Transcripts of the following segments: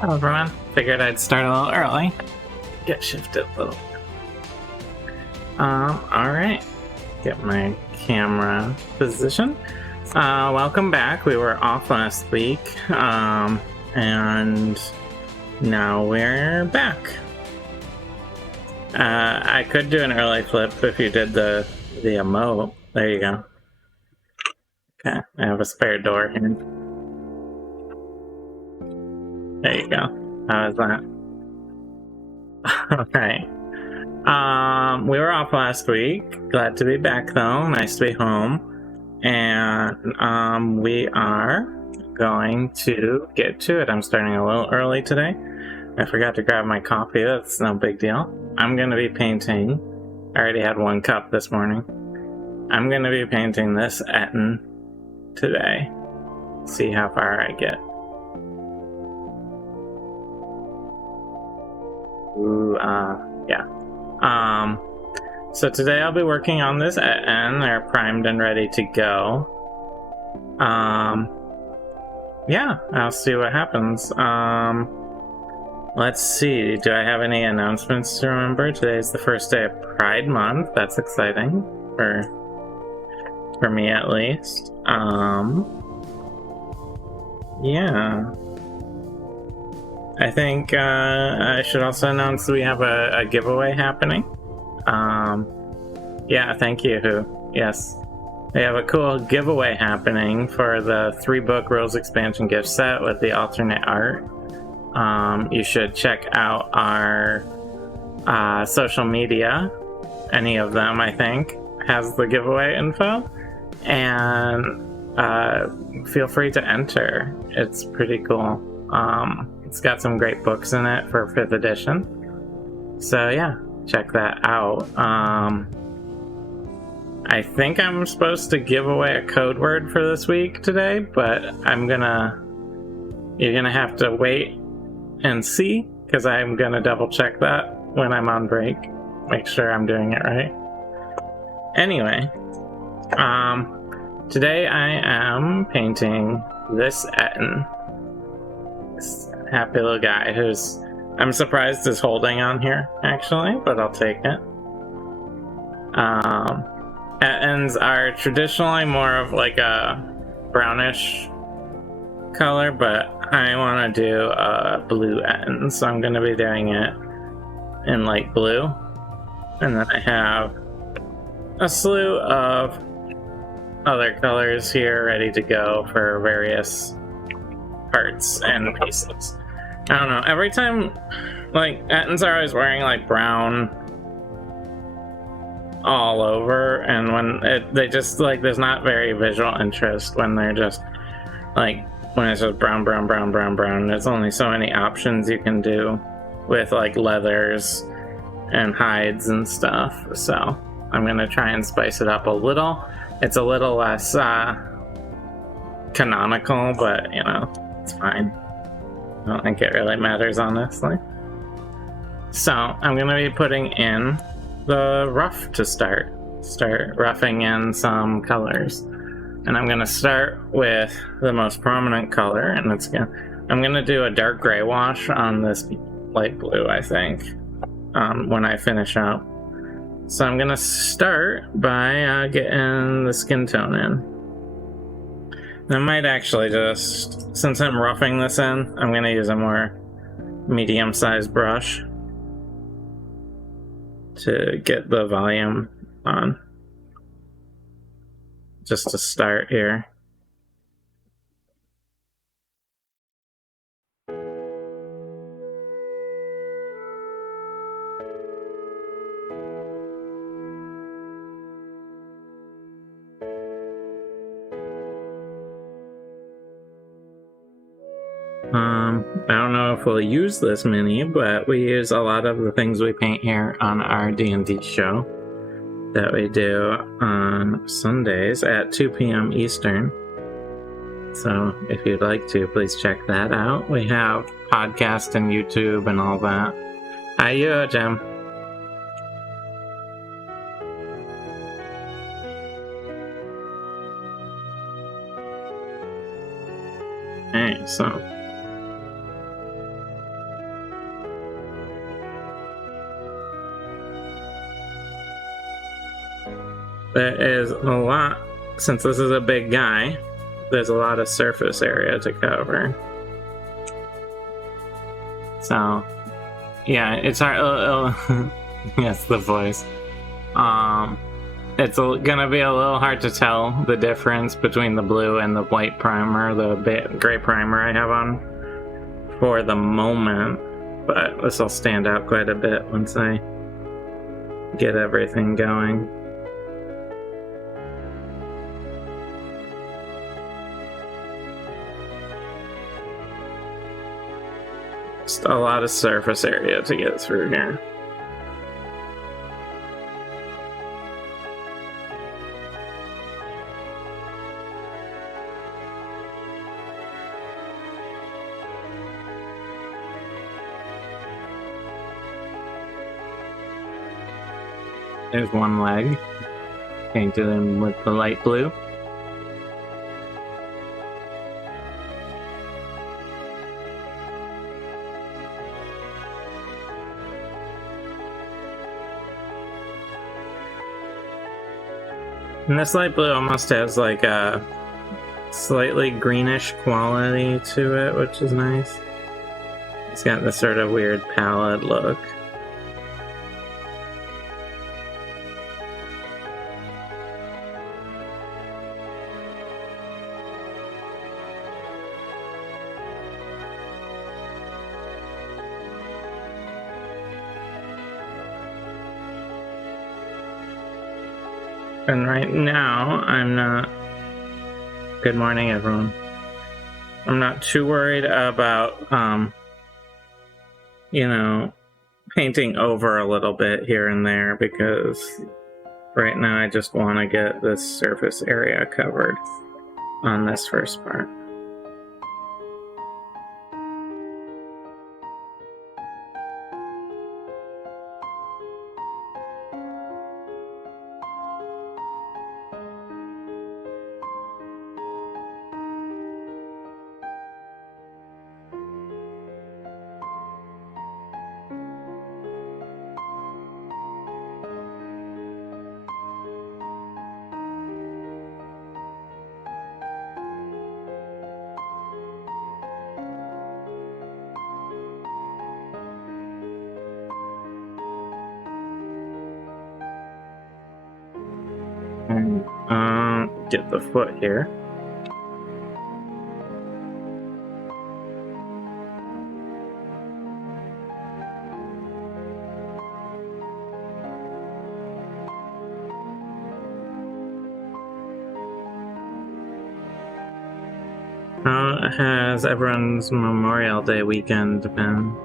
Hello everyone. Figured I'd start a little early. Get shifted a little. Alright. Get my camera position. Welcome back. We were off last week. And now we're back. I could do an early flip if you did the emote. There you go. Okay, I have a spare door here. There you go. How was that? Alright. We were off last week. Glad to be back though. Nice to be home. And we are going to get to it. I'm starting a little early today. I forgot to grab my coffee. That's no big deal. I'm going to be painting. I already had one cup this morning. I'm going to be painting this Ettin today. See how far I get. Ooh, yeah. So today I'll be working on this Ettin. They're primed and ready to go. Yeah, I'll see what happens. Let's see. Do I have any announcements to remember? Today's the first day of Pride Month. That's exciting for me at least. Yeah. I think I should also announce we have a giveaway happening. Yeah, thank you. Yes. We have a cool giveaway happening for the 3-book Rules expansion gift set with the alternate art. You should check out our social media. Any of them, I think, has the giveaway info. And feel free to enter. It's pretty cool. It's got some great books in it for 5th edition. So yeah, check that out. I think I'm supposed to give away a code word for this week today, but you're gonna have to wait and see, because I'm gonna double check that when I'm on break. Make sure I'm doing it right. Anyway, today I am painting this Ettin. This happy little guy who's, I'm surprised is holding on here, actually, but I'll take it. Ettins are traditionally more of like a brownish color, but I want to do a blue Ettin, so I'm going to be doing it in light blue. And then I have a slew of other colors here ready to go for various parts and pieces. I don't know, every time, like, Ettins are always wearing like brown all over, and when they just like, there's not very visual interest when they're just like, when it's just brown. There's only so many options you can do with like leathers and hides and stuff, so I'm gonna try and spice it up a little. It's a little less canonical, but you know, it's fine. I don't think it really matters, honestly. So I'm gonna be putting in the rough to start roughing in some colors, and I'm gonna start with the most prominent color, and I'm gonna do a dark gray wash on this light blue, I think, when I finish up. So I'm gonna start by getting the skin tone in. I might actually just, since I'm roughing this in, I'm gonna use a more medium-sized brush to get the volume on, just to start here. I don't know if we'll use this many, but we use a lot of the things we paint here on our D&D show that we do on Sundays at 2 p.m. Eastern. So if you'd like to, please check that out. We have podcast and YouTube and all that. How you, Jim? Okay, so there is a lot, since this is a big guy, there's a lot of surface area to cover. So, yeah, it's hard. Yes, the voice. It's gonna be a little hard to tell the difference between the blue and the white primer, the gray primer I have on for the moment, but this will stand out quite a bit once I get everything going. Just a lot of surface area to get through here. There's one leg, painted in with the light blue. And this light blue almost has like a slightly greenish quality to it, which is nice. It's got this sort of weird pallid look. And right now, I'm not... Good morning, everyone. I'm not too worried about, you know, painting over a little bit here and there, because right now I just want to get this surface area covered on this first part. And get the foot here. How has everyone's Memorial Day weekend been?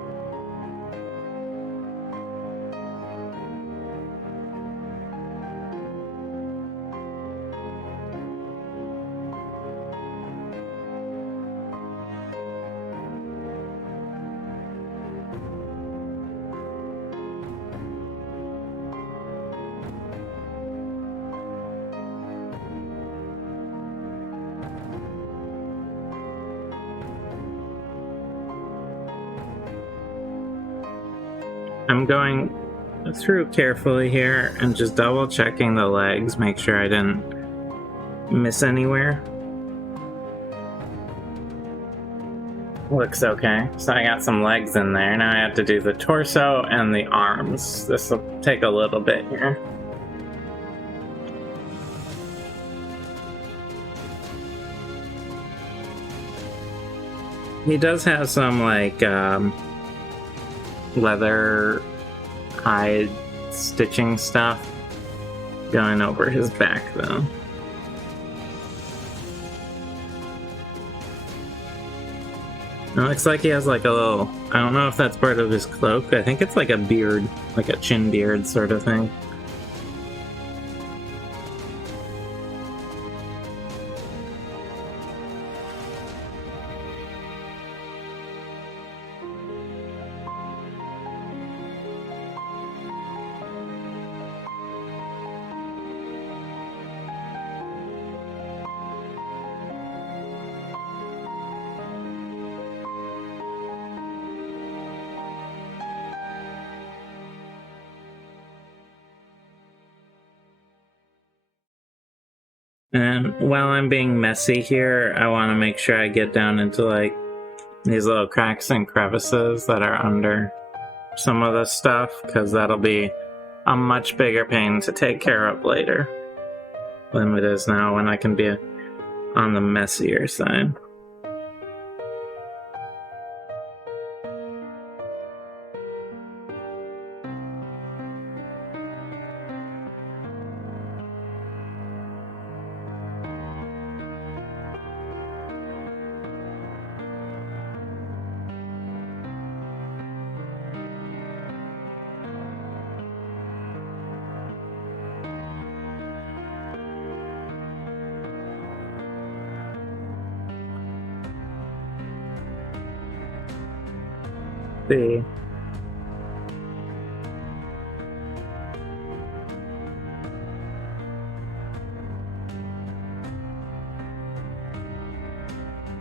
I'm going through carefully here and just double checking the legs, make sure I didn't miss anywhere. Looks okay. So I got some legs in there. Now I have to do the torso and the arms. This will take a little bit here. He does have some like leather hide stitching stuff going over his back though. It looks like he has like a little, I don't know if that's part of his cloak. I think it's like a beard, like a chin beard sort of thing. And while I'm being messy here, I want to make sure I get down into like these little cracks and crevices that are under some of the stuff, because that'll be a much bigger pain to take care of later than it is now when I can be on the messier side. See.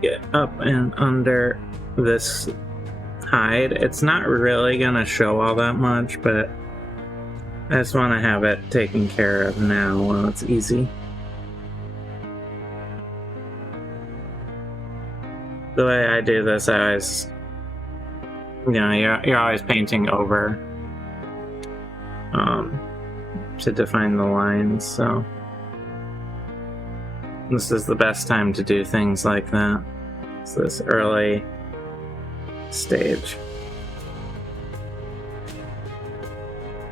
Get up and under this hide. It's not really gonna show all that much, but I just want to have it taken care of now while it's easy. The way I do this, I always, you know, you're always painting over to define the lines, so this is the best time to do things like that. It's this early stage.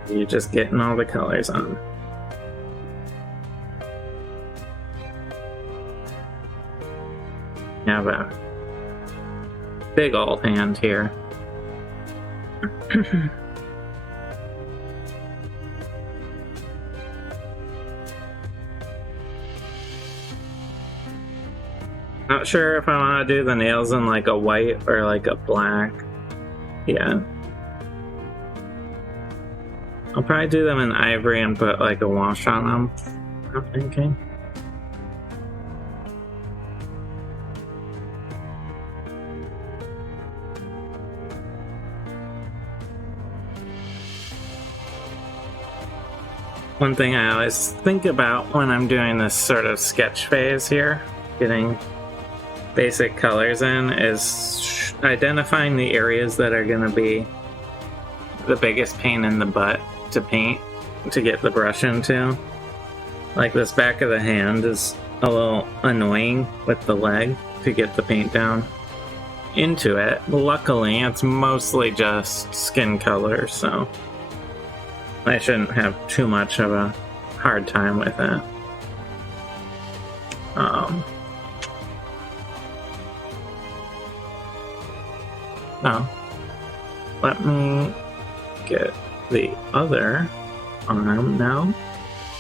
You're just getting all the colors on. You have a big old hand here. Not sure if I want to do the nails in like a white or like a black. Yeah. I'll probably do them in ivory and put like a wash on them, I'm thinking. One thing I always think about when I'm doing this sort of sketch phase here, getting basic colors in, is identifying the areas that are going to be the biggest pain in the butt to paint, to get the brush into. Like this back of the hand is a little annoying with the leg to get the paint down into it. Luckily, it's mostly just skin color, so I shouldn't have too much of a hard time with it. Now, let me get the other arm now, and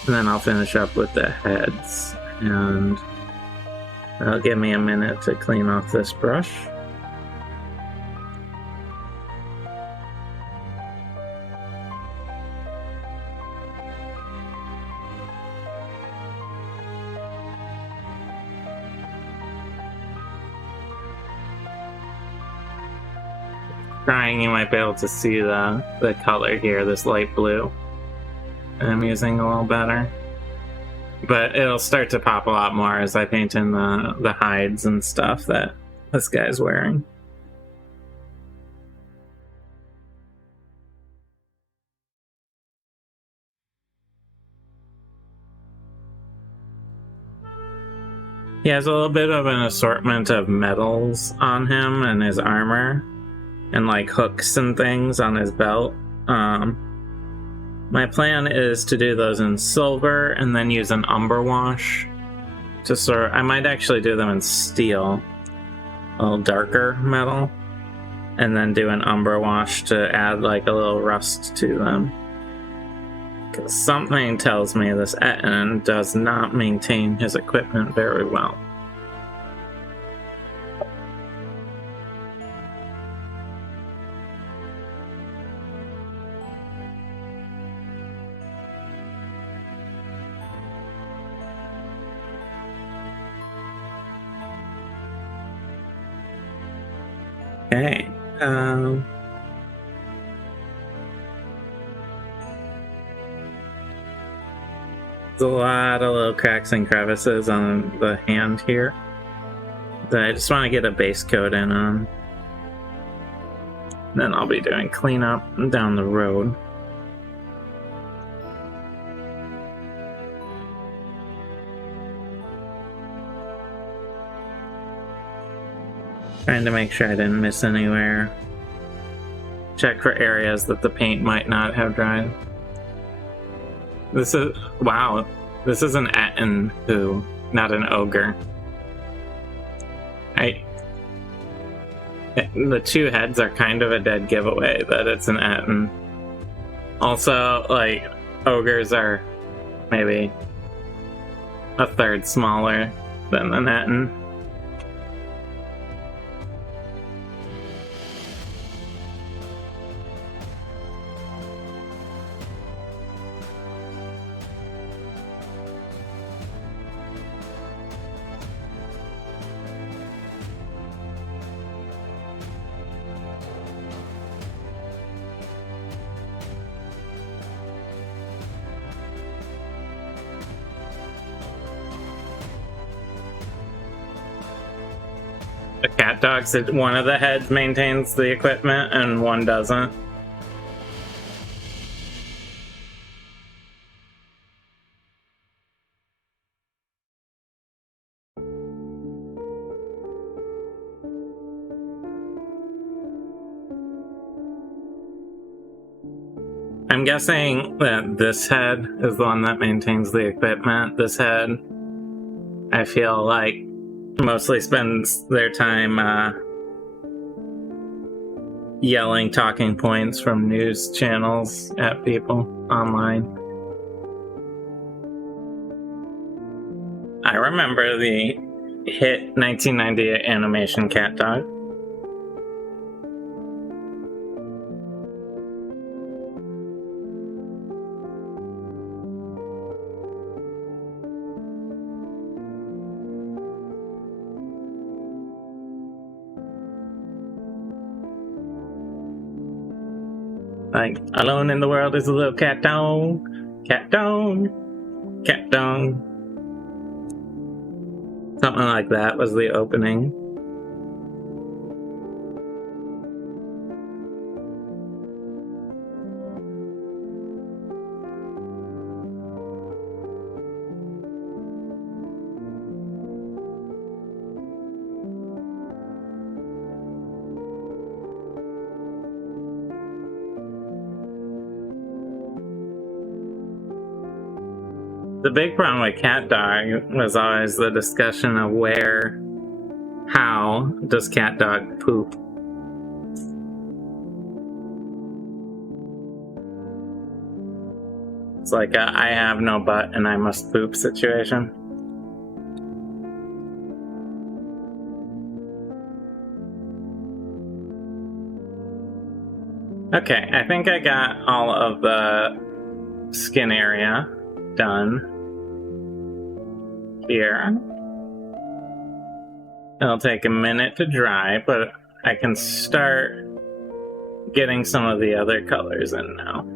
then I'll finish up with the heads, and that'll give me a minute to clean off this brush. Trying, you might be able to see the color here, this light blue. And I'm using a little better. But it'll start to pop a lot more as I paint in the hides and stuff that this guy's wearing. He has a little bit of an assortment of metals on him and his armor, and like hooks and things on his belt. My plan is to do those in silver and then use an umber wash to sort. I might actually do them in steel, a little darker metal, and then do an umber wash to add like a little rust to them. Because something tells me this Ettin does not maintain his equipment very well. Okay. There's a lot of little cracks and crevices on the hand here that I just want to get a base coat in on. Then I'll be doing cleanup down the road. Trying to make sure I didn't miss anywhere. Check for areas that the paint might not have dried. This is, wow, this is an Ettin who, not an ogre. The two heads are kind of a dead giveaway that it's an Ettin. Also, like, ogres are maybe a third smaller than an Ettin. The cat dogs, one of the heads maintains the equipment and one doesn't. I'm guessing that this head is the one that maintains the equipment. This head, I feel like, mostly spends their time yelling talking points from news channels at people online. I remember the hit 1998 animation cat dog. Like, alone in the world is a little cat dog, cat dog, cat dog. Something like that was the opening. The big problem with cat dog was always the discussion of how does cat dog poop? It's like a I have no butt and I must poop situation. Okay, I think I got all of the skin area done here. It'll take a minute to dry, but I can start getting some of the other colors in now.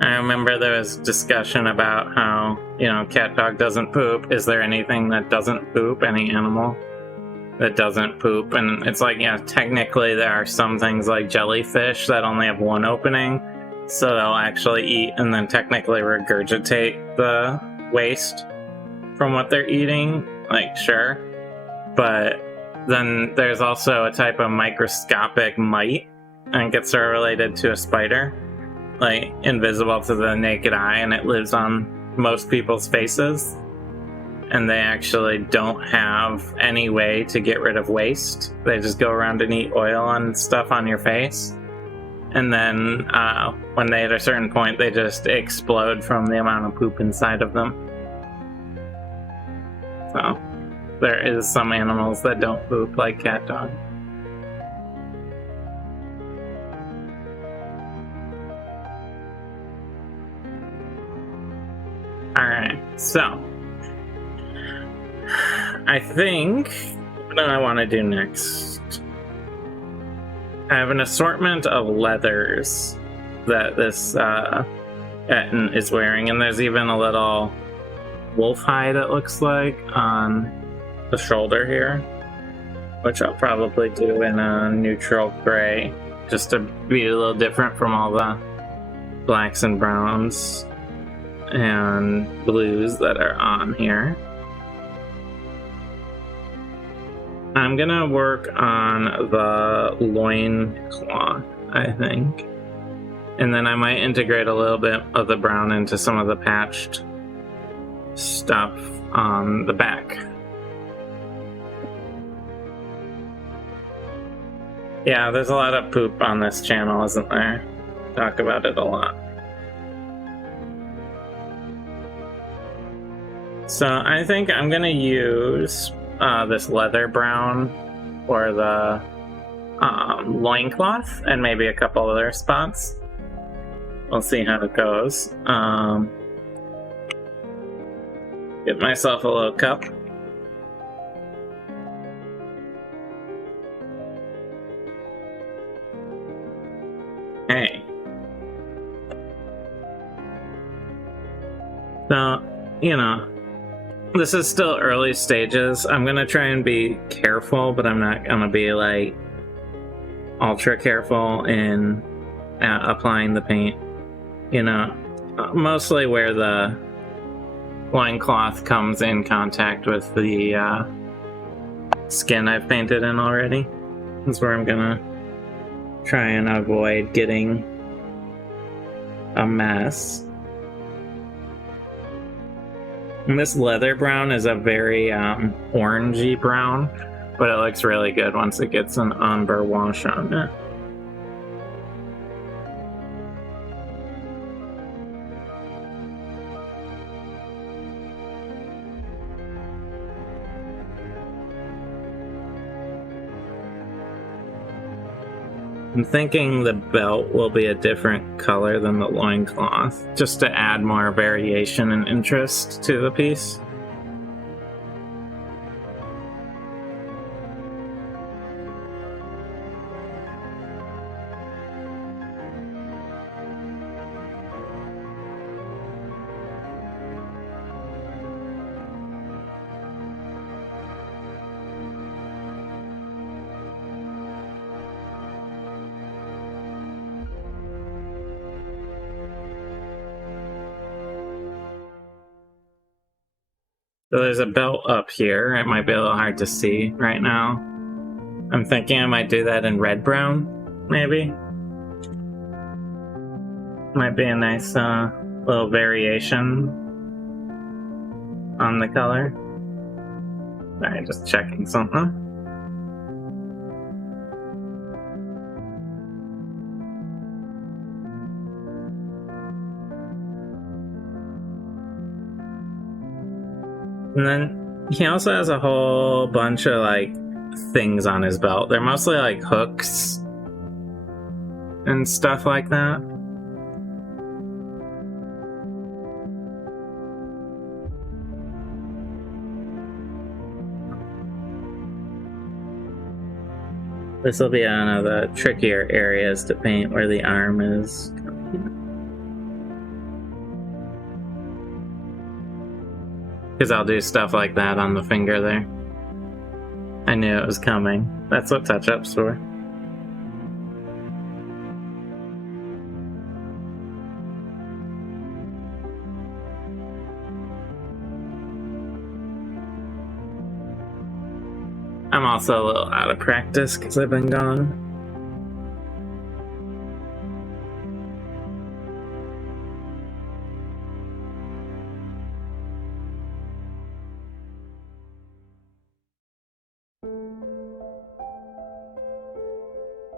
I remember there was discussion about how, cat dog doesn't poop. Is there anything that doesn't poop? Any animal that doesn't poop? And it's like, yeah, technically there are some things like jellyfish that only have one opening, so they'll actually eat and then technically regurgitate the waste from what they're eating. Like, sure. But then there's also a type of microscopic mite, and it gets sort of related to a spider. Like, invisible to the naked eye, and it lives on most people's faces. And they actually don't have any way to get rid of waste. They just go around and eat oil and stuff on your face. And then when they hit a certain point, they just explode from the amount of poop inside of them. So, there is some animals that don't poop, like cat dog. Alright, so I think what do I want to do next? I have an assortment of leathers that this Ettin is wearing, and there's even a little wolf hide, it looks like, on the shoulder here, which I'll probably do in a neutral gray, just to be a little different from all the blacks and browns and blues that are on here. I'm gonna work on the loincloth, I think. And then I might integrate a little bit of the brown into some of the patched stuff on the back. Yeah, there's a lot of poop on this channel, isn't there? Talk about it a lot. So I think I'm gonna use this leather brown for the loincloth and maybe a couple other spots. We'll see how it goes. Get myself a little cup. Hey. So, you know, this is still early stages. I'm gonna try and be careful, but I'm not gonna be like ultra careful in applying the paint. You know, mostly where the loincloth comes in contact with the skin I've painted in already. That's where I'm gonna try and avoid getting a mess. And this leather brown is a very orangey brown, but it looks really good once it gets an umber wash on it. I'm thinking the belt will be a different color than the loincloth, just to add more variation and interest to the piece. So there's a belt up here. It might be a little hard to see right now. I'm thinking I might do that in red brown, maybe. Might be a nice little variation on the color. Sorry, just checking something. And then he also has a whole bunch of like things on his belt. They're mostly like hooks and stuff like that. This will be one of the trickier areas to paint where the arm is. Because I'll do stuff like that on the finger there. I knew it was coming. That's what touch-up's for. I'm also a little out of practice because I've been gone.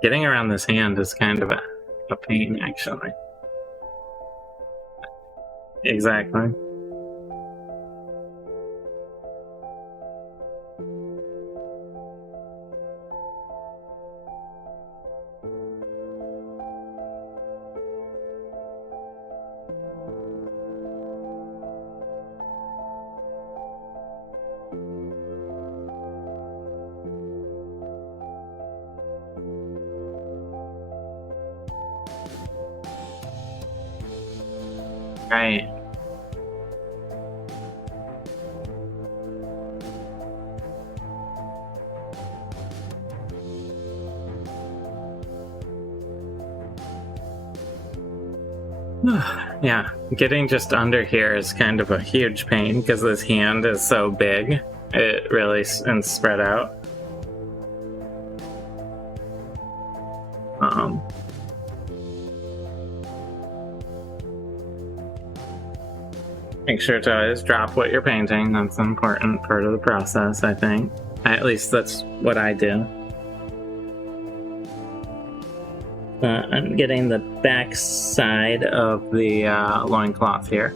Getting around this hand is kind of a pain, actually. Exactly. Right. Yeah, getting just under here is kind of a huge pain because this hand is so big. It really and spread out. Make sure to always drop what you're painting. That's an important part of the process, I think. At least that's what I do. I'm getting the back side of the loincloth here.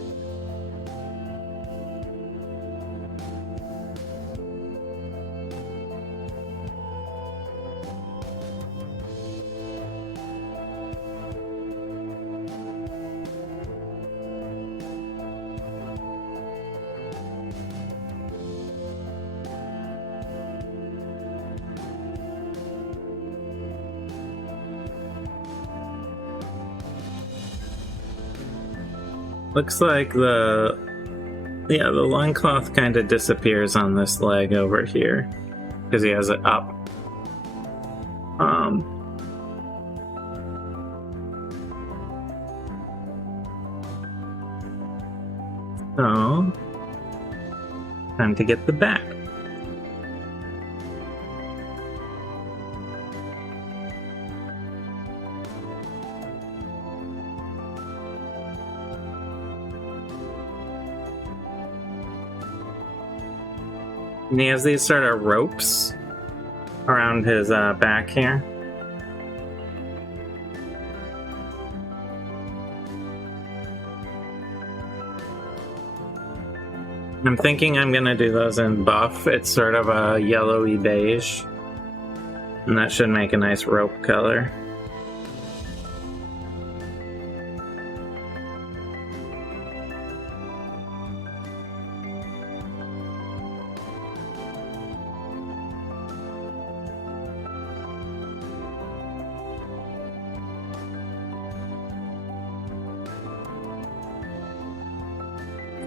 Looks like the loincloth kind of disappears on this leg over here because he has it up. So, time to get the back. And he has these sort of ropes around his back here. I'm thinking I'm going to do those in buff. It's sort of a yellowy beige. And that should make a nice rope color.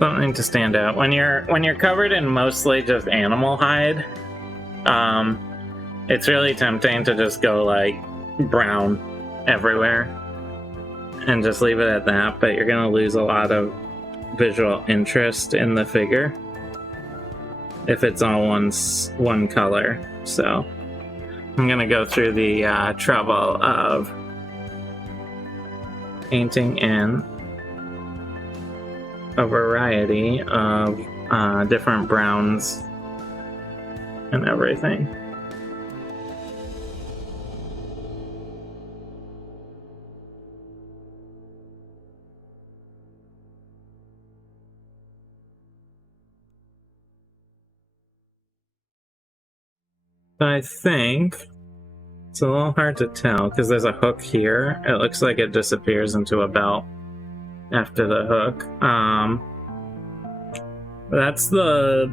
Something to stand out when you're covered in mostly just animal hide. It's really tempting to just go like brown everywhere and just leave it at that, but you're gonna lose a lot of visual interest in the figure if it's all one color. So I'm gonna go through the trouble of painting in a variety of different browns and everything. I think it's a little hard to tell because there's a hook here. It looks like it disappears into a belt after the hook. That's the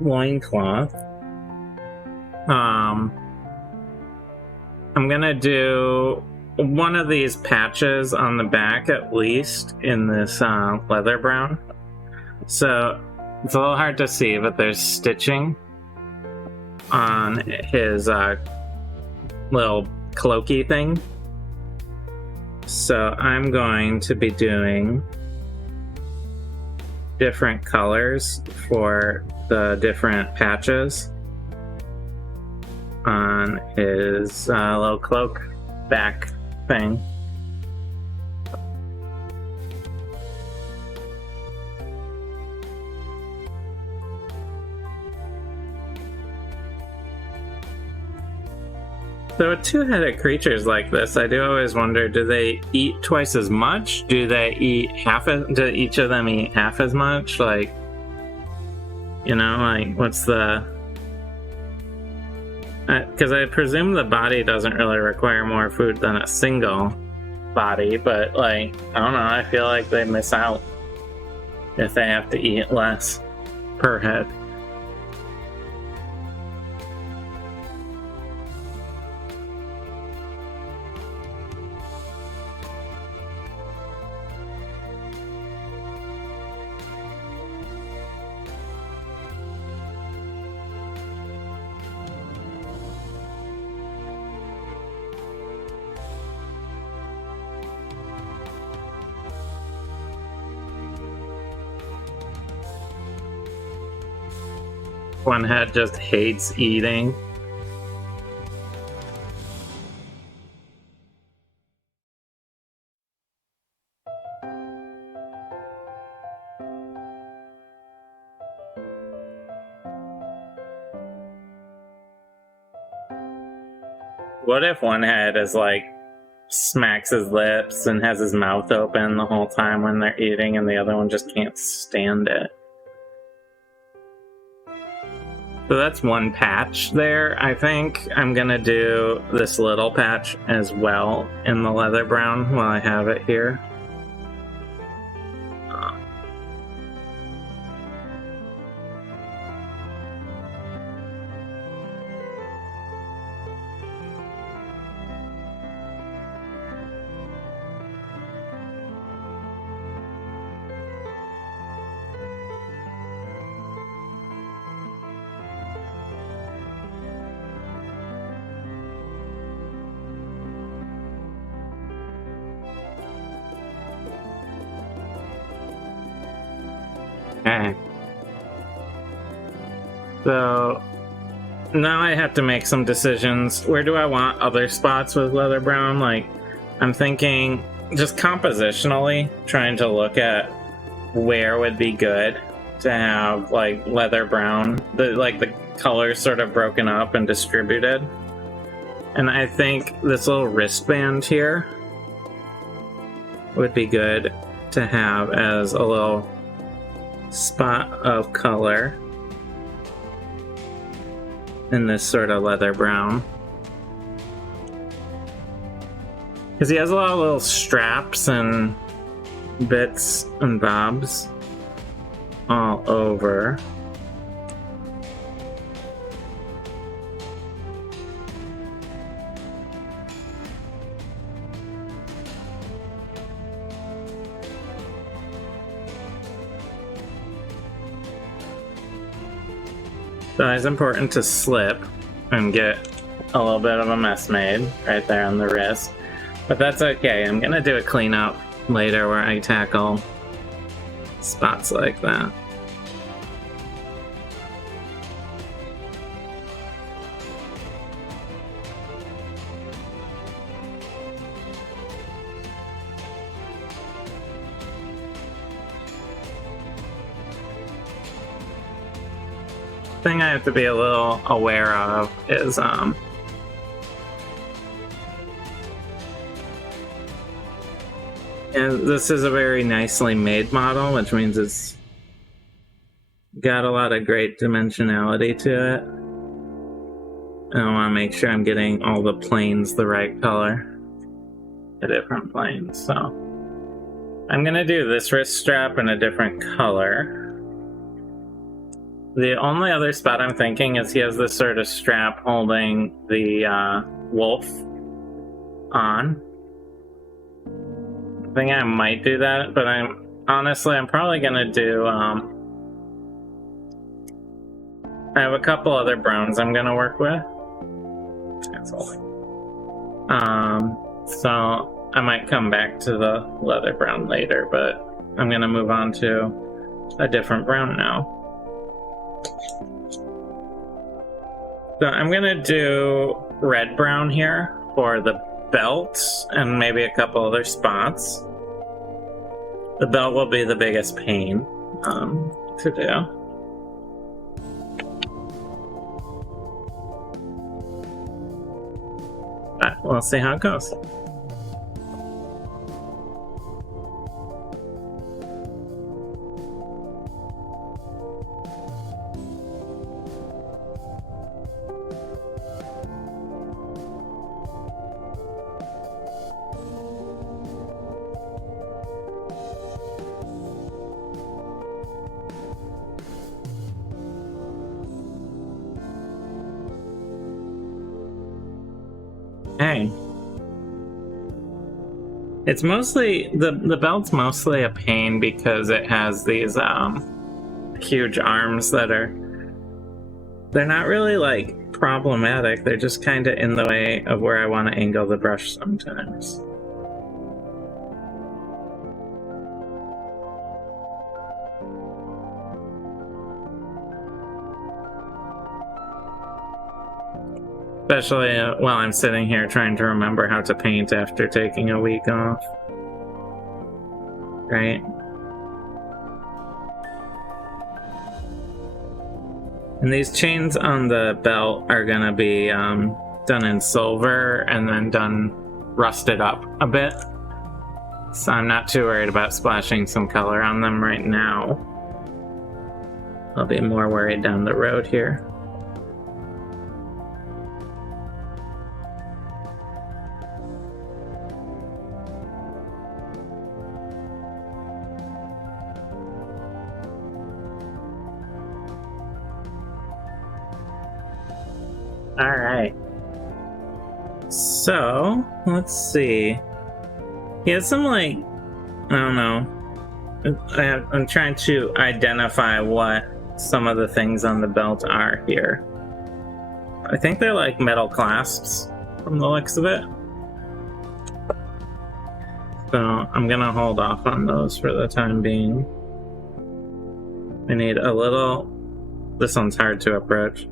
loincloth. I'm gonna do one of these patches on the back at least in this leather brown. So it's a little hard to see, but there's stitching on his little cloaky thing. So I'm going to be doing different colors for the different patches on his little cloak back thing. So with two-headed creatures like this, I do always wonder, do they eat twice as much? Do they eat do each of them eat half as much? Like, you know, like what's the... Because I presume the body doesn't really require more food than a single body, but like, I don't know, I feel like they miss out if they have to eat less per head. One head just hates eating. What if one head is like smacks his lips and has his mouth open the whole time when they're eating, and the other one just can't stand it? So that's one patch there. I think I'm gonna do this little patch as well in the leather brown while I have it here. Okay. So now I have to make some decisions. Where do I want other spots with leather brown? Like, I'm thinking just compositionally, trying to look at where would be good to have like leather brown, the colors sort of broken up and distributed. And I think this little wristband here would be good to have as a little spot of color in this sort of leather brown. Because he has a lot of little straps and bits and bobs all over. So it's important to slip and get a little bit of a mess made right there on the wrist. But that's okay. I'm gonna do a cleanup later where I tackle spots like that. Thing I have to be a little aware of is and this is a very nicely made model, which means it's got a lot of great dimensionality to it. And I want to make sure I'm getting all the planes the right color, the different planes. So I'm gonna do this wrist strap in a different color. The only other spot I'm thinking is he has this sort of strap holding the wolf on. I think I might do that, but I'm probably gonna do I have a couple other browns I'm gonna work with. So I might come back to the leather brown later, but I'm gonna move on to a different brown now. So I'm gonna do red brown here for the belt and maybe a couple other spots. The belt will be the biggest pain to do. But we'll see how it goes. Hey. It's mostly the belt's mostly a pain because it has these huge arms that they're not really like problematic, they're just kind of in the way of where I want to angle the brush sometimes. Especially while I'm sitting here trying to remember how to paint after taking a week off. Right? And these chains on the belt are gonna be done in silver and then done rusted up a bit. So I'm not too worried about splashing some color on them right now. I'll be more worried down the road here. Alright. So, let's see. He has some, like, I don't know. I'm trying to identify what some of the things on the belt are here. I think they're like metal clasps from the looks of it. So I'm gonna hold off on those for the time being. I need a little... This one's hard to approach.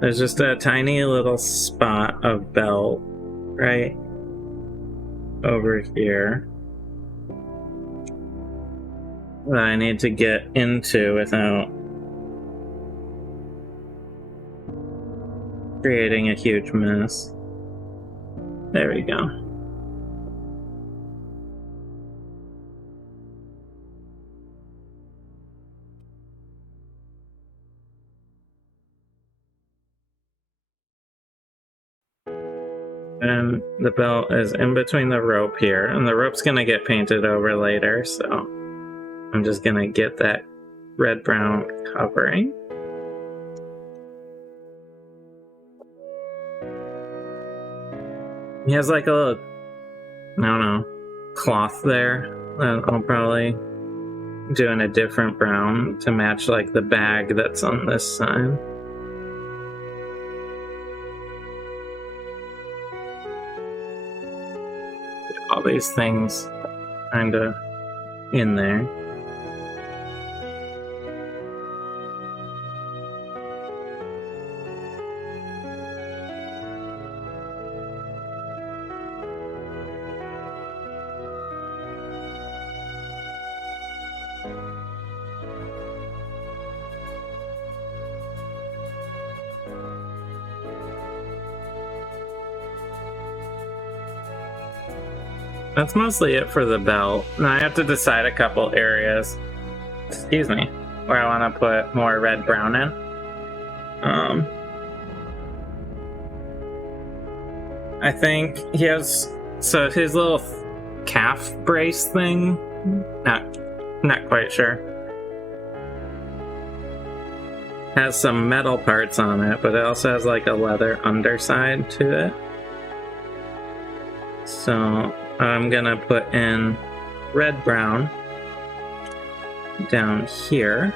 There's just a tiny little spot of belt right over here that I need to get into without creating a huge mess. There we go. And the belt is in between the rope here, and the rope's gonna get painted over later, so I'm just gonna get that red-brown covering. He has like a little, I don't know, cloth there that I'll probably do in a different brown to match like the bag that's on this side. All these things kind of in there. That's mostly it for the belt. Now I have to decide a couple areas, excuse me, where I want to put more red-brown in. I think he has, so his little calf brace thing, not quite sure. Has some metal parts on it, but it also has like a leather underside to it. So I'm gonna put in red-brown down here.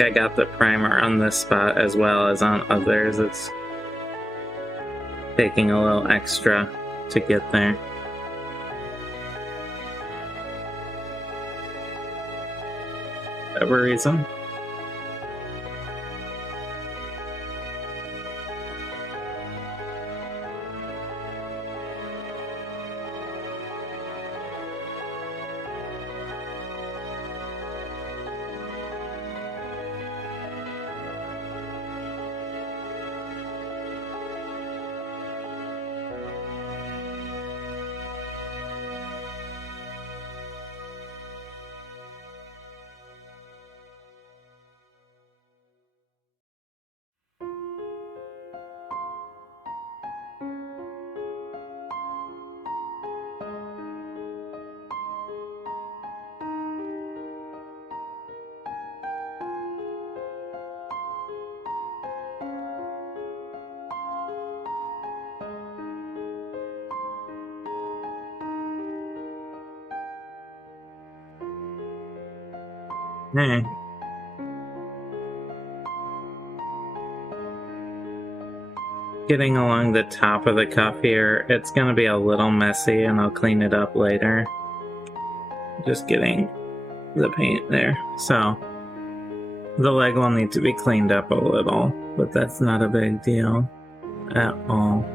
I got the primer on this spot as well as on others. It's taking a little extra to get there. Whatever reason. Hey. Getting along the top of the cuff here, it's gonna be a little messy and I'll clean it up later. Just getting the paint there. So the leg will need to be cleaned up a little, but that's not a big deal at all.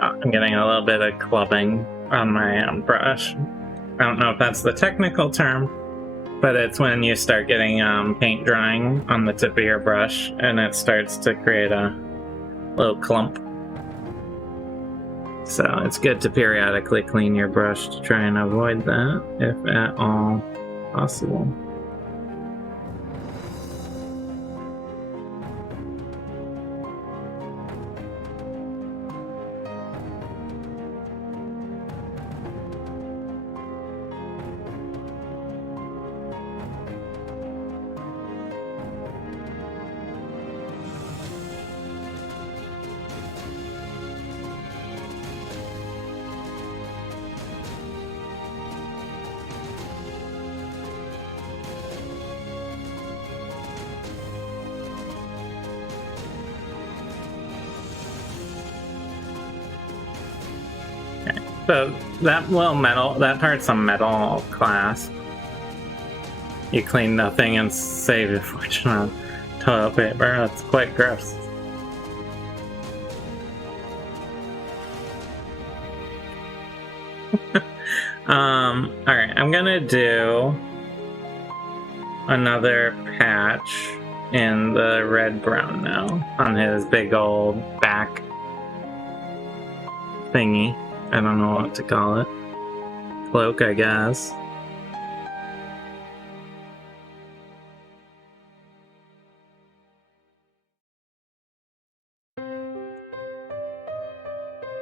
I'm getting a little bit of clubbing on my brush. I don't know if that's the technical term, but it's when you start getting paint drying on the tip of your brush and it starts to create a little clump. So it's good to periodically clean your brush to try and avoid that, if at all possible. So that little metal, that part's a metal clasp. You clean nothing and save a fortune on toilet paper. That's quite gross. Alright, I'm gonna do another patch in the red-brown now on his big old back thingy. I don't know what to call it. Cloak, I guess.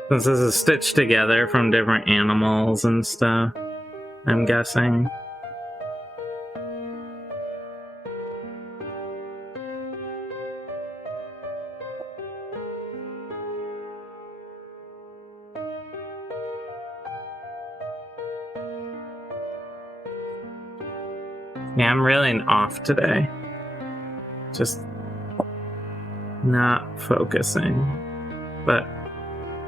Since this is stitched together from different animals and stuff, I'm guessing. Yeah, I'm really off today. Just not focusing. But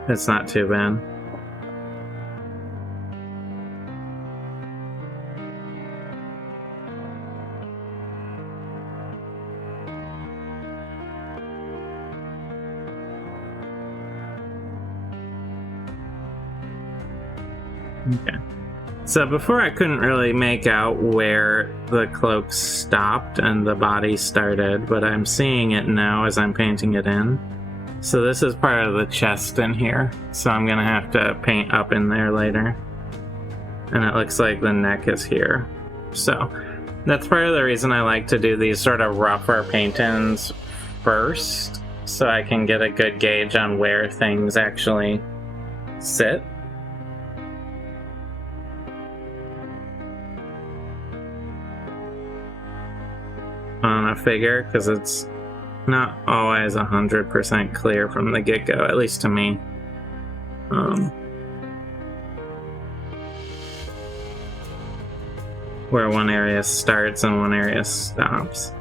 it's not too bad. Okay. So before I couldn't really make out where the cloak stopped and the body started, but I'm seeing it now as I'm painting it in. So this is part of the chest in here, so I'm gonna have to paint up in there later. And it looks like the neck is here. So that's part of the reason I like to do these sort of rougher paint-ins first, so I can get a good gauge on where things actually sit. On a figure, because it's not always 100% clear from the get-go, at least to me. Where one area starts and one area stops.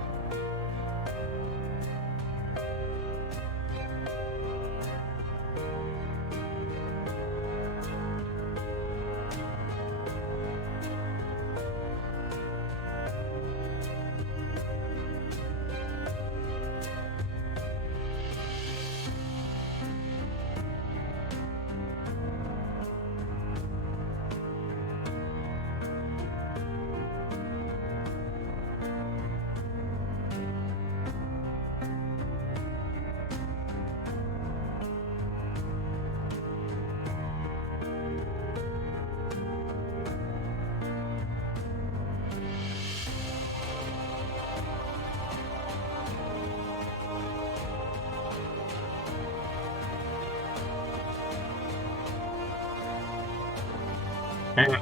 Okay.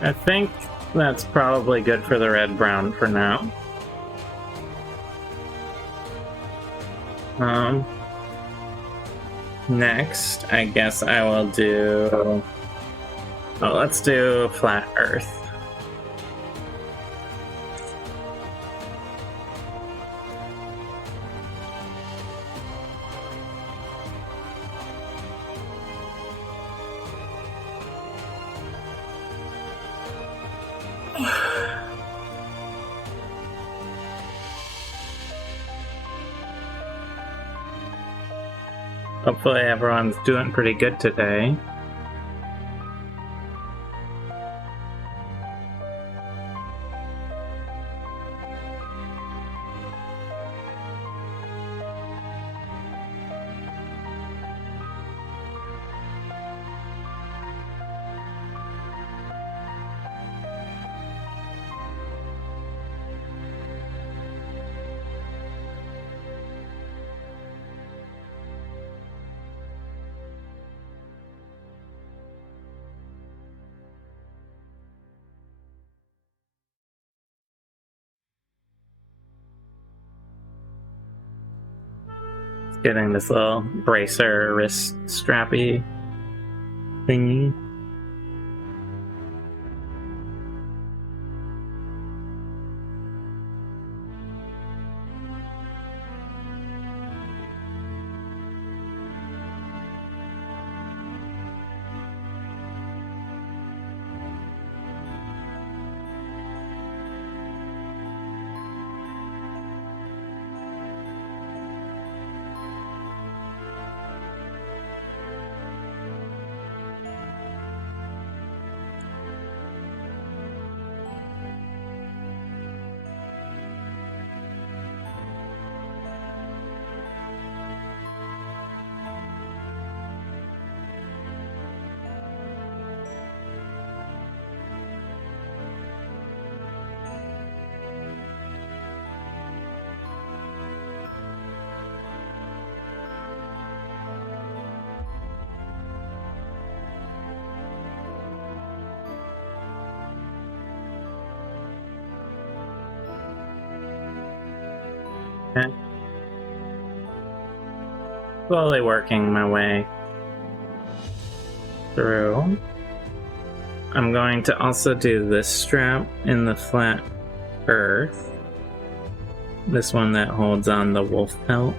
I think that's probably good for the red-brown for now. Next, I guess I will do... Oh, let's do flat earth. Hopefully everyone's doing pretty good today. Getting this little bracer wrist strappy thingy. Okay. Slowly working my way through. I'm going to also do this strap in the flat earth. This one that holds on the wolf pelt.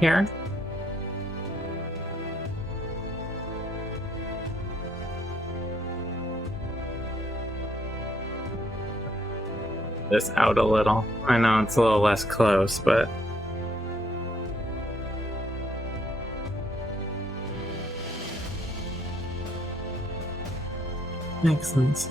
Here. This out a little. I know it's a little less close, but makes sense.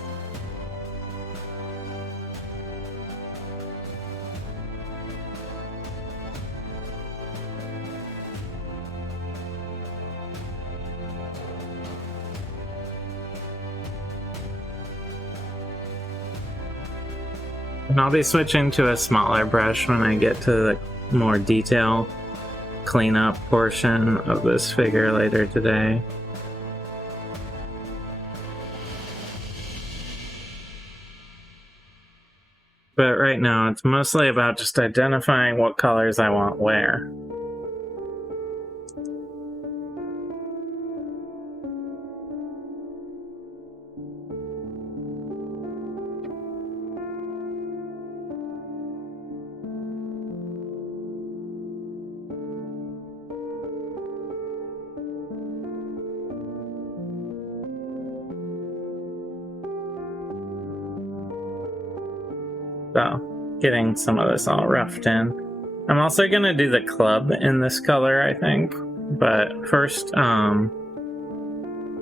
And I'll be switching to a smaller brush when I get to the more detail cleanup portion of this figure later today. But right now, it's mostly about just identifying what colors I want where. So, getting some of this all roughed in. I'm also going to do the club in this color, I think. But first, I'm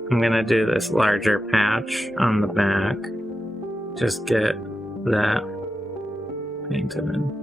going to do this larger patch on the back. Just get that painted in.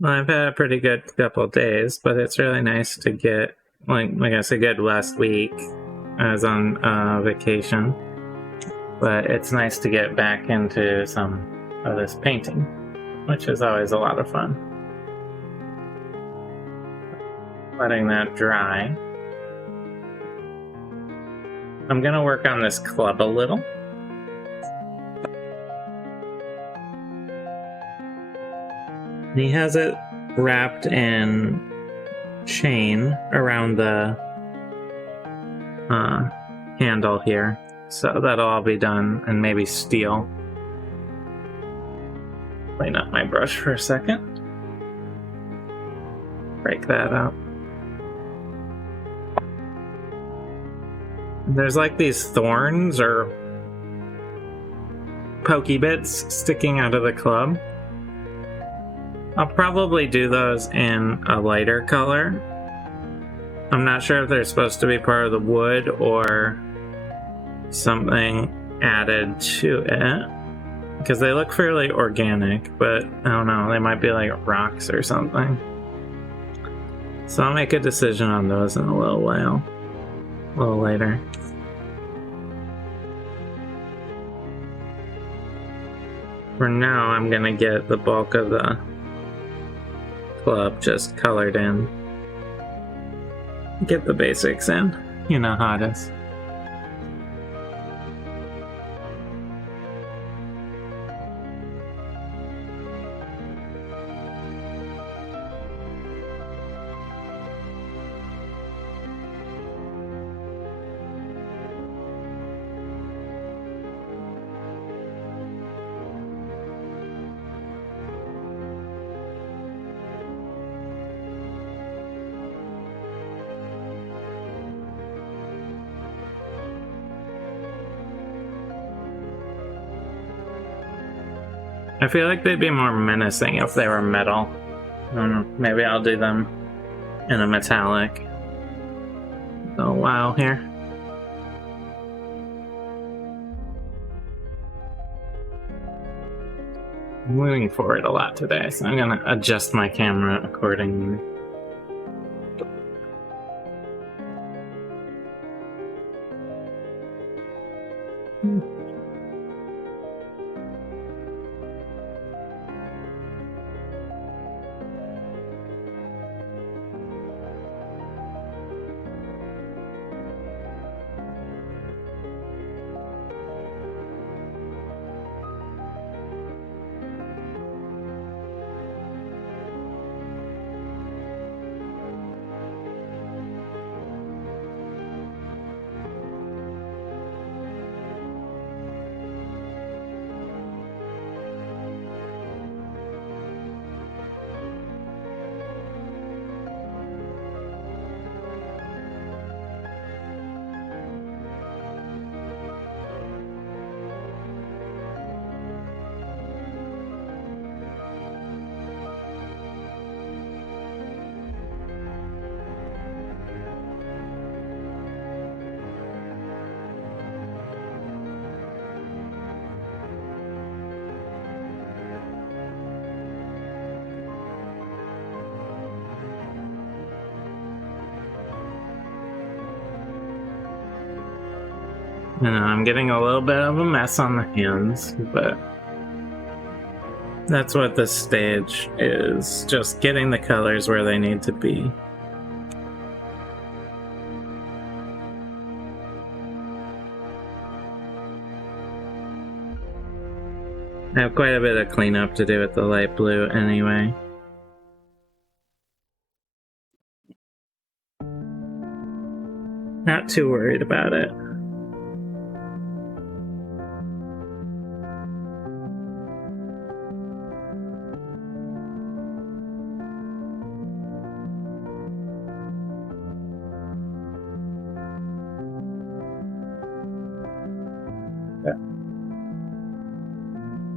Well, I've had a pretty good couple of days, but it's really nice to get, like I said, good last week. I was on vacation, but it's nice to get back into some of this painting, which is always a lot of fun. Letting that dry. I'm gonna work on this club a little. He has it wrapped in chain around the handle here, so that'll all be done, and maybe steel. Clean up my brush for a second. Break that up. There's like these thorns or pokey bits sticking out of the club. I'll probably do those in a lighter color. I'm not sure if they're supposed to be part of the wood or something added to it, because they look fairly organic, but I don't know, they might be like rocks or something. So I'll make a decision on those in a little while, a little later. For now, I'm gonna get the bulk of the club just colored in. Get the basics in. You know how it is. I feel like they'd be more menacing if they were metal. I don't know, maybe I'll do them in a metallic. A while here. I'm moving forward a lot today, so I'm gonna adjust my camera accordingly. You know, I'm getting a little bit of a mess on the hands, but that's what this stage is, just getting the colors where they need to be. I have quite a bit of cleanup to do with the light blue anyway. Not too worried about it.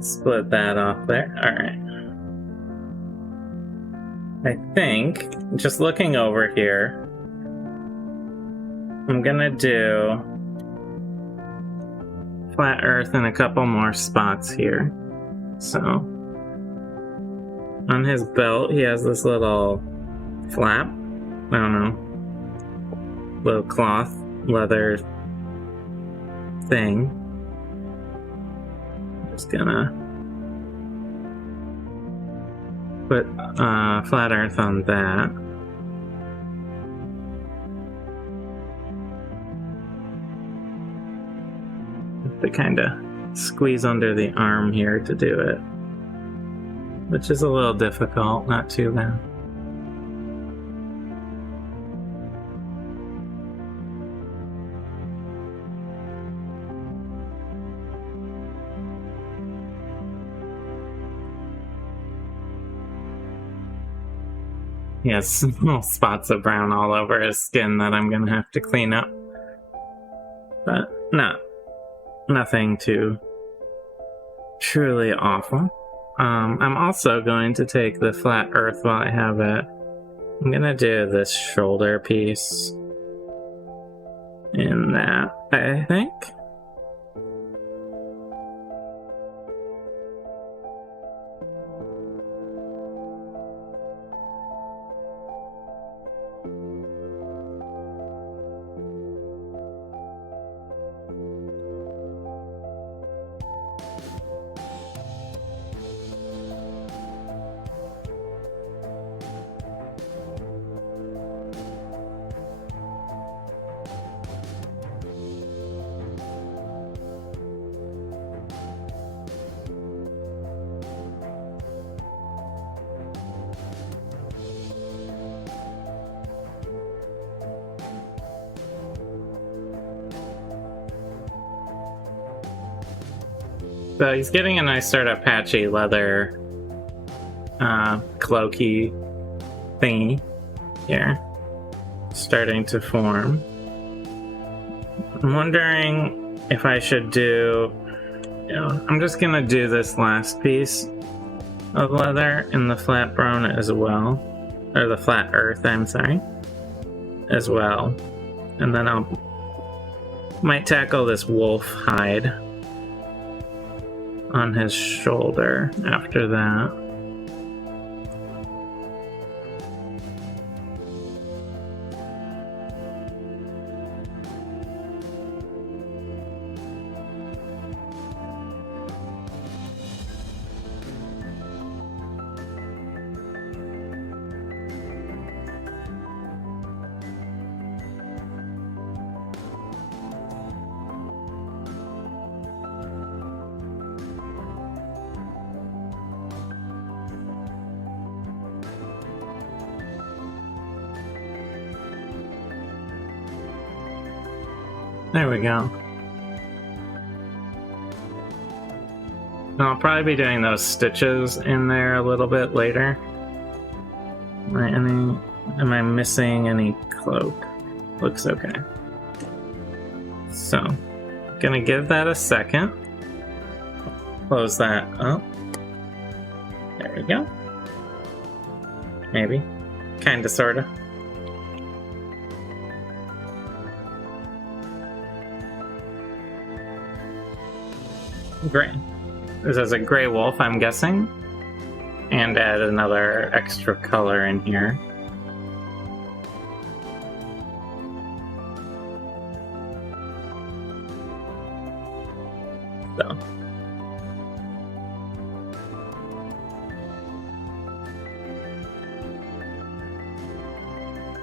Split that off there. Alright. I think, just looking over here, I'm gonna do flat earth in a couple more spots here. So On his belt, he has this little flap. I don't know. Little cloth, leather thing. Just gonna put flat earth on that. Have to kind of squeeze under the arm here to do it, which is a little difficult, not too bad. He has small spots of brown all over his skin that I'm gonna have to clean up. But nothing too truly awful. I'm also going to take the flat earth while I have it. I'm gonna do this shoulder piece in that, I think. So he's getting a nice sort of patchy leather cloaky thingy here, starting to form. I'm wondering if I should do, I'm just gonna do this last piece of leather in the flat brown as well, or the flat earth, I'm sorry, as well. And then might tackle this wolf hide on his shoulder after that. There we go. I'll probably be doing those stitches in there a little bit later. Am I missing any cloak? Looks okay. So, gonna give that a second. Close that up. There we go. Maybe. Kinda, sorta. Gray. This is a gray wolf, I'm guessing. And add another extra color in here. So.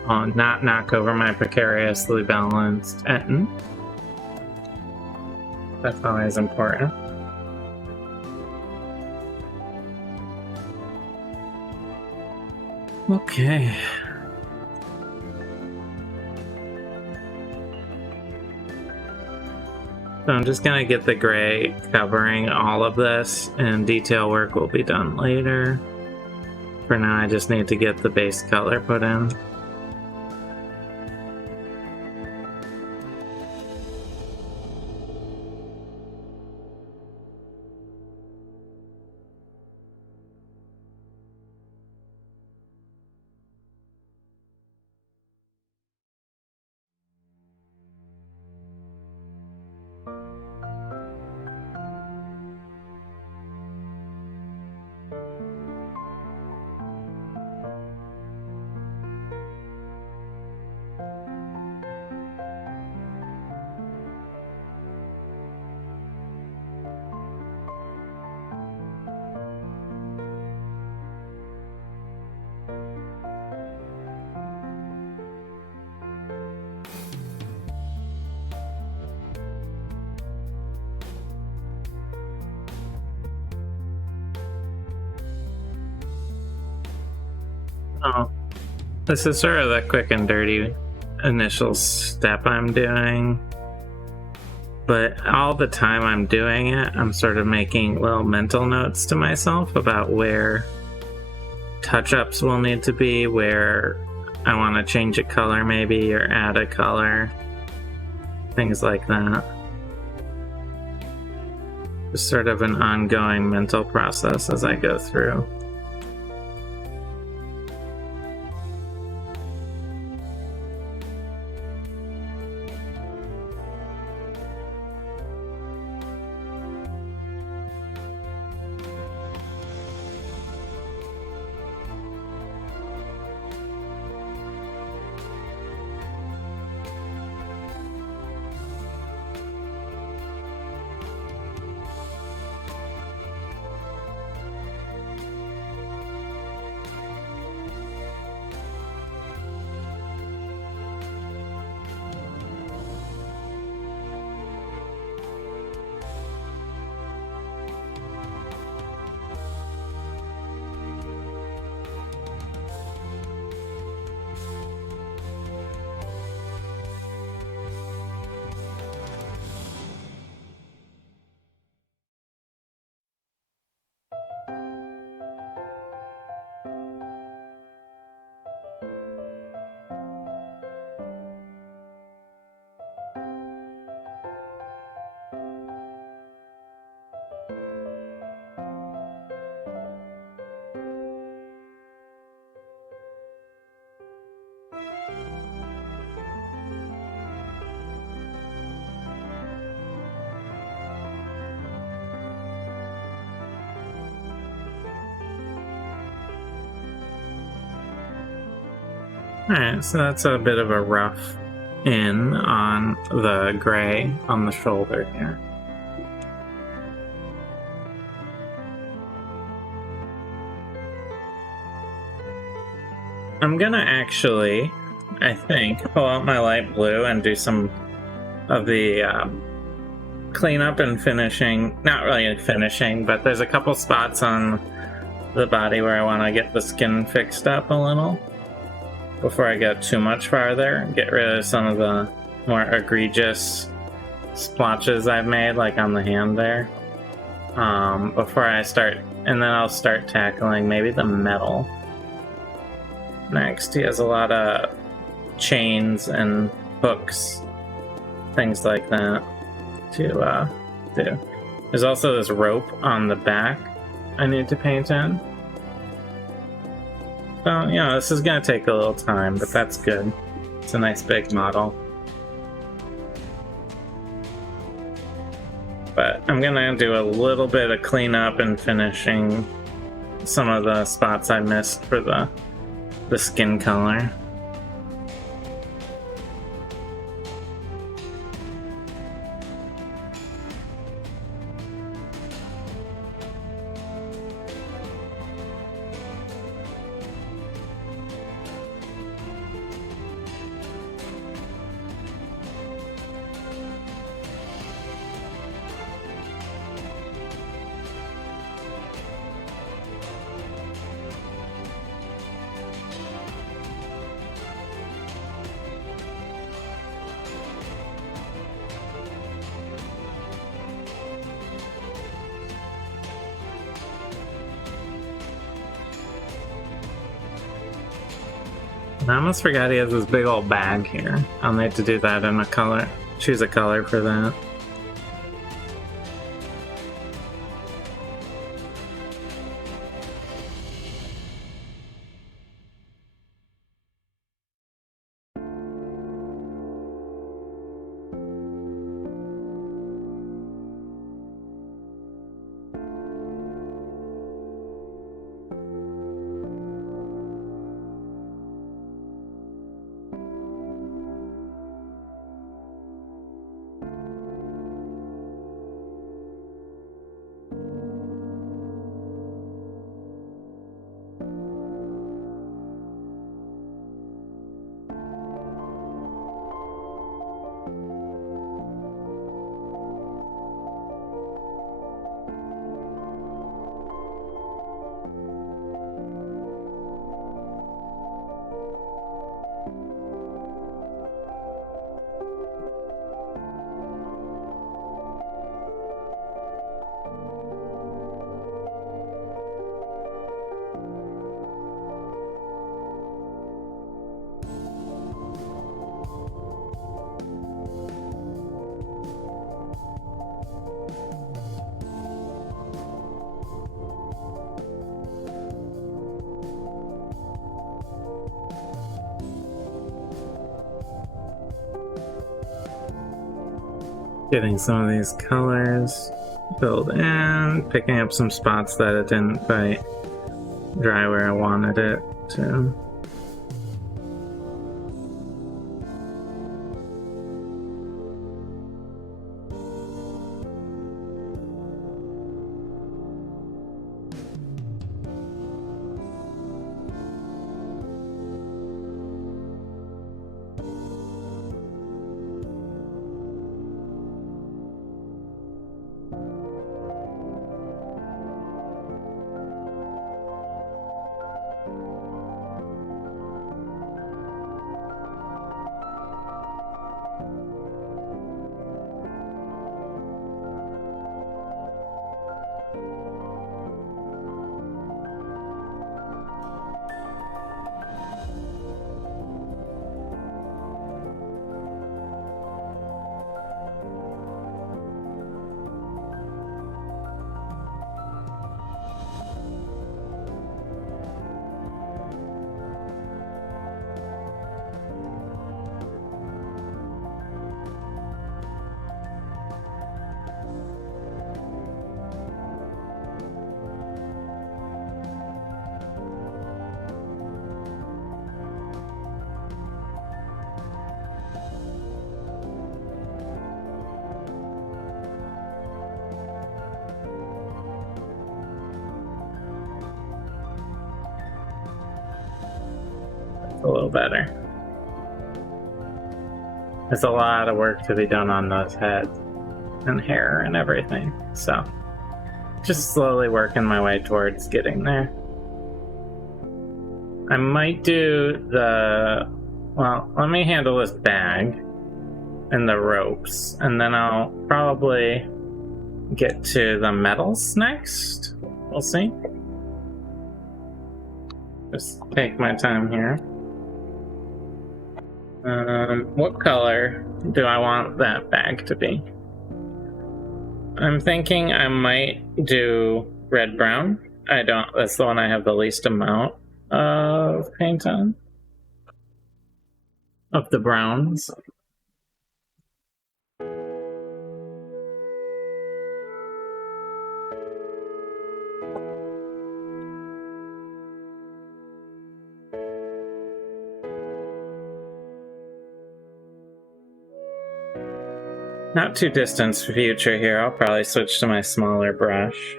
I'll not knock over my precariously balanced Ettin. That's always important. Okay. So I'm just gonna get the gray covering all of this, and detail work will be done later. For now, I just need to get the base color put in. Oh, this is sort of the quick and dirty initial step I'm doing. But all the time I'm doing it, I'm sort of making little mental notes to myself about where touch-ups will need to be, where I want to change a color maybe, or add a color. Things like that. Just sort of an ongoing mental process as I go through. Alright, so that's a bit of a rough in on the gray on the shoulder here. I'm gonna actually, I think, pull out my light blue and do some of the cleanup and finishing. Not really finishing, but there's a couple spots on the body where I want to get the skin fixed up a little before I go too much farther. Get rid of some of the more egregious splotches I've made, like on the hand there, before I start, and then I'll start tackling maybe the metal next. He has a lot of chains and hooks, things like that to do. There's also this rope on the back I need to paint in. So, you know, this is going to take a little time, but that's good. It's a nice big model. But I'm going to do a little bit of cleanup and finishing some of the spots I missed for the skin color. I almost forgot he has this big old bag here. I'll need to do that in a color. Choose a color for that. Getting some of these colors filled in, picking up some spots that it didn't quite dry where I wanted it to. A little better. There's a lot of work to be done on those heads and hair and everything, so just slowly working my way towards getting there. I might do let me handle this bag and the ropes, and then I'll probably get to the metals next. We'll see. Just take my time here. What color do I want that bag to be? I'm thinking I might do red-brown. That's the one I have the least amount of paint on. Of the browns. Not too distant future here, I'll probably switch to my smaller brush.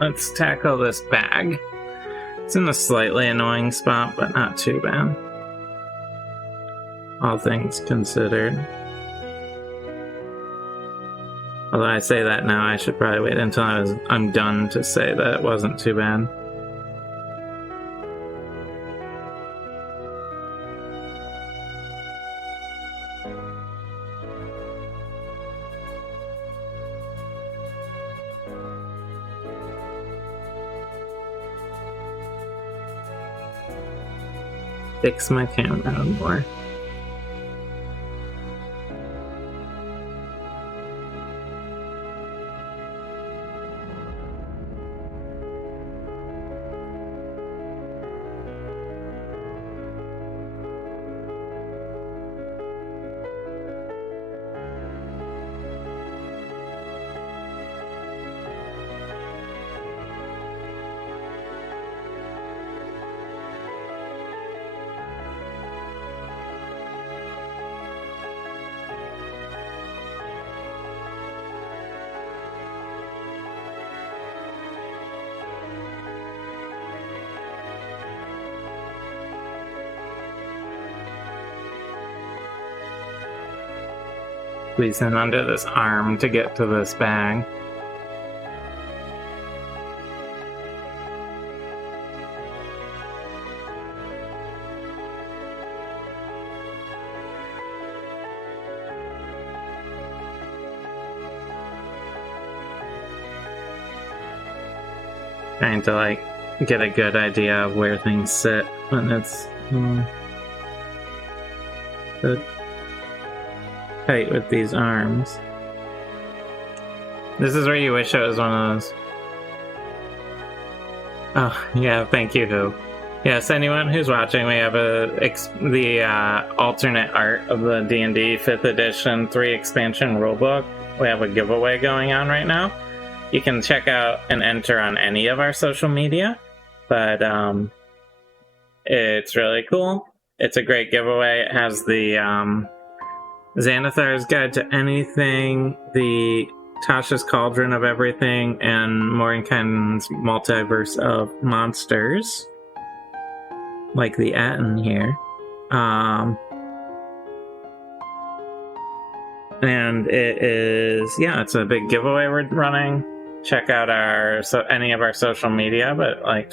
Let's tackle this bag. It's in a slightly annoying spot, but not too bad. All things considered. Although I say that now, I should probably wait until I'm done to say that it wasn't too bad. Fix my camera more. Squeeze in under this arm to get to this bag. Trying to get a good idea of where things sit when it's tight with these arms. This is where you wish it was one of those Oh, yeah, thank you, Who. Yes, anyone who's watching, we have the alternate art of the D&D 5th edition 3 expansion rulebook. We have a giveaway going on right now. You can check out and enter on any of our social media, but it's really cool. It's a great giveaway. It has the Xanathar's Guide to Anything, the Tasha's Cauldron of Everything, and Mordenkainen's Multiverse of Monsters, like the Ettin here. And it is, yeah, it's a big giveaway we're running. Check out any of our social media, but like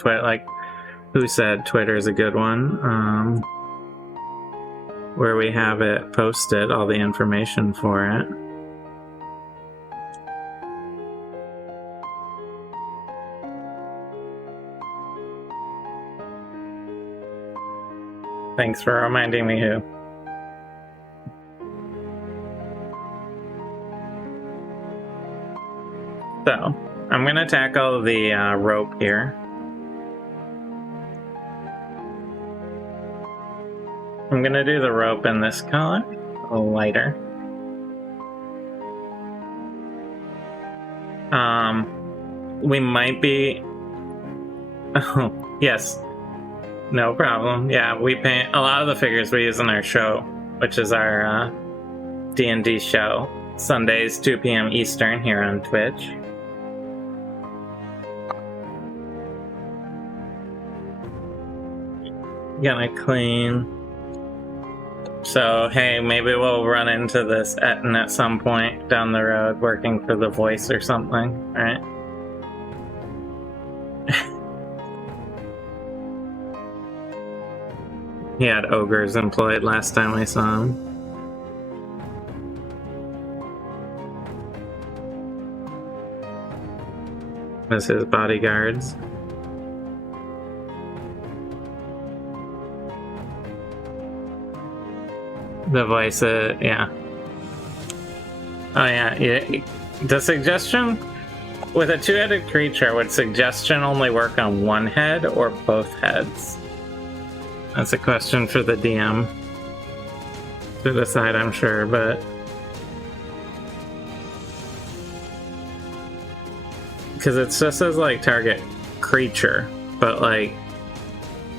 Who said Twitter is a good one, where we have it posted, all the information for it. Thanks for reminding me, Who. So, I'm going to tackle the rope here. I'm going to do the rope in this color, a little lighter. We might be... Oh, yes. No problem. Yeah, we paint a lot of the figures we use in our show, which is our D&D show. Sundays, 2 p.m. Eastern here on Twitch. Gonna clean. So, hey, maybe we'll run into this Ettin at some point down the road working for the voice or something, right? He had ogres employed last time we saw him. As his bodyguards. The voice, yeah. Oh yeah, the suggestion with a 2-headed creature, would suggestion only work on one head or both heads? That's a question for the DM to decide, I'm sure, but because it just says like target creature, but like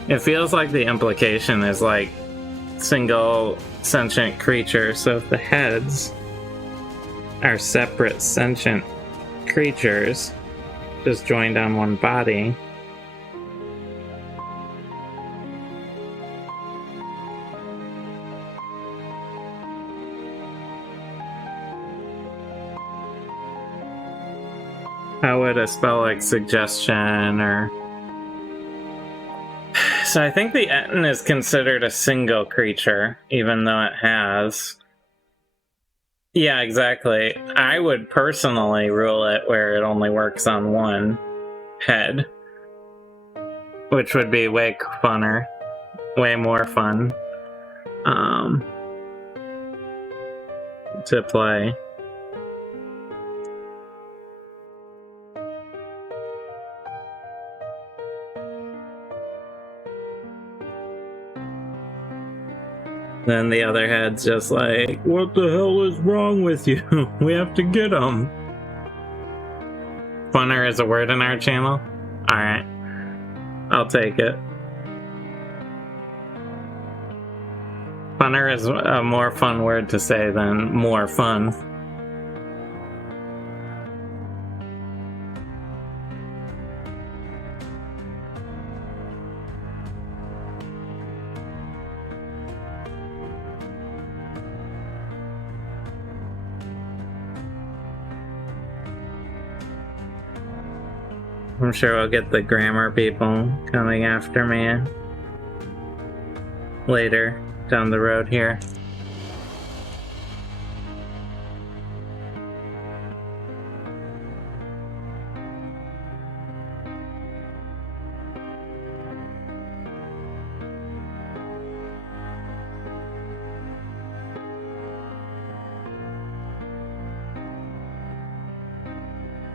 it feels like the implication is like single sentient creature. So if the heads are separate sentient creatures just joined on one body, how would a spell like suggestion or... So I think the Ettin is considered a single creature, even though it has... Yeah, exactly. I would personally rule it where it only works on one head, which would be way funner, way more fun to play. Then the other head's just like, what the hell is wrong with you? We have to get him. Funner is a word in our channel? Alright. I'll take it. Funner is a more fun word to say than more fun. I'm sure we'll get the grammar people coming after me later down the road here.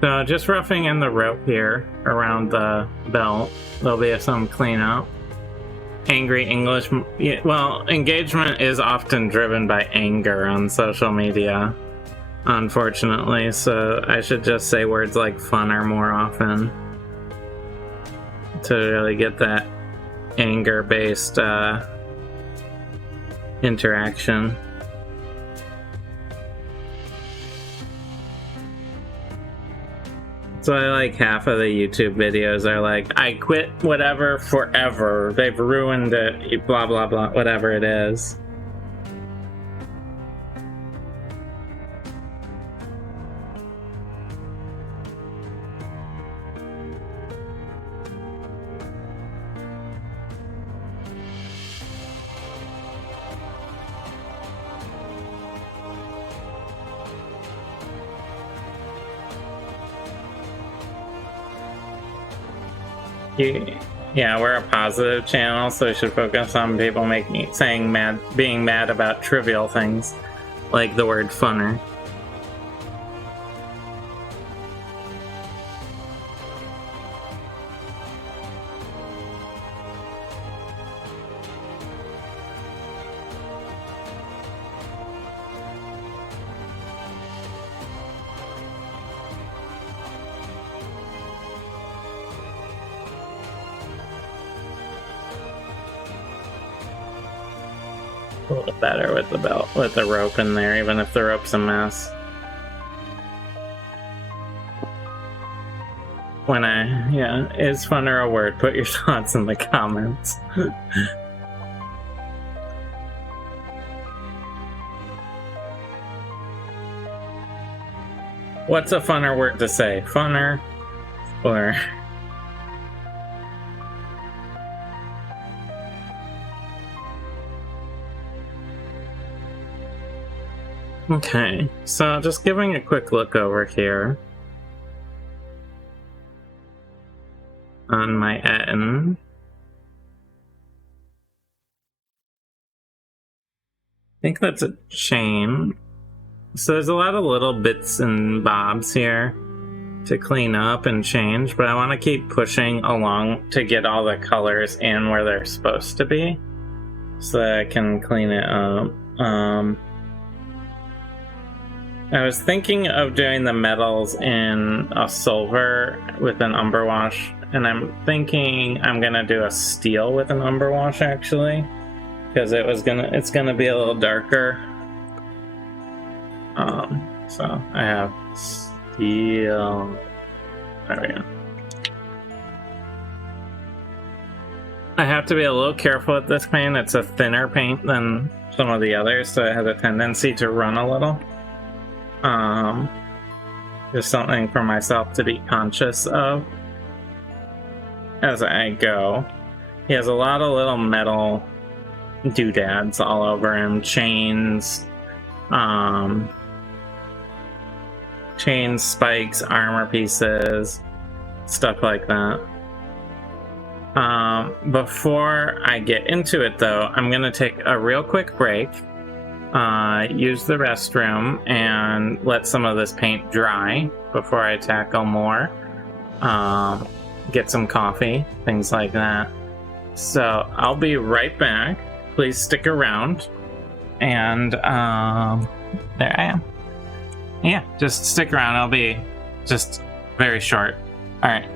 So just roughing in the rope here around the belt. There'll be some cleanup. Angry English. Well, engagement is often driven by anger on social media, unfortunately, so I should just say words like funner more often to really get that anger-based interaction. So I like half of the YouTube videos are like, I quit whatever forever. They've ruined it, blah, blah, blah, whatever it is. Yeah, we're a positive channel, so we should focus on people being mad about trivial things, like the word funner. A little better with the belt, with the rope in there, even if the rope's a mess. Is funner a word? Put your thoughts in the comments. What's a funner word to say? Funner? Or... Okay, so just giving a quick look over here on my Ettin. I think that's a chain. So there's a lot of little bits and bobs here to clean up and change, but I want to keep pushing along to get all the colors in where they're supposed to be so that I can clean it up. I was thinking of doing the metals in a silver with an umber wash, and I'm thinking I'm gonna do a steel with an umber wash actually, because it's gonna be a little darker. So I have steel. There we go. I have to be a little careful with this paint. It's a thinner paint than some of the others, so it has a tendency to run a little. Just something for myself to be conscious of as I go. He has a lot of little metal doodads all over him, chains, spikes, armor pieces, stuff like that. Before I get into it though, I'm gonna take a real quick break, use the restroom, and let some of this paint dry before I tackle more. Get some coffee, things like that. So I'll be right back. Please stick around. And there I am. Yeah, just stick around. I'll be just very short. All right.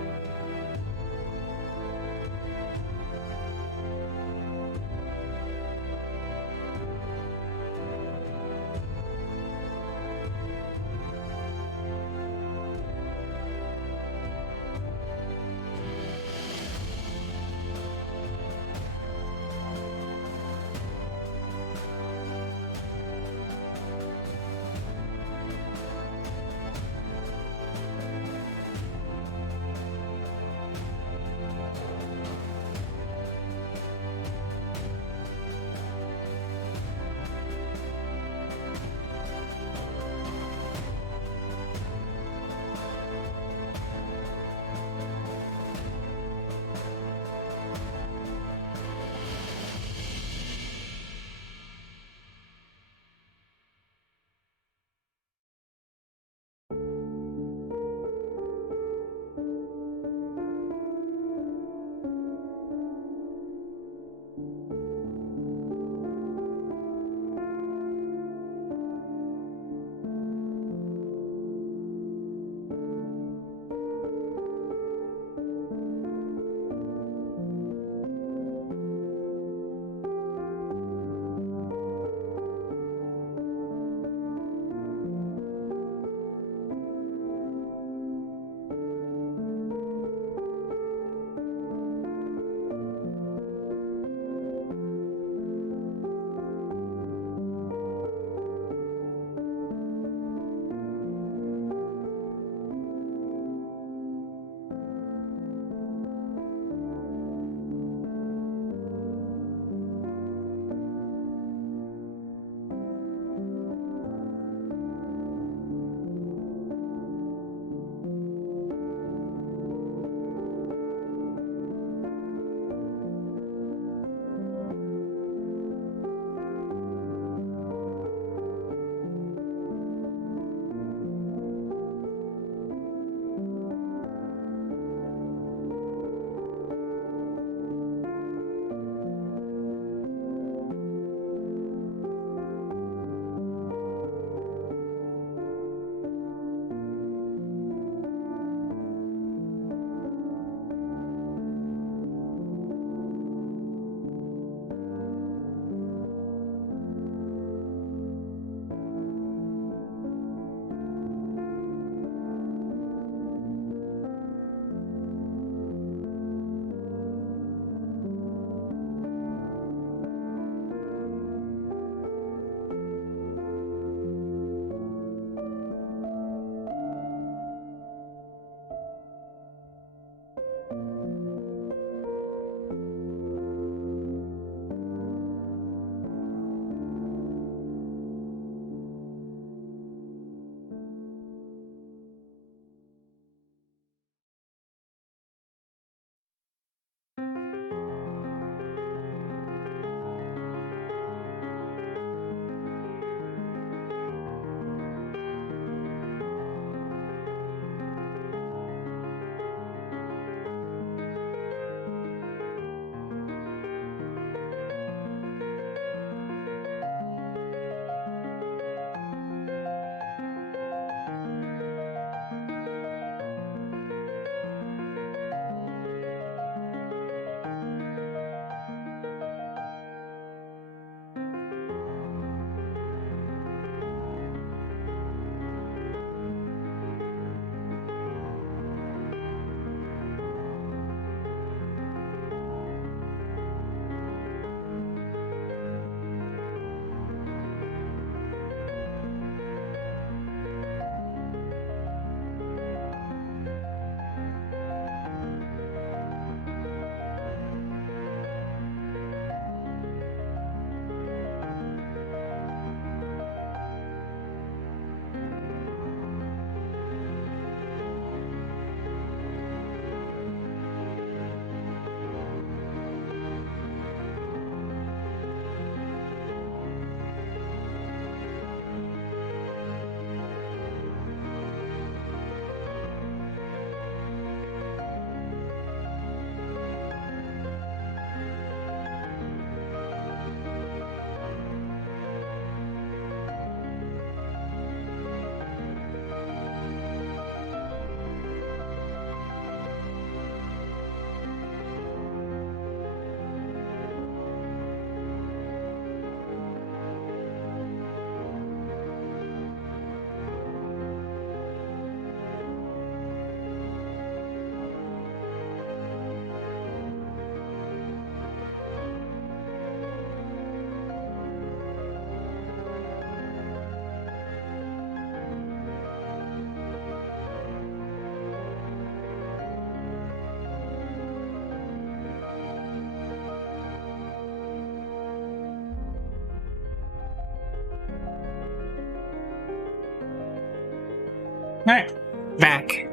Alright, back.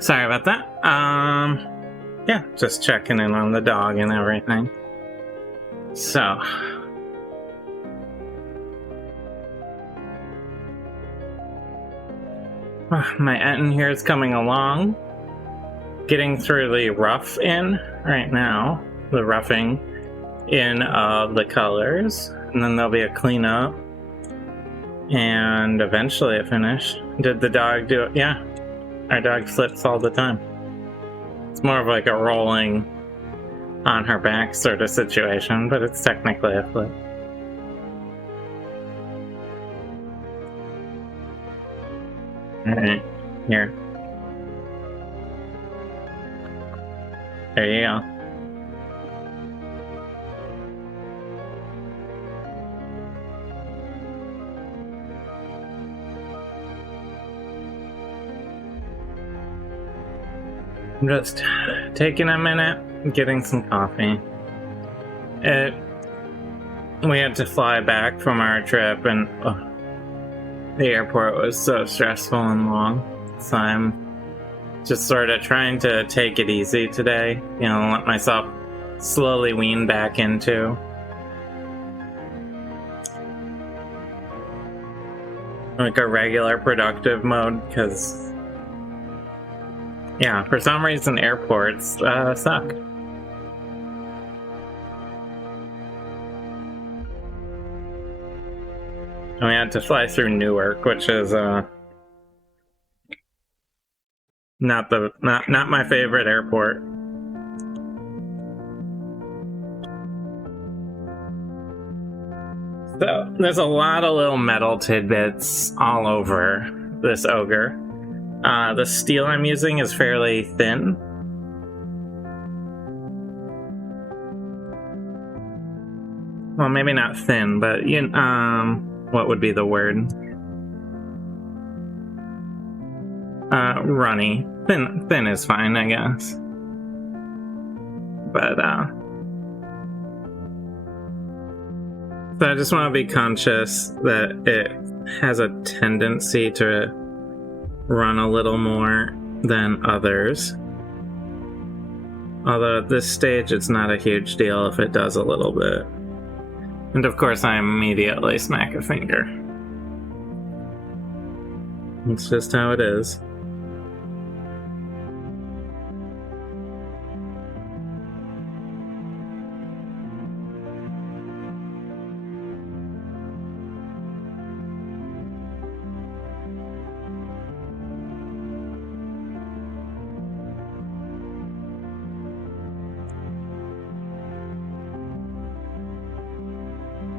Sorry about that. Yeah, just checking in on the dog and everything. So, my Ettin here is coming along, getting through the rough in right now, the roughing in of the colors, and then there'll be a cleanup, and eventually a finish. Did the dog do it? Yeah, our dog flips all the time. It's more of like a rolling on her back sort of situation, but it's technically a flip. Alright, here. There you go. I'm just taking a minute, getting some coffee. We had to fly back from our trip, and the airport was so stressful and long, so I'm just sort of trying to take it easy today, you know, let myself slowly wean back into like a regular productive mode, because yeah, for some reason airports suck. And we had to fly through Newark, which is not my favorite airport. So there's a lot of little metal tidbits all over this ogre. The steel I'm using is fairly thin. Well, maybe not thin, but what would be the word? Runny. Thin is fine, I guess. But so I just want to be conscious that it has a tendency to run a little more than others. Although at this stage it's not a huge deal if it does a little bit. And of course I immediately smack a finger. It's just how it is.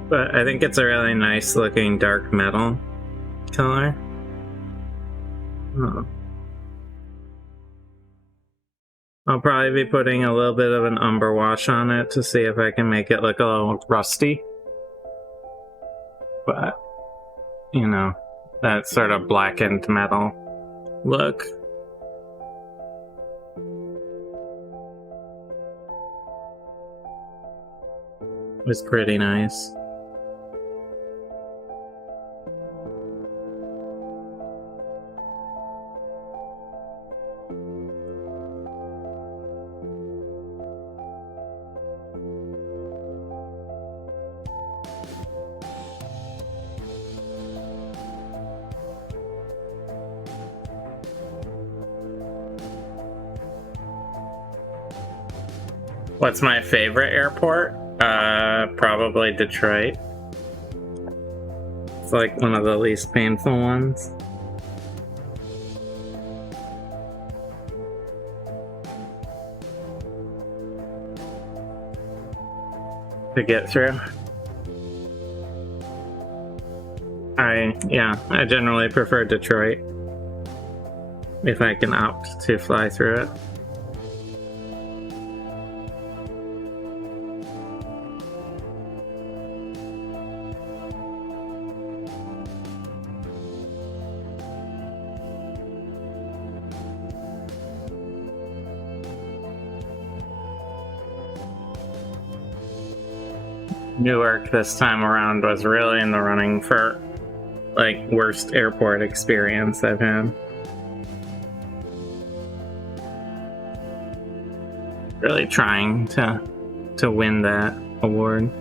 But I think it's a really nice looking dark metal color. Oh. I'll probably be putting a little bit of an umber wash on it to see if I can make it look a little rusty. But, you know, that sort of blackened metal look. Was pretty nice. What's my favorite airport? Probably Detroit. It's like one of the least painful ones. To get through. I generally prefer Detroit if I can opt to fly through it. Newark this time around was really in the running for like worst airport experience I've had. Really trying to win that award.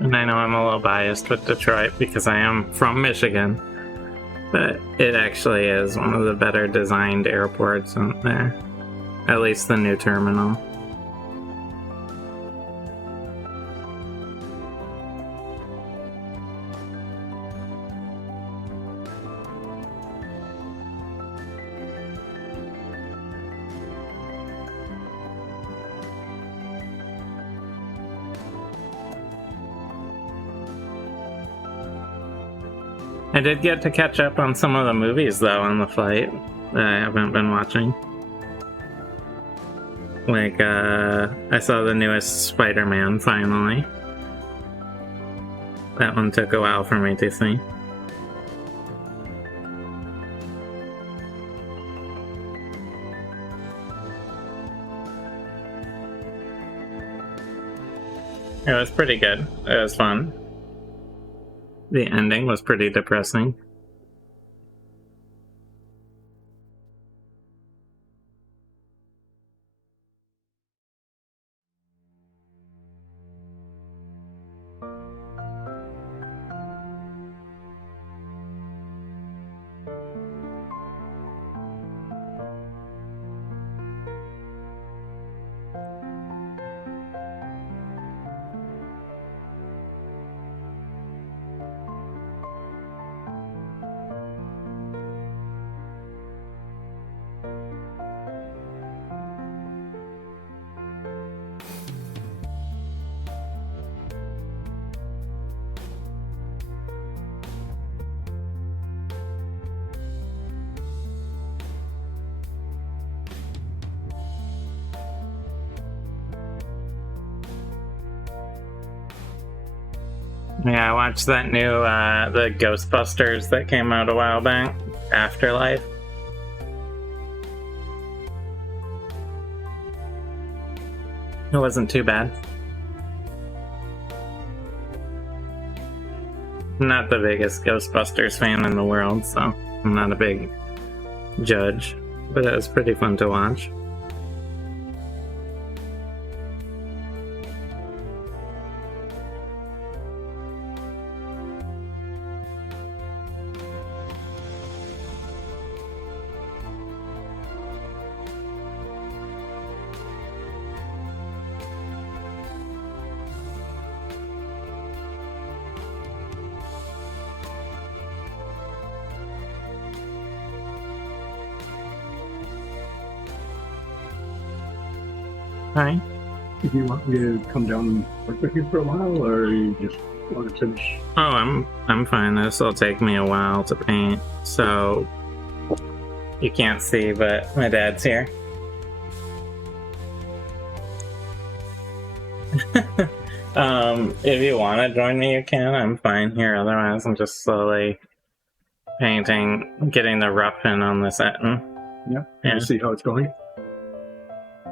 And I know I'm a little biased with Detroit because I am from Michigan, but it actually is one of the better designed airports out there. At least the new terminal. I did get to catch up on some of the movies, though, on the flight that I haven't been watching. Like, I saw the newest Spider-Man, finally. That one took a while for me to see. It was pretty good. It was fun. The ending was pretty depressing. Yeah, I watched that new, the Ghostbusters that came out a while back, Afterlife. It wasn't too bad. I'm not the biggest Ghostbusters fan in the world, so I'm not a big judge, but it was pretty fun to watch. Hi. Do you want me to come down and work with you for a while, or you just want to finish? Oh, I'm fine. This will take me a while to paint, so you can't see, but my dad's here. If you want to join me, you can. I'm fine here. Otherwise, I'm just slowly painting, getting the rough in on this Ettin. Yeah. Yeah. See how it's going.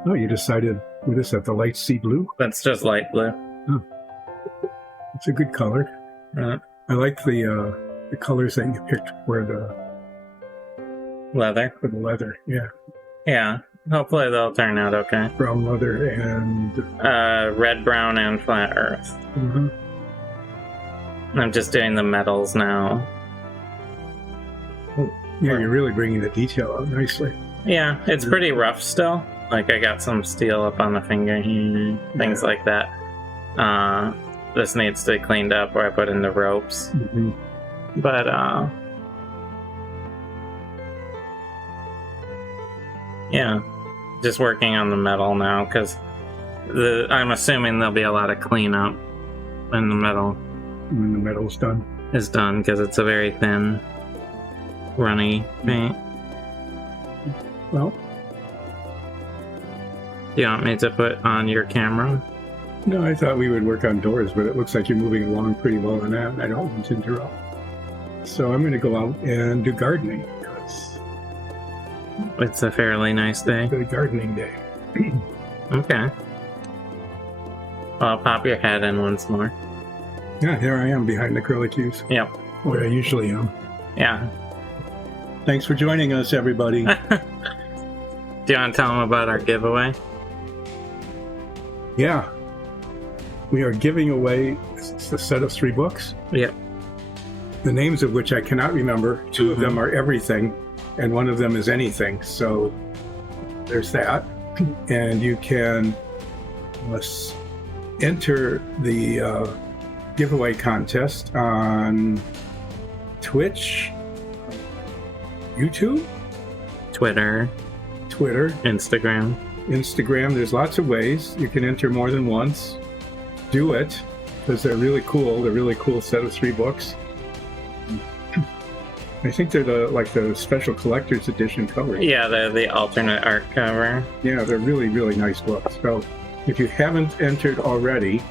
Oh, you decided with this at the light sea blue. That's just light blue. Oh. It's a good color. I like the colors that you picked for the Leather. for the leather. Yeah, Yeah. Hopefully they'll turn out okay. brown leather and Red, brown, and flat earth. I'm just doing the metals now. Yeah, you're really bringing the detail out nicely. Yeah, it's pretty rough still. Like, I got some steel up on the finger here, things like that. This needs to be cleaned up where I put in the ropes. Mm-hmm. But, yeah, just working on the metal now, because I'm assuming there'll be a lot of cleanup when the metal When the metal's done. is done, because it's a very thin, runny paint. Well, Do you want me to put on your camera? no, I thought we would work on doors, but it looks like you're moving along pretty well on that, and I don't want to interrupt. So I'm going to go out and do gardening, because It's a fairly nice day. it's a gardening day. Okay. I'll pop your head in once more. Yeah, here I am behind the curlicues, Yep. where I usually am. Yeah. Thanks for joining us, everybody. Do you want to tell them about our giveaway? Yeah. We are giving away a set of 3 books, Yep. the names of which I cannot remember. 2 of them are everything, and 1 of them is anything. So there's that. And you can enter the giveaway contest on Twitch, YouTube, Twitter, Instagram. There's lots of ways. You can enter more than once. Do it, because they're really cool. They're a really cool set of 3 books. I think they're the special collector's edition covers. Yeah, the alternate art cover. Yeah, they're really, really nice books. So if you haven't entered already,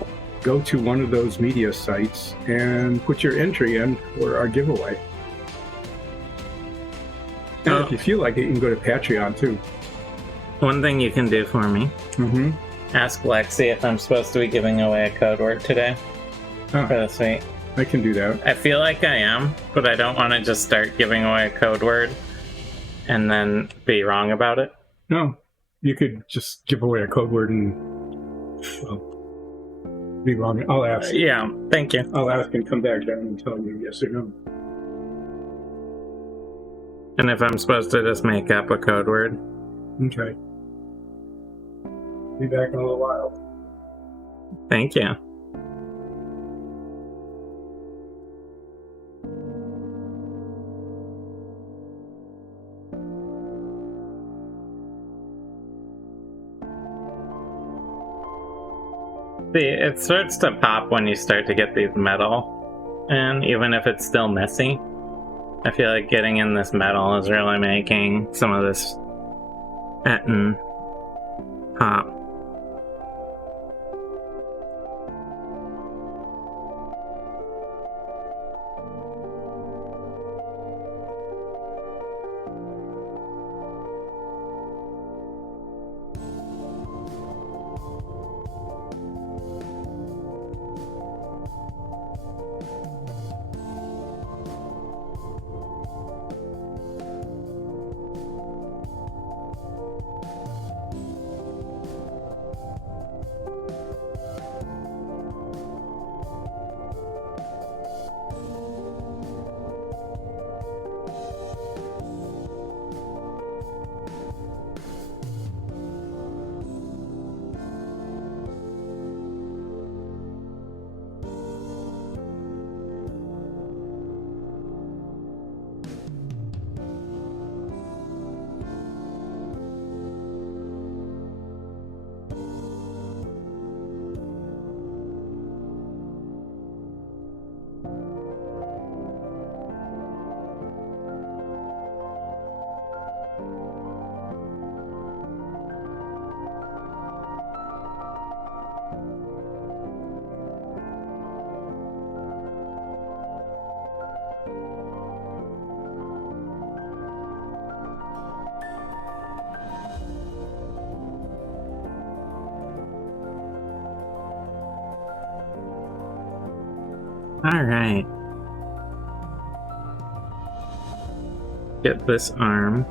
go to one of those media sites and put your entry in for our giveaway. And if you feel like it, you can go to Patreon too. One thing you can do for me, Mm-hmm. ask Lexi if I'm supposed to be giving away a code word today for this week. I can do that. I feel like I am, but I don't want to just start giving away a code word and then be wrong about it. No, you could just give away a code word and be wrong. I'll ask. Yeah, thank you. I'll ask and come back down and tell you yes or no. And if I'm supposed to just make up a code word, Okay. Be back in a little while. thank you. See, it starts to pop when you start to get these metal, and even if it's still messy, I feel like getting in this metal is really making some of this Ettin pop. Alright. Get this arm.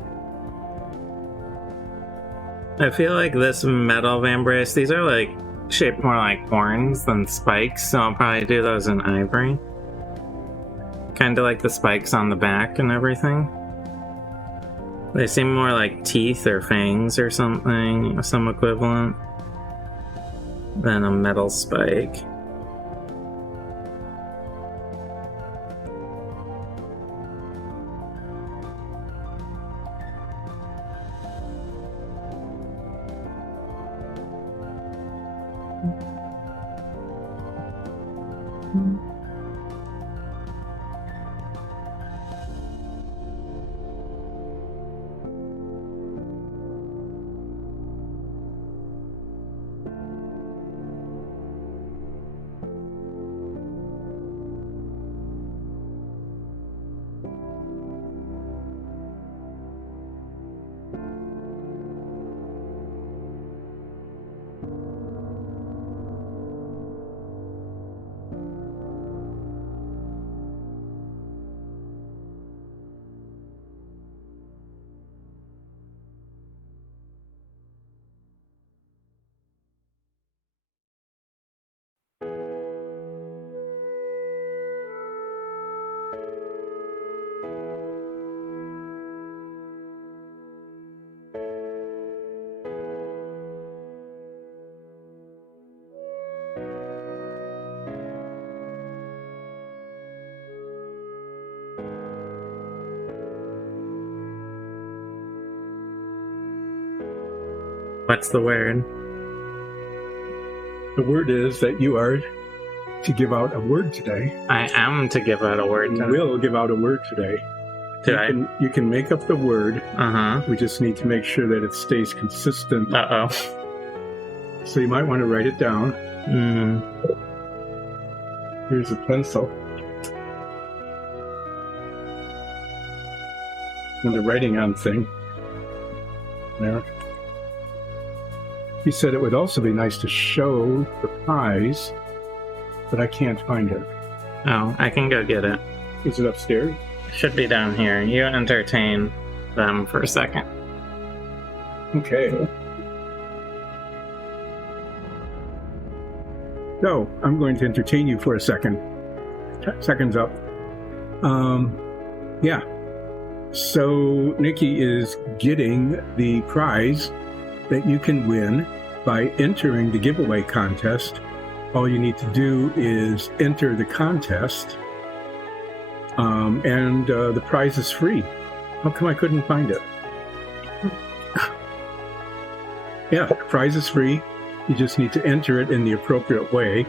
I feel like this metal vambrace, these are like shaped more like horns than spikes, so I'll probably do those in ivory. Kinda like the spikes on the back and everything. They seem more like teeth or fangs or something, some equivalent, than a metal spike. What's the word? The word is that you are to give out a word today. I am to give out a word. You will give out a word today. You can make up the word. Uh-huh. We just need to make sure that it stays consistent. Uh-oh. So you might want to write it down. Here's a pencil. And the writing on thing. There. He said it would also be nice to show the prize, but I can't find it. Oh, I can go get it. Is it upstairs? Should be down here. You entertain them for a second. Okay. So, I'm going to entertain you for a second. Seconds up. Yeah. So, Nikki is getting the prize that you can win by entering the giveaway contest. All you need to do is enter the contest, and the prize is free. How come I couldn't find it? Yeah, the prize is free. You just need to enter it in the appropriate way,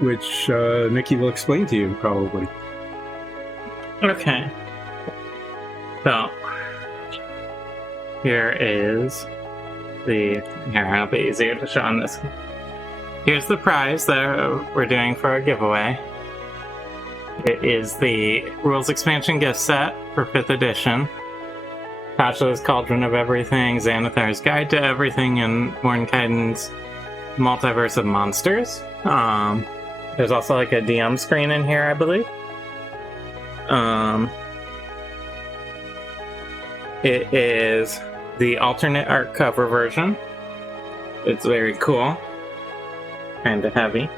which Nikki will explain to you probably. Okay. So, here is here, it'll be easier to show on this. Here's the prize that we're doing for our giveaway. It is the Rules Expansion gift set for 5th edition. Tasha's Cauldron of Everything, Xanathar's Guide to Everything, and Mornkaiden's Multiverse of Monsters. There's also like a DM screen in here, I believe. It is the alternate art cover version. It's very cool. Kind of heavy.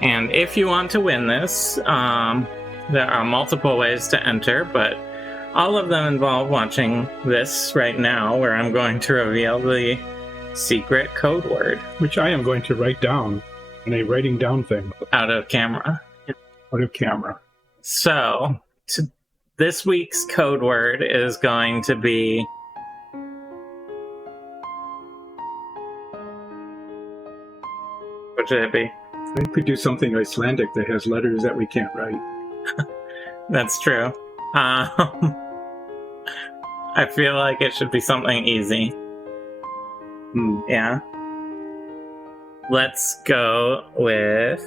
And if you want to win this, there are multiple ways to enter, but all of them involve watching this right now, where I'm going to reveal the secret code word. Which I am going to write down in a writing down thing. Out of camera. Out of camera. So, this week's code word is going to be... What should it be? I could do something Icelandic that has letters that we can't write. That's true. I feel like it should be something easy. Yeah. Let's go with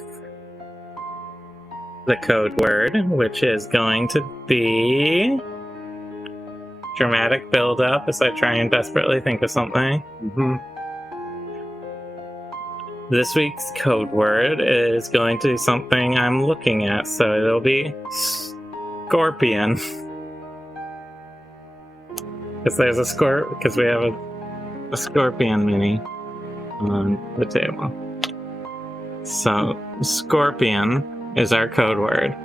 the code word, which is going to be dramatic build-up as I try and desperately think of something. This week's code word is going to be something I'm looking at, so it'll be scorpion. Because there's because we have a scorpion mini on the table. So, scorpion is our code word.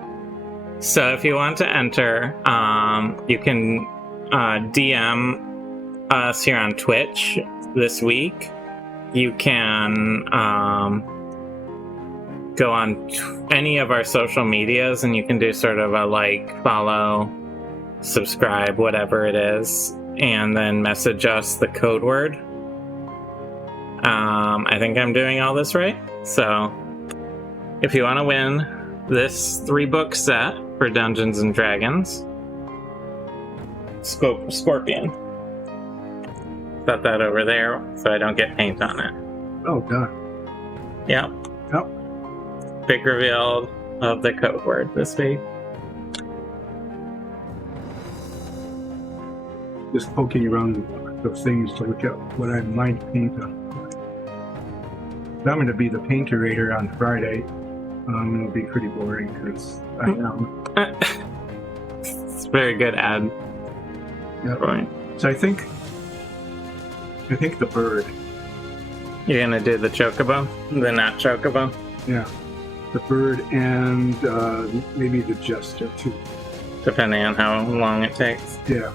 So if you want to enter, you can DM us here on Twitch this week. You can go on any of our social medias and you can do sort of a like, follow, subscribe, whatever it is, and then message us the code word. I think I'm doing all this right. So if you want to win this 3-book set for Dungeons and Dragons, Scorpion. Set that over there so I don't get paint on it. Oh, done. Yep. Yep. Big reveal of the code word this week. Just poking around those things to look at what I might paint on. I'm going to be the painterator on Friday. It'll be pretty boring because I am. It's a very good ad. Yep. Right. So I think the bird. You're gonna do the chocobo, the not chocobo. Yeah, the bird and maybe the jester too. Depending on how long it takes. Yeah,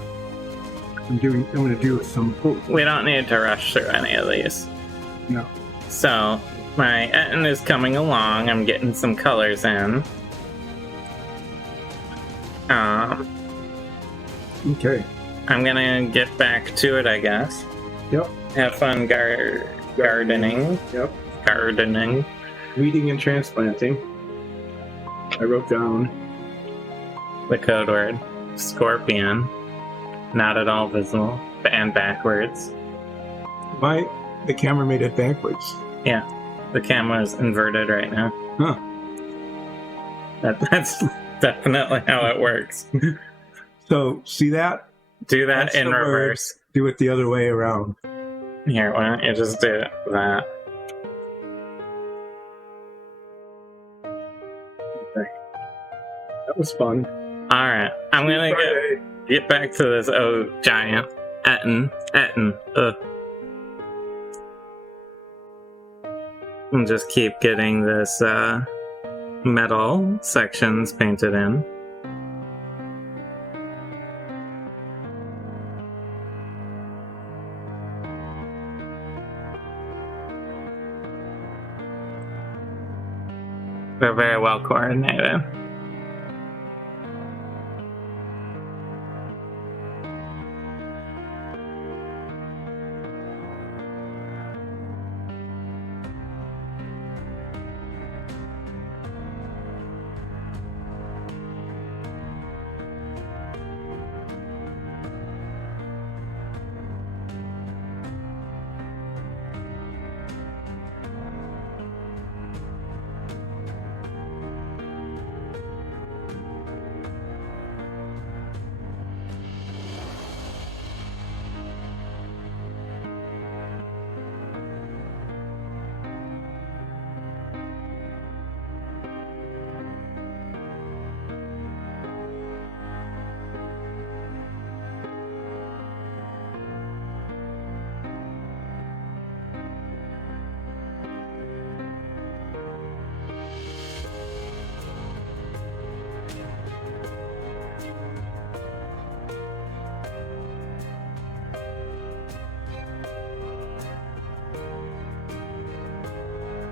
I'm going to do some. We don't need to rush through any of these. No. So my Ettin is coming along. I'm getting some colors in. Okay. I'm gonna get back to it, I guess. Yep. Have fun gardening. Yep. Gardening. Weeding and transplanting. I wrote down The code word. Scorpion. Not at all visible. And backwards. the camera made it backwards. Yeah. The camera's inverted right now. Huh. That's definitely how it works. So, see that? Do that That's in the word. reverse. Do it the other way around. Here, why don't you just do that? Okay. That was fun. Alright, I'm gonna get back to this giant. Ettin. And just keep getting this metal sections painted in. They're very well coordinated.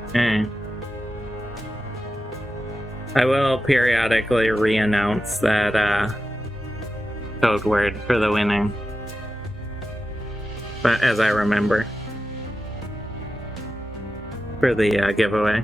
Okay. I will periodically re-announce that code word for the winning. But as I remember. For the giveaway.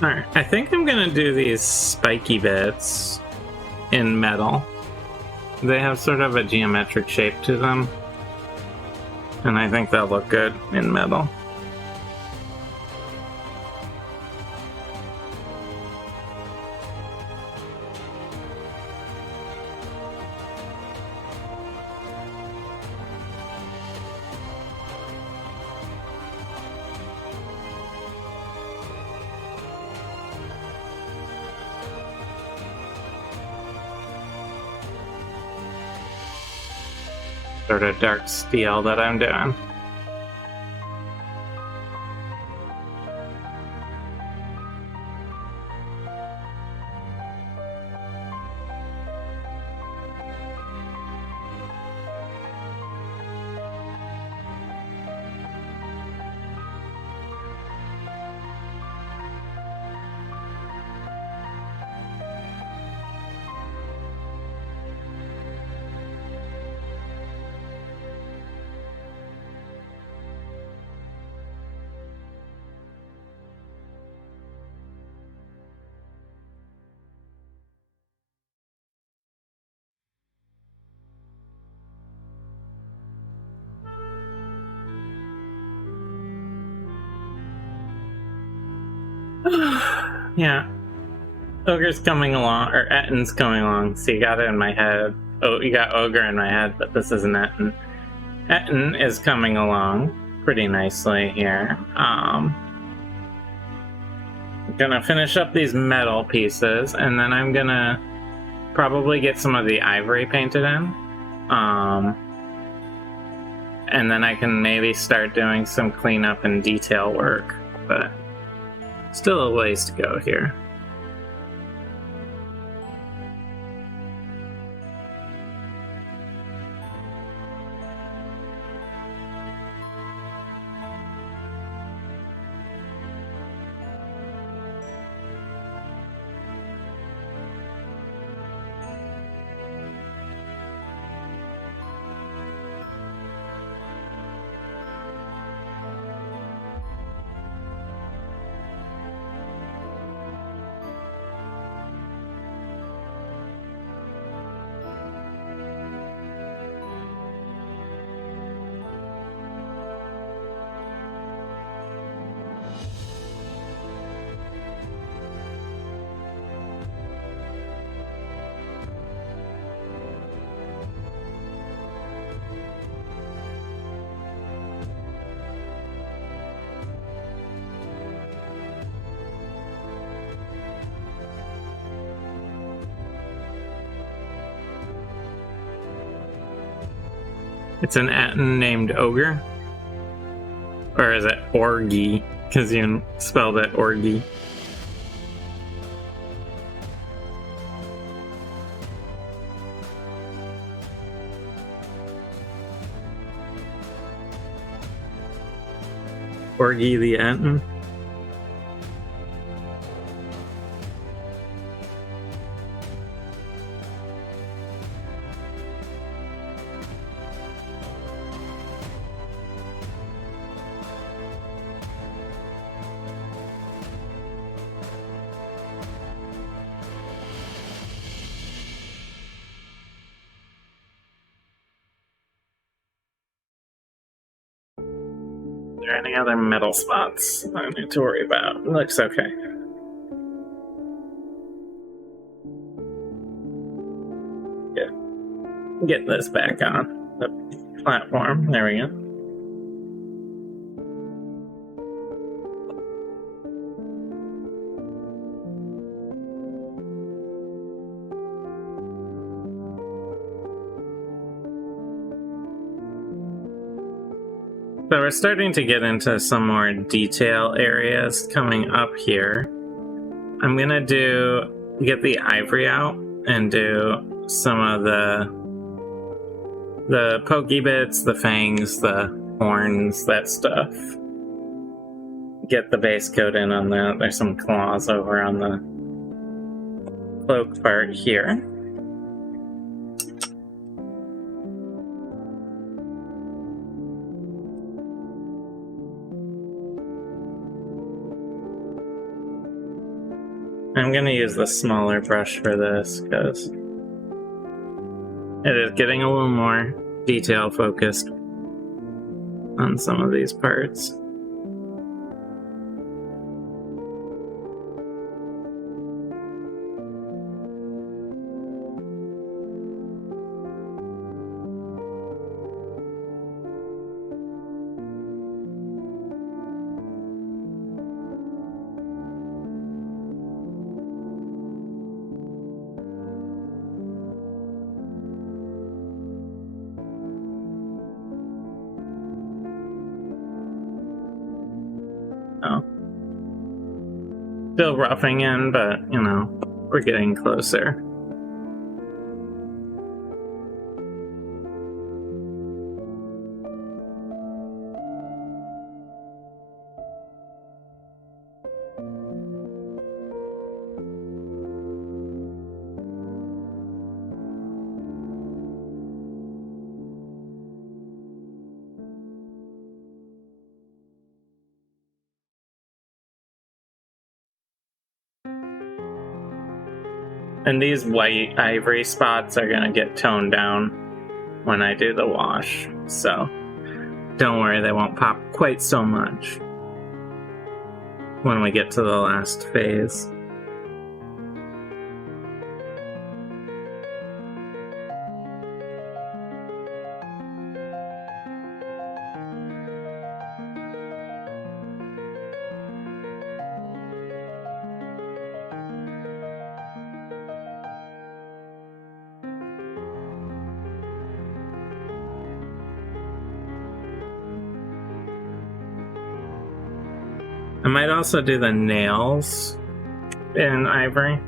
Alright, I think I'm gonna do these spiky bits in metal. They have sort of a geometric shape to them, and I think they'll look good in metal. sort of dark steel that I'm doing. Yeah. Ogre's coming along, or Ettin's coming along. So you got it in my head. Oh, you got Ogre in my head, but this isn't Ettin. Ettin is coming along pretty nicely here. I'm gonna finish up these metal pieces, and then I'm gonna probably get some of the ivory painted in. And then I can maybe start doing some cleanup and detail work, but still a ways to go here. It's an Ettin named Ogre? Or is it Orgy? Because you spelled it Orgy. Orgy the Ettin? Are there any other metal spots I need to worry about? It looks okay. Get this back on the platform. There we go. So we're starting to get into some more detail areas coming up here. I'm gonna get the ivory out and do some of the pokey bits, the fangs, the horns, that stuff. Get the base coat in on that. There's some claws over on the cloak part here. I'm gonna use the smaller brush for this because it is getting a little more detail focused on some of these parts. Still roughing in, but, you know, we're getting closer. And these white ivory spots are gonna get toned down when I do the wash, so don't worry, they won't pop quite so much when we get to the last phase. I might also do the nails in ivory.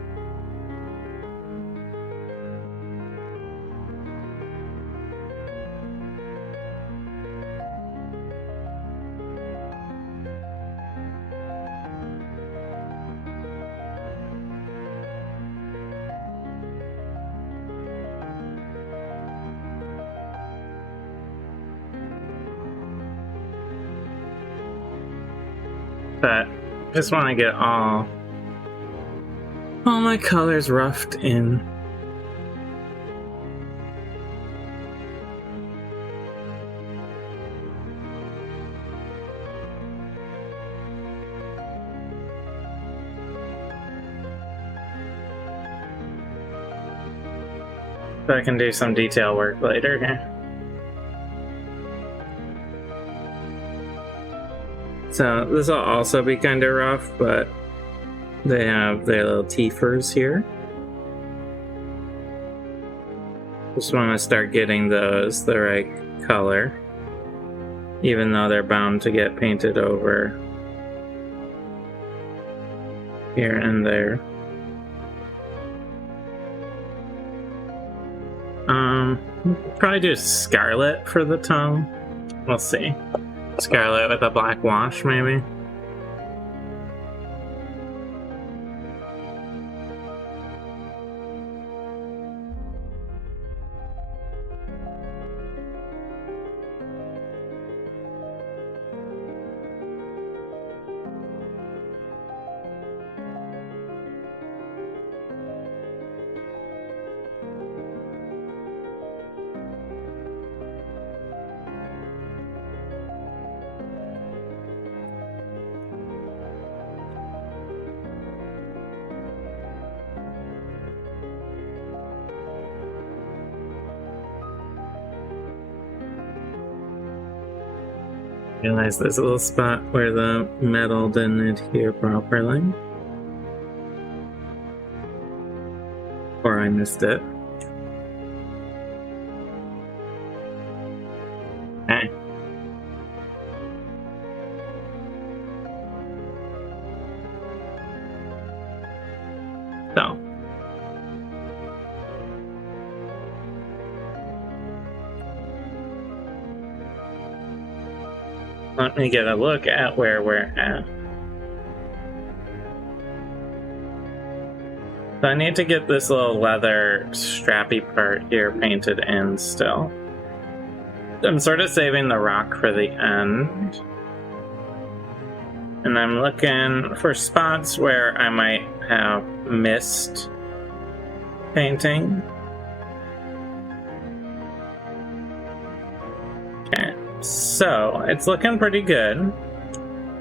But just want to get all my colors roughed in. So I can do some detail work later here. So this will also be kind of rough, but they have their little teethers here. Just want to start getting those the right color, even though they're bound to get painted over here and there. Probably do scarlet for the tongue. We'll see. Scarlet with a black wash, maybe. Realize there's a little spot where the metal didn't adhere properly. Or I missed it. Okay. So. Let me get a look at where we're at. So I need to get this little leather strappy part here painted in still. I'm sort of saving the rock for the end. And I'm looking for spots where I might have missed painting. Okay. So, it's looking pretty good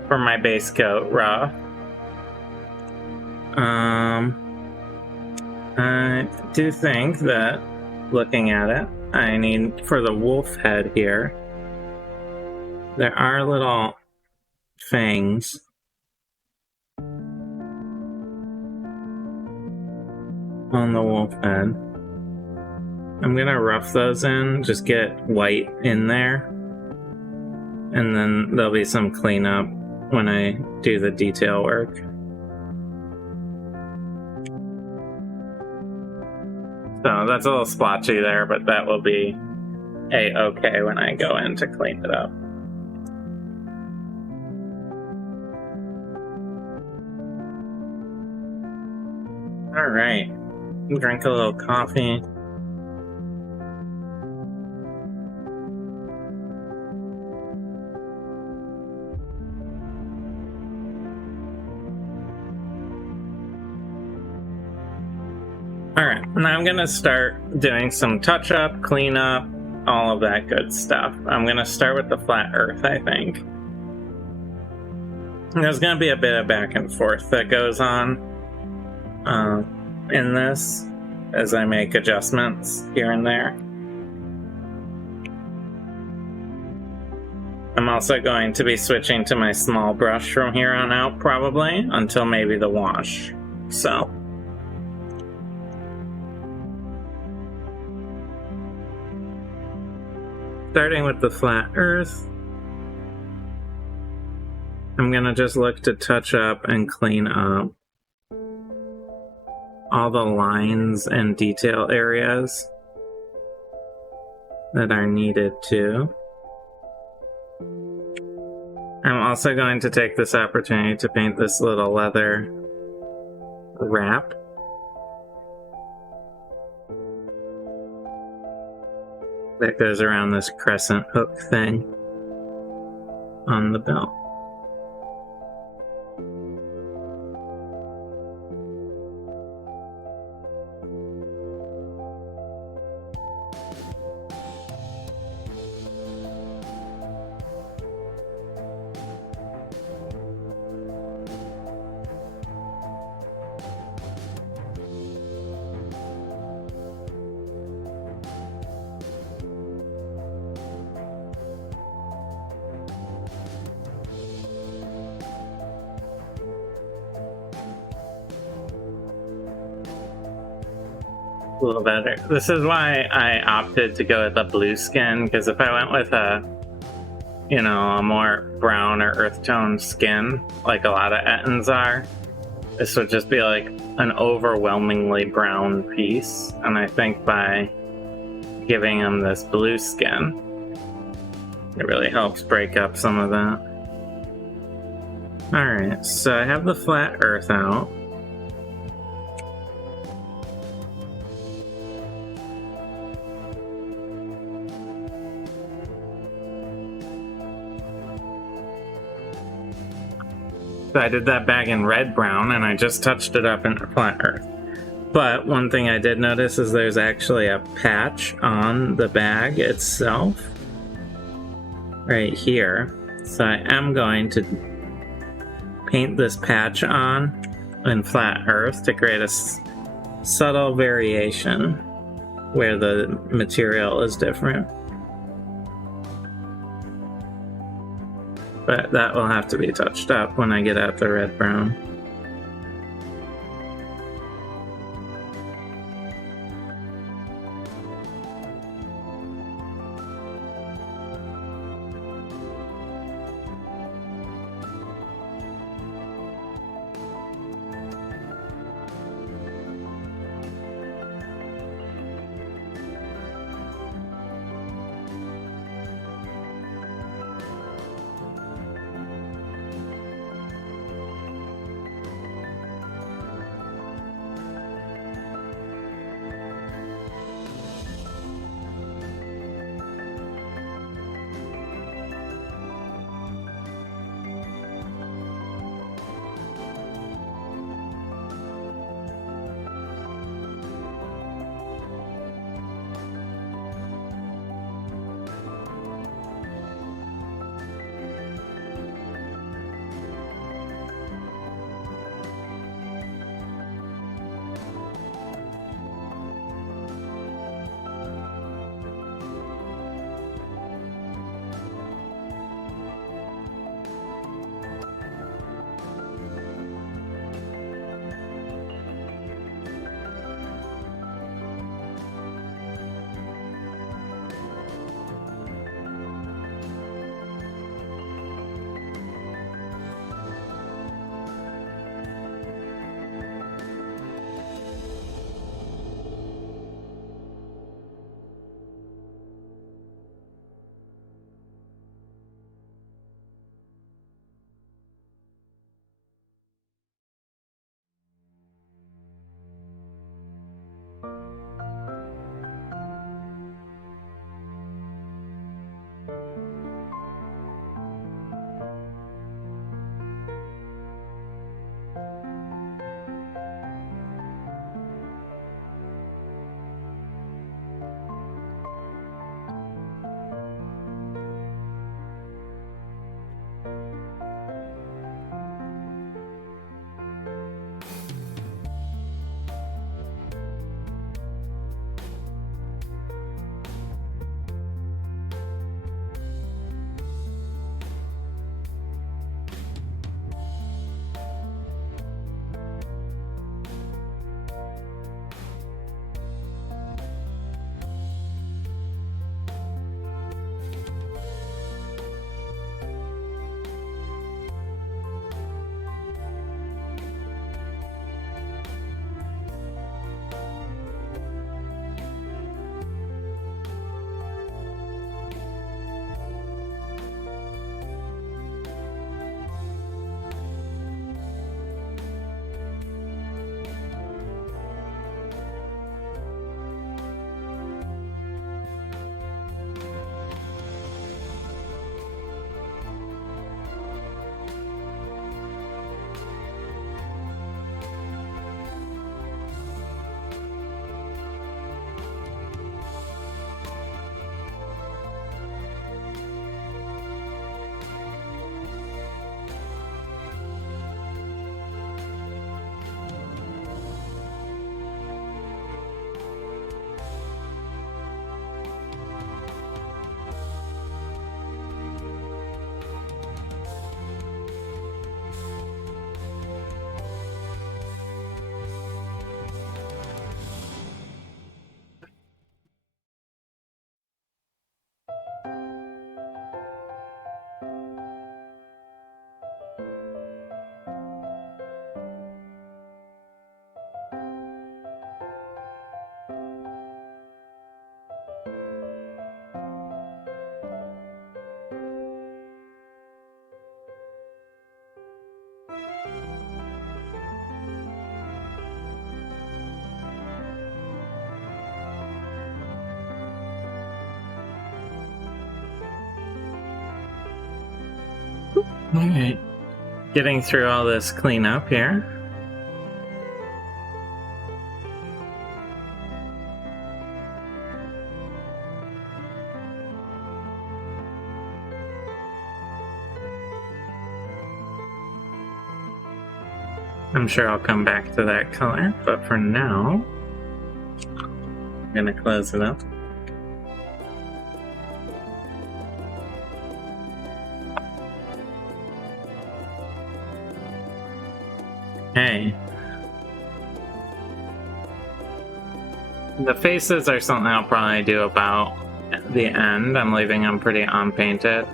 for my base coat rough. I do think that, looking at it, I need, for the wolf head here, there are little fangs on the wolf head. I'm gonna rough those in, just get white in there. And then there'll be some cleanup when I do the detail work. So that's a little splotchy there, but that will be a-okay when I go in to clean it up. Alright, drink a little coffee. Alright, now I'm gonna start doing some touch-up, cleanup, all of that good stuff. I'm gonna start with the flat earth, I think. There's gonna be a bit of back and forth that goes on in this as I make adjustments here and there. I'm also going to be switching to my small brush from here on out, probably, until maybe the wash. So starting with the flat earth, I'm gonna just look to touch up and clean up all the lines and detail areas that are needed too. I'm also going to take this opportunity to paint this little leather wrap. That goes around this crescent hook thing on the belt. A little better. This is why I opted to go with a blue skin, because if I went with a more brown or earth tone skin, like a lot of Ettins are, this would just be like an overwhelmingly brown piece. And I think by giving him this blue skin, it really helps break up some of that. Alright, so I have the flat earth out. So I did that bag in red brown, and I just touched it up in flat earth. But one thing I did notice is there's actually a patch on the bag itself, right here. So I am going to paint this patch on in flat earth to create a subtle variation where the material is different. But that will have to be touched up when I get out the red brown. Alright. Getting through all this cleanup here. I'm sure I'll come back to that color, but for now, I'm gonna close it up. Hey. The faces are something I'll probably do about the end. I'm leaving them pretty unpainted.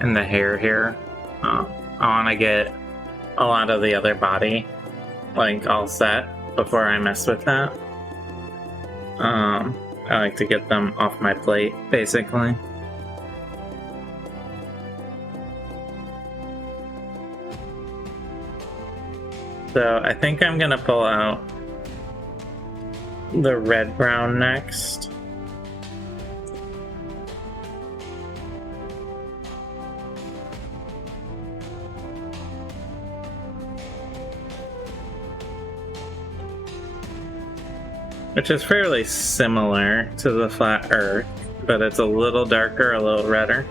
And the hair here. I want to get a lot of the other body like all set before I mess with that. I like to get them off my plate, basically. So I think I'm gonna pull out the red brown next. Which is fairly similar to the flat earth, but it's a little darker, a little redder.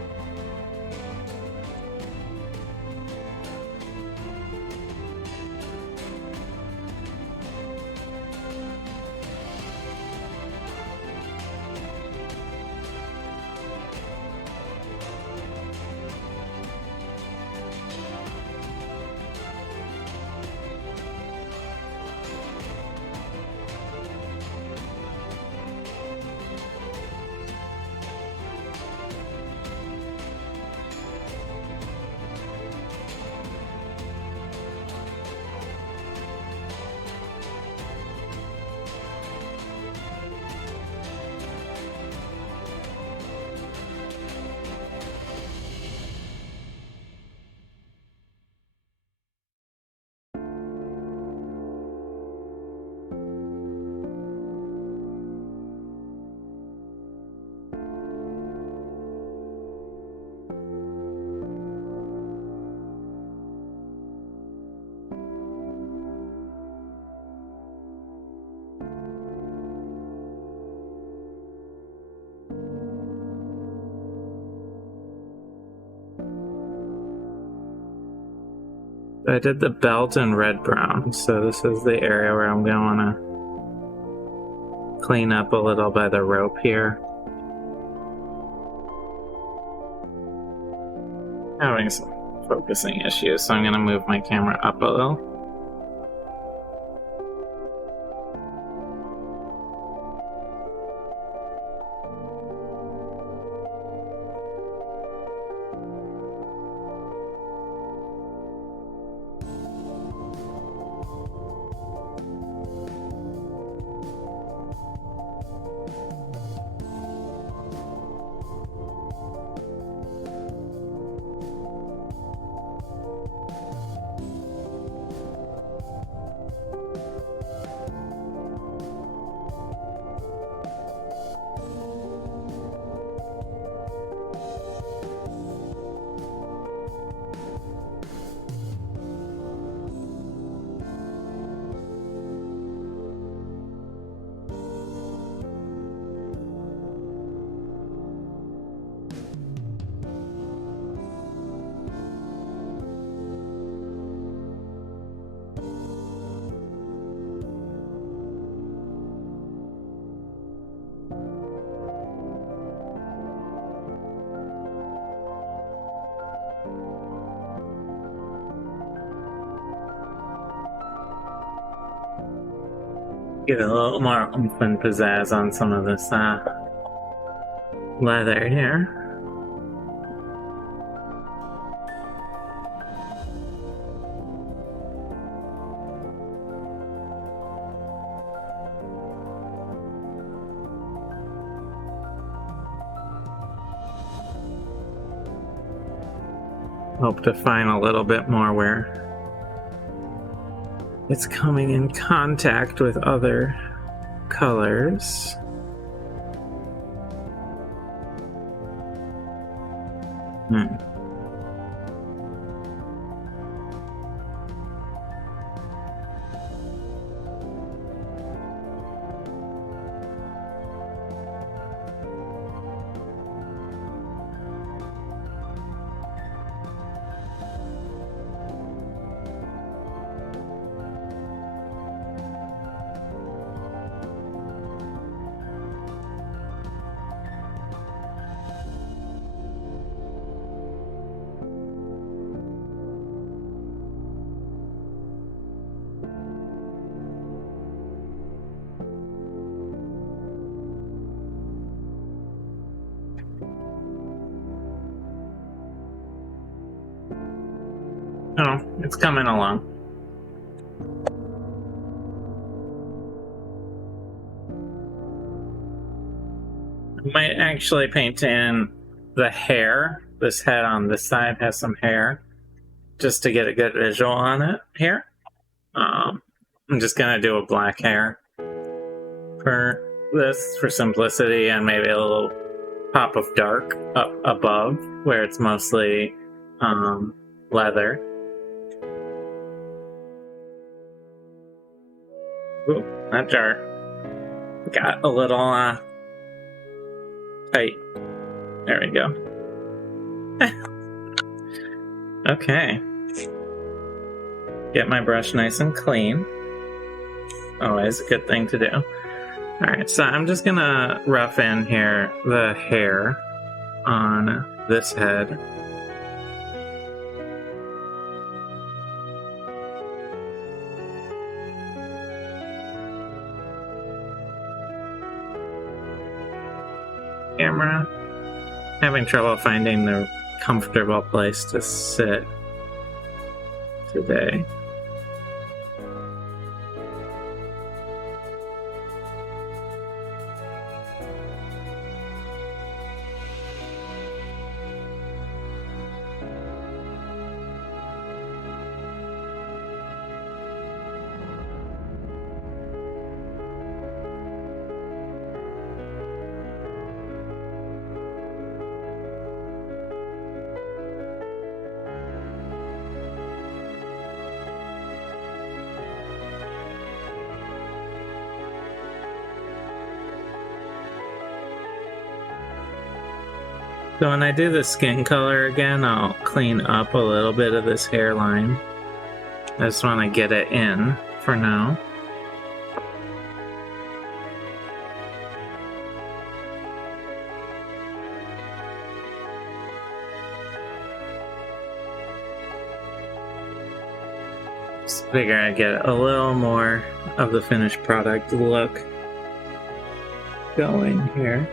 I did the belt in red brown, so this is the area where I'm going to clean up a little by the rope here. Having some focusing issues, so I'm going to move my camera up a little. Get a little more oomph and pizzazz on some of this leather here. Hope to find a little bit more where it's coming in contact with other colors. Oh, it's coming along. I might actually paint in the hair. This head on this side has some hair, just to get a good visual on it here. I'm just gonna do a black hair for this for simplicity, and maybe a little pop of dark up above where it's mostly leather. Ooh, that jar got a little tight. There we go. Okay. Get my brush nice and clean. Always a good thing to do. Alright, so I'm just gonna rough in here the hair on this head. Camera. Having trouble finding the comfortable place to sit today. So when I do the skin color again, I'll clean up a little bit of this hairline. I just want to get it in for now. Just figure I get a little more of the finished product look going here.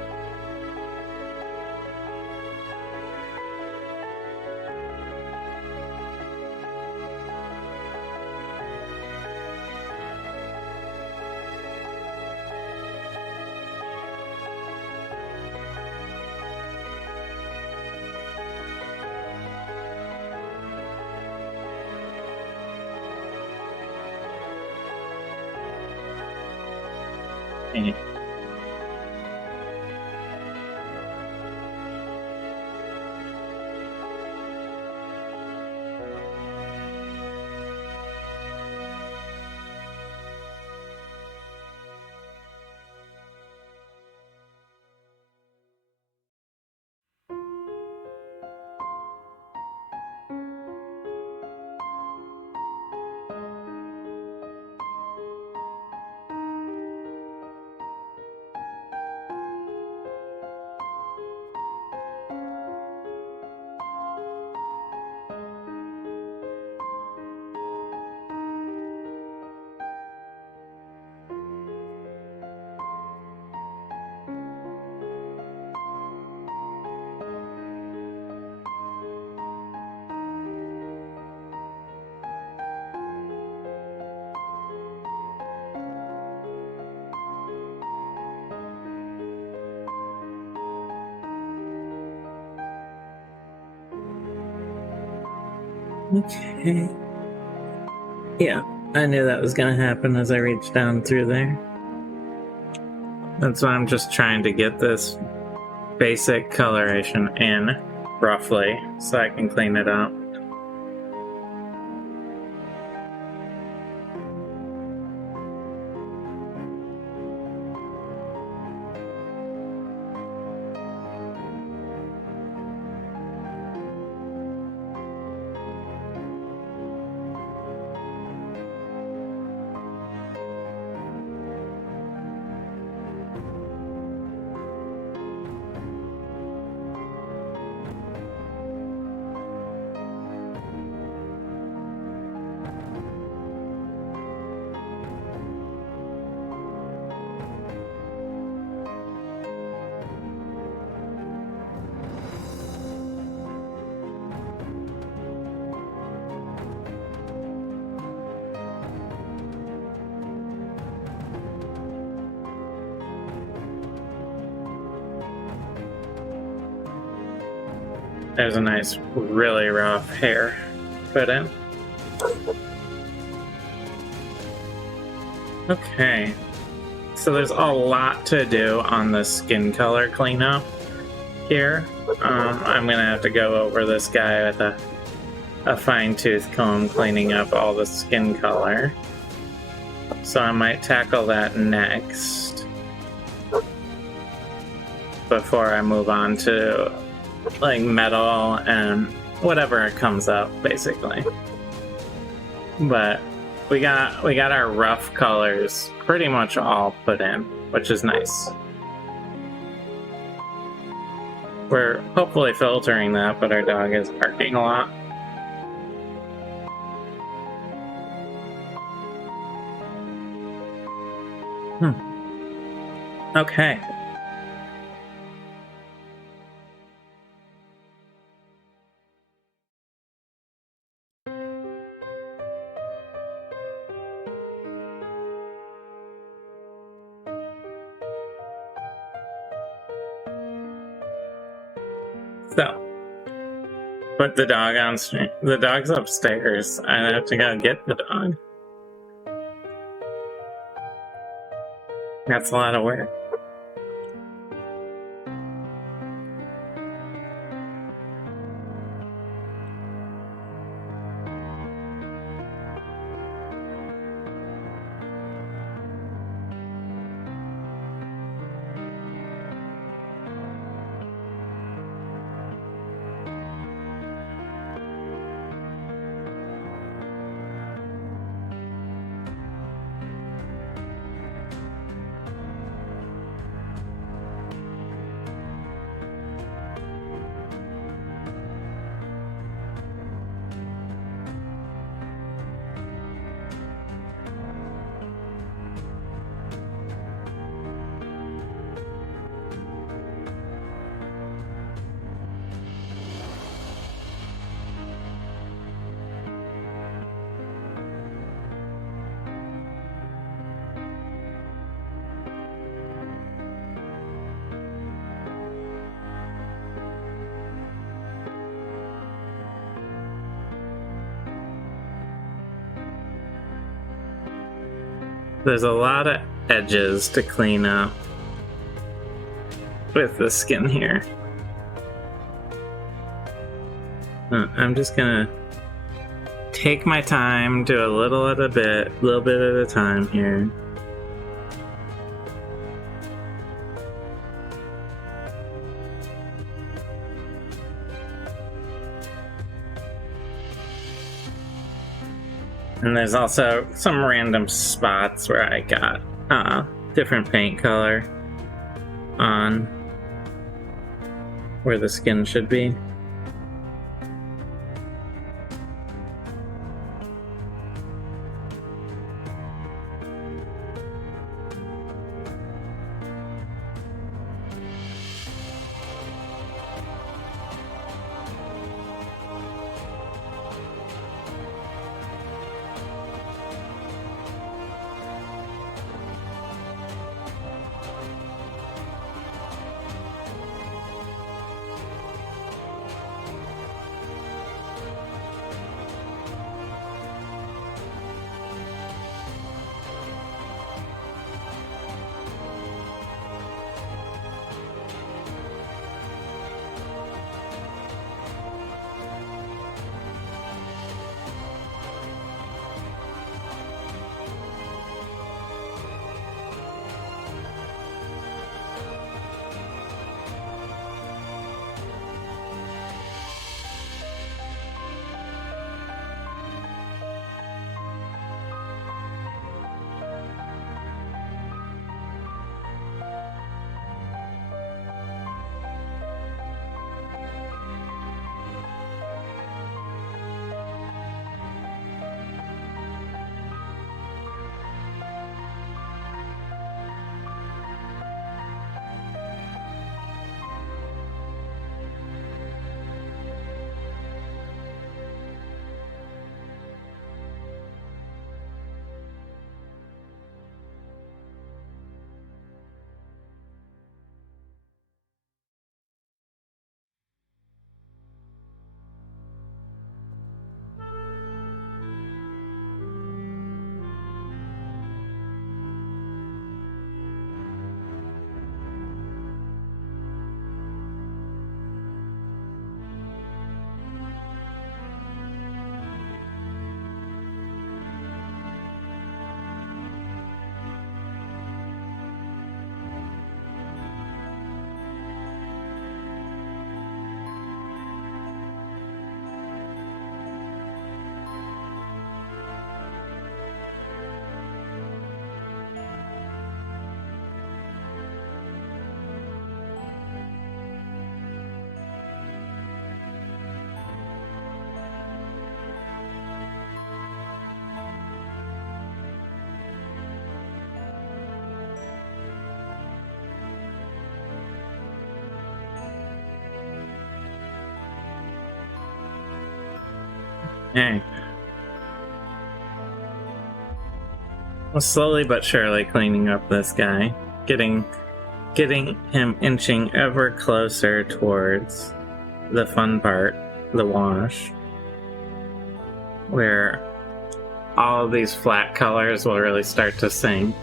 Okay. Yeah, I knew that was gonna happen as I reached down through there. That's why I'm just trying to get this basic coloration in, roughly, so I can clean it up. There's a nice, really rough hair put in. Okay. So there's a lot to do on the skin color cleanup here. I'm gonna have to go over this guy with a fine-tooth comb cleaning up all the skin color. So I might tackle that next before I move on to like metal and whatever comes up, basically. But we got our rough colors pretty much all put in, which is nice. We're hopefully filtering that, but our dog is barking a lot. Okay. So, put the dog on stream. The dog's upstairs. I have to go get the dog. That's a lot of work. There's a lot of edges to clean up with the skin here. I'm just gonna take my time, do a little bit at a time here. And there's also some random spots where I got different paint color on where the skin should be. Hey. Well, slowly but surely cleaning up this guy, getting him inching ever closer towards the fun part, the wash, where all of these flat colors will really start to sing.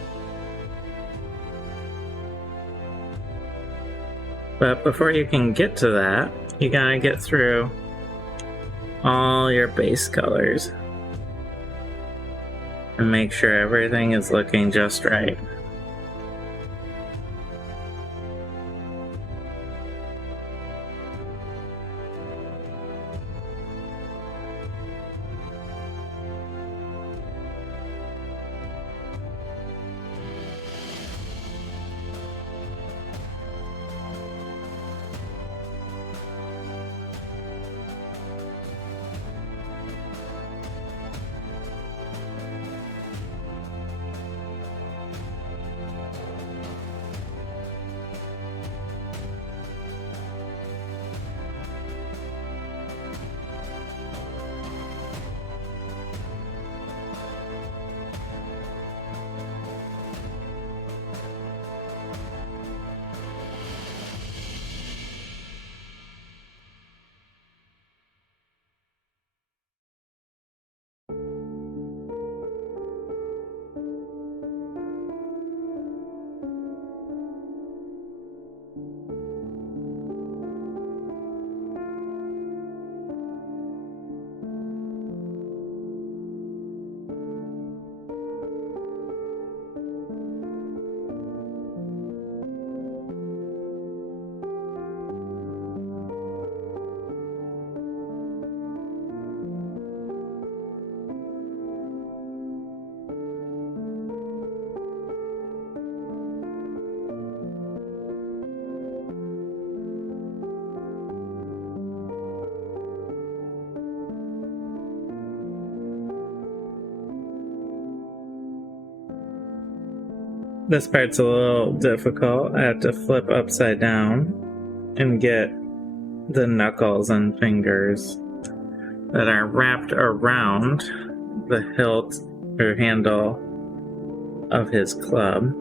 But before you can get to that, you gotta get through all your base colors and make sure everything is looking just right. This part's a little difficult. I have to flip upside down and get the knuckles and fingers that are wrapped around the hilt or handle of his club.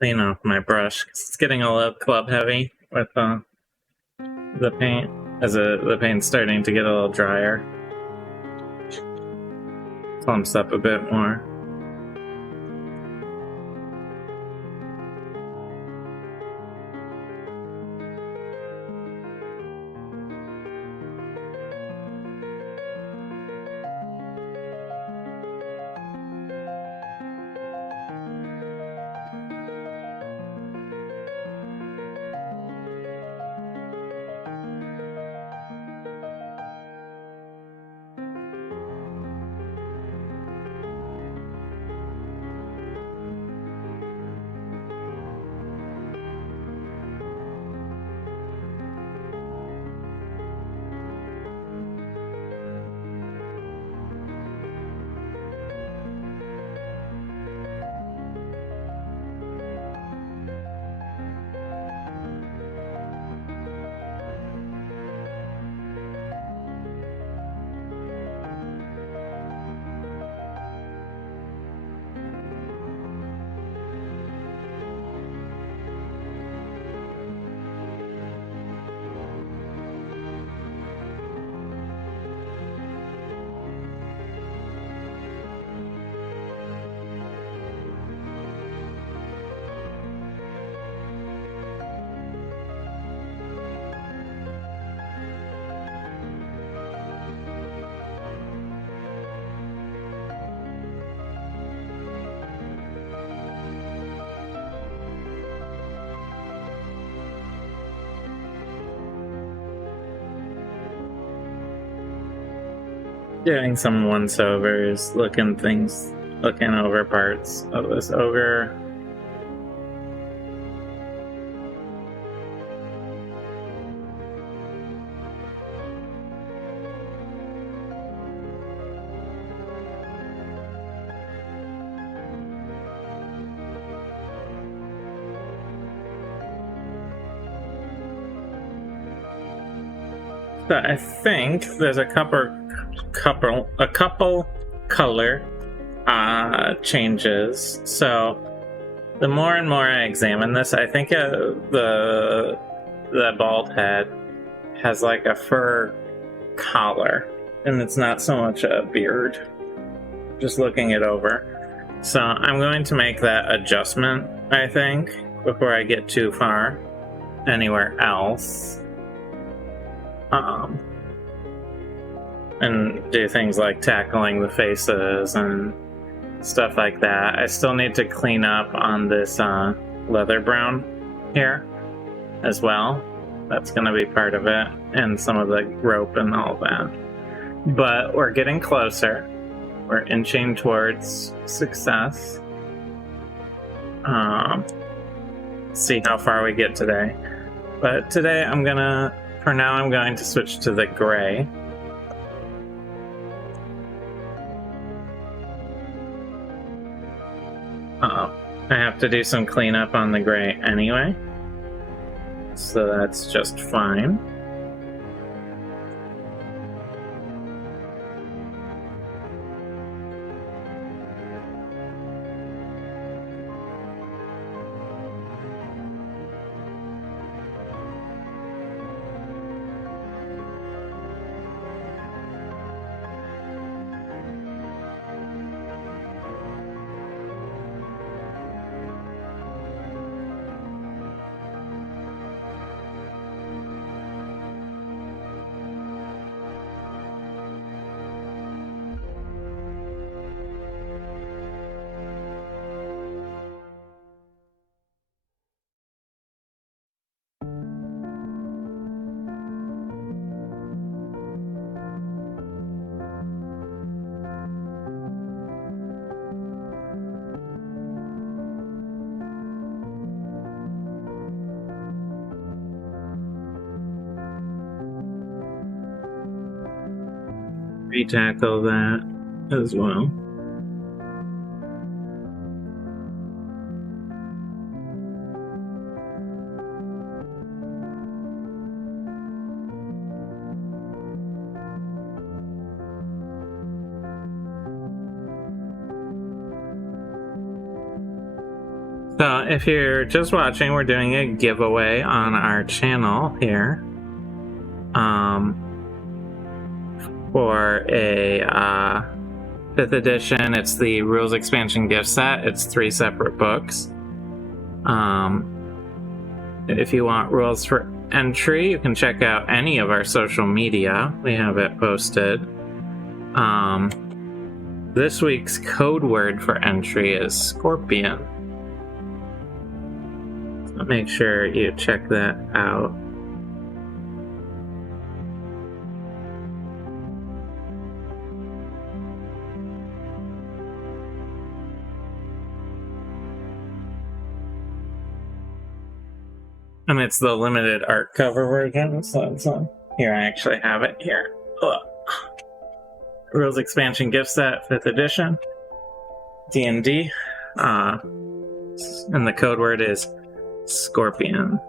Clean off my brush because it's getting a little club heavy with the paint. As the paint's starting to get a little drier, clumps up a bit more. doing some once-overs, looking over parts of this ogre. So I think there's a couple color changes. So the more and more I examine this, I think the bald head has like a fur collar, and it's not so much a beard. Just looking it over. So I'm going to make that adjustment, I think, before I get too far anywhere else. And do things like tackling the faces and stuff like that. I still need to clean up on this leather brown here as well. That's going to be part of it, and some of the rope and all that. But we're getting closer. We're inching towards success. See how far we get today. But today for now I'm going to switch to the gray. I have to do some cleanup on the gray anyway, so that's just fine. Re-tackle that as well. So if you're just watching, we're doing a giveaway on our channel here. For a 5th edition, it's the Rules Expansion gift set. It's 3 separate books. If you want rules for entry, you can check out any of our social media. We have it posted. This week's code word for entry is scorpion. So make sure you check that out. And it's the limited art cover version, so it's here. I actually have it here. Ugh. Rules Expansion gift set, 5th edition, D&D, and the code word is scorpion.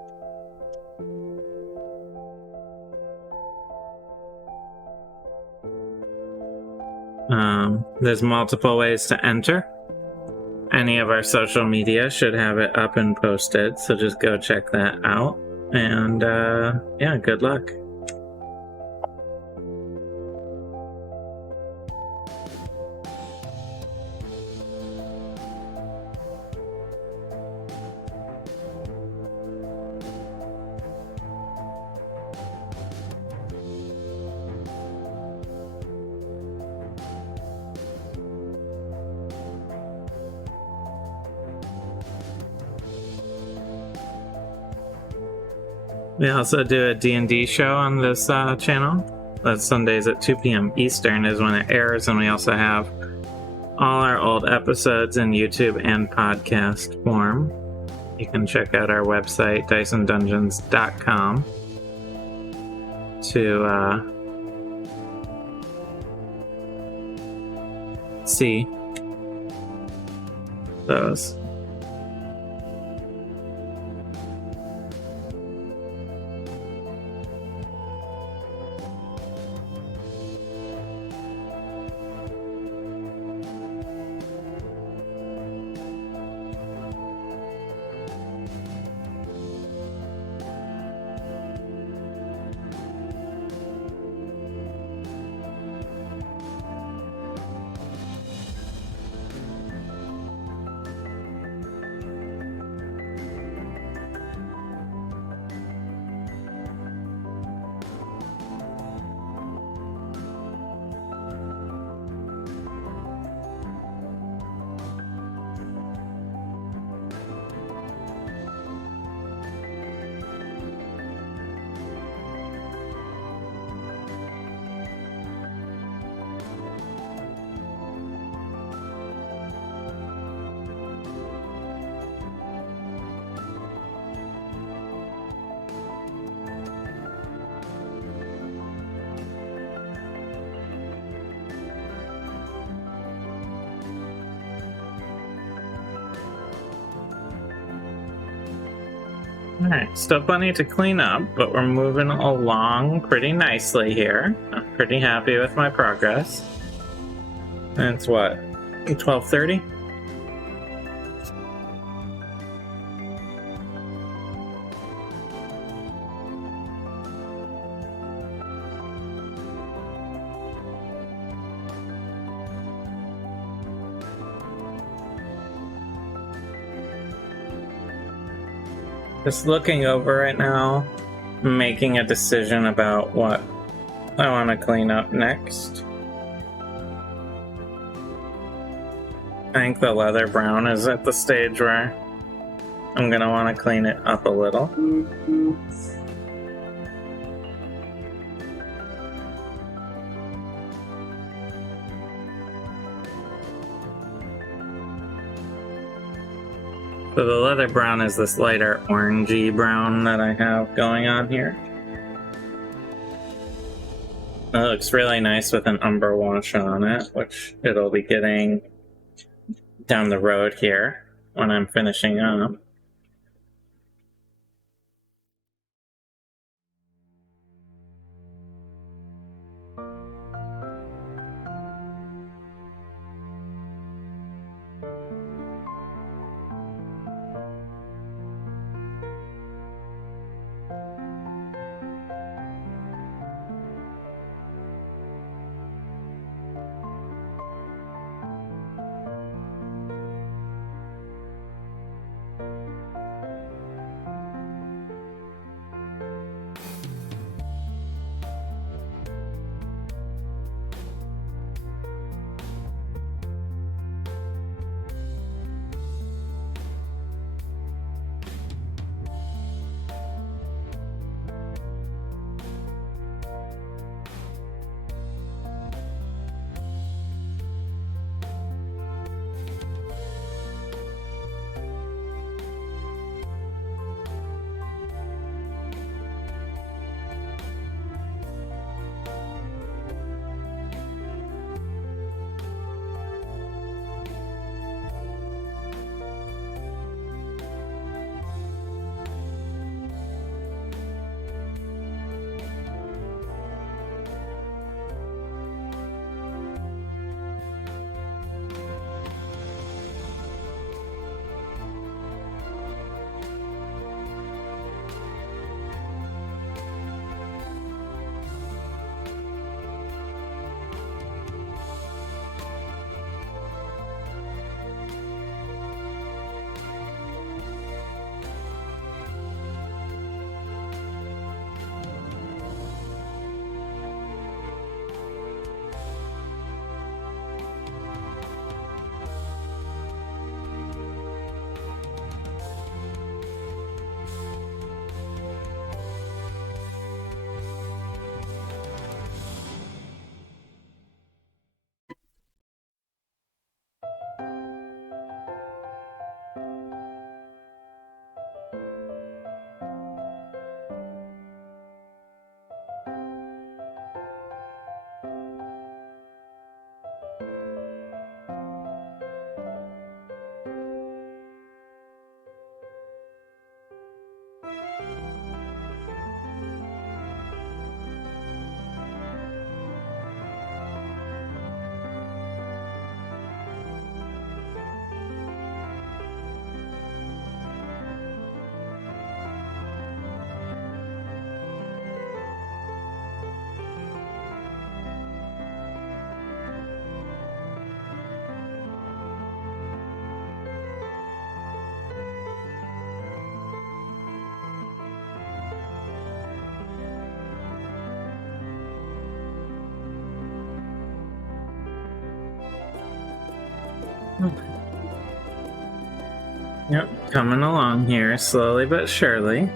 There's multiple ways to enter. Any of our social media should have it up and posted, so just go check that out. And yeah, good luck. We also do a D&D show on this channel. That's Sundays at 2 p.m. Eastern is when it airs, and we also have all our old episodes in YouTube and podcast form. You can check out our website, DysonDungeons.com, to see those. Alright, still plenty to clean up, but we're moving along pretty nicely here. I'm pretty happy with my progress. And it's what, 12:30? Just looking over right now, making a decision about what I want to clean up next. I think the leather brown is at the stage where I'm going to want to clean it up a little. So the leather brown is this lighter orangey brown that I have going on here. It looks really nice with an umber wash on it, which it'll be getting down the road here when I'm finishing up. Yep, coming along here slowly but surely.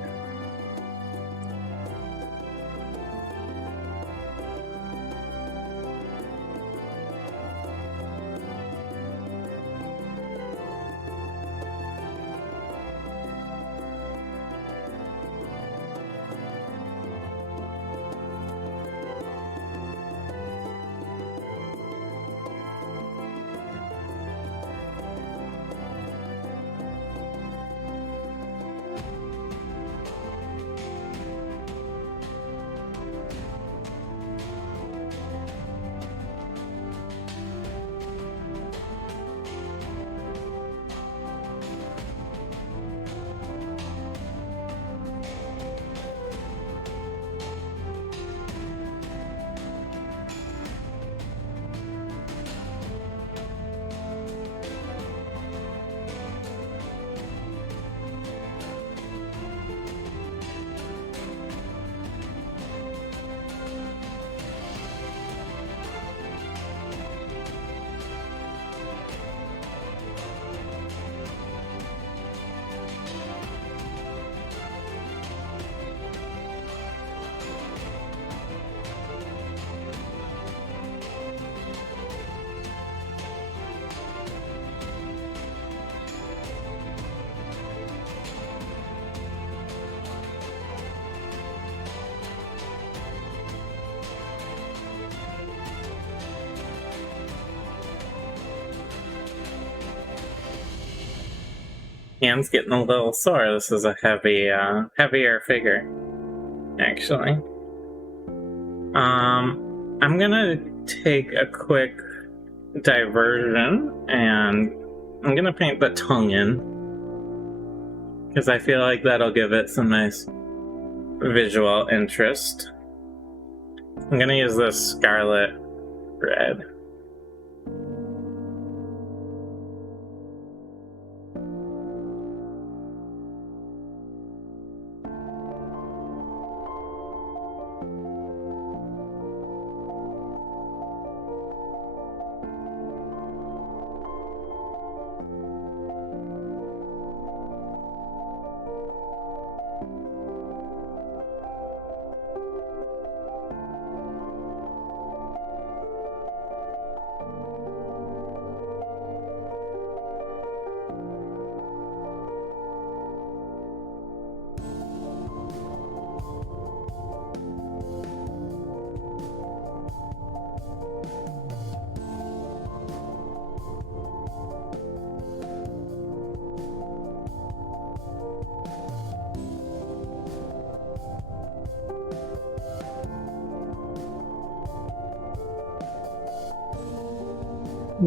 Hand's getting a little sore. This is a heavier figure, actually. I'm gonna take a quick diversion and I'm gonna paint the tongue in because I feel like that'll give it some nice visual interest. I'm gonna use this scarlet red.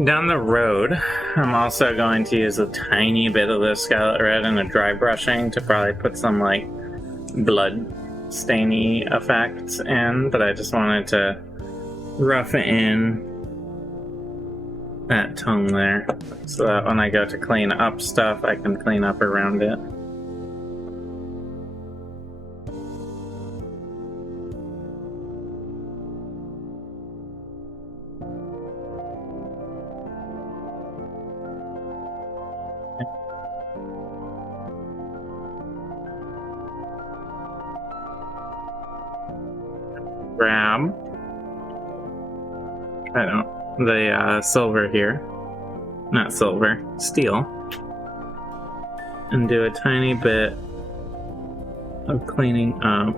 Down the road, I'm also going to use a tiny bit of this scarlet red in a dry brushing to probably put some like blood stainy effects in, but I just wanted to rough in that tongue there so that when I go to clean up stuff, I can clean up around it. Grab the silver here, not silver, steel, and do a tiny bit of cleaning up.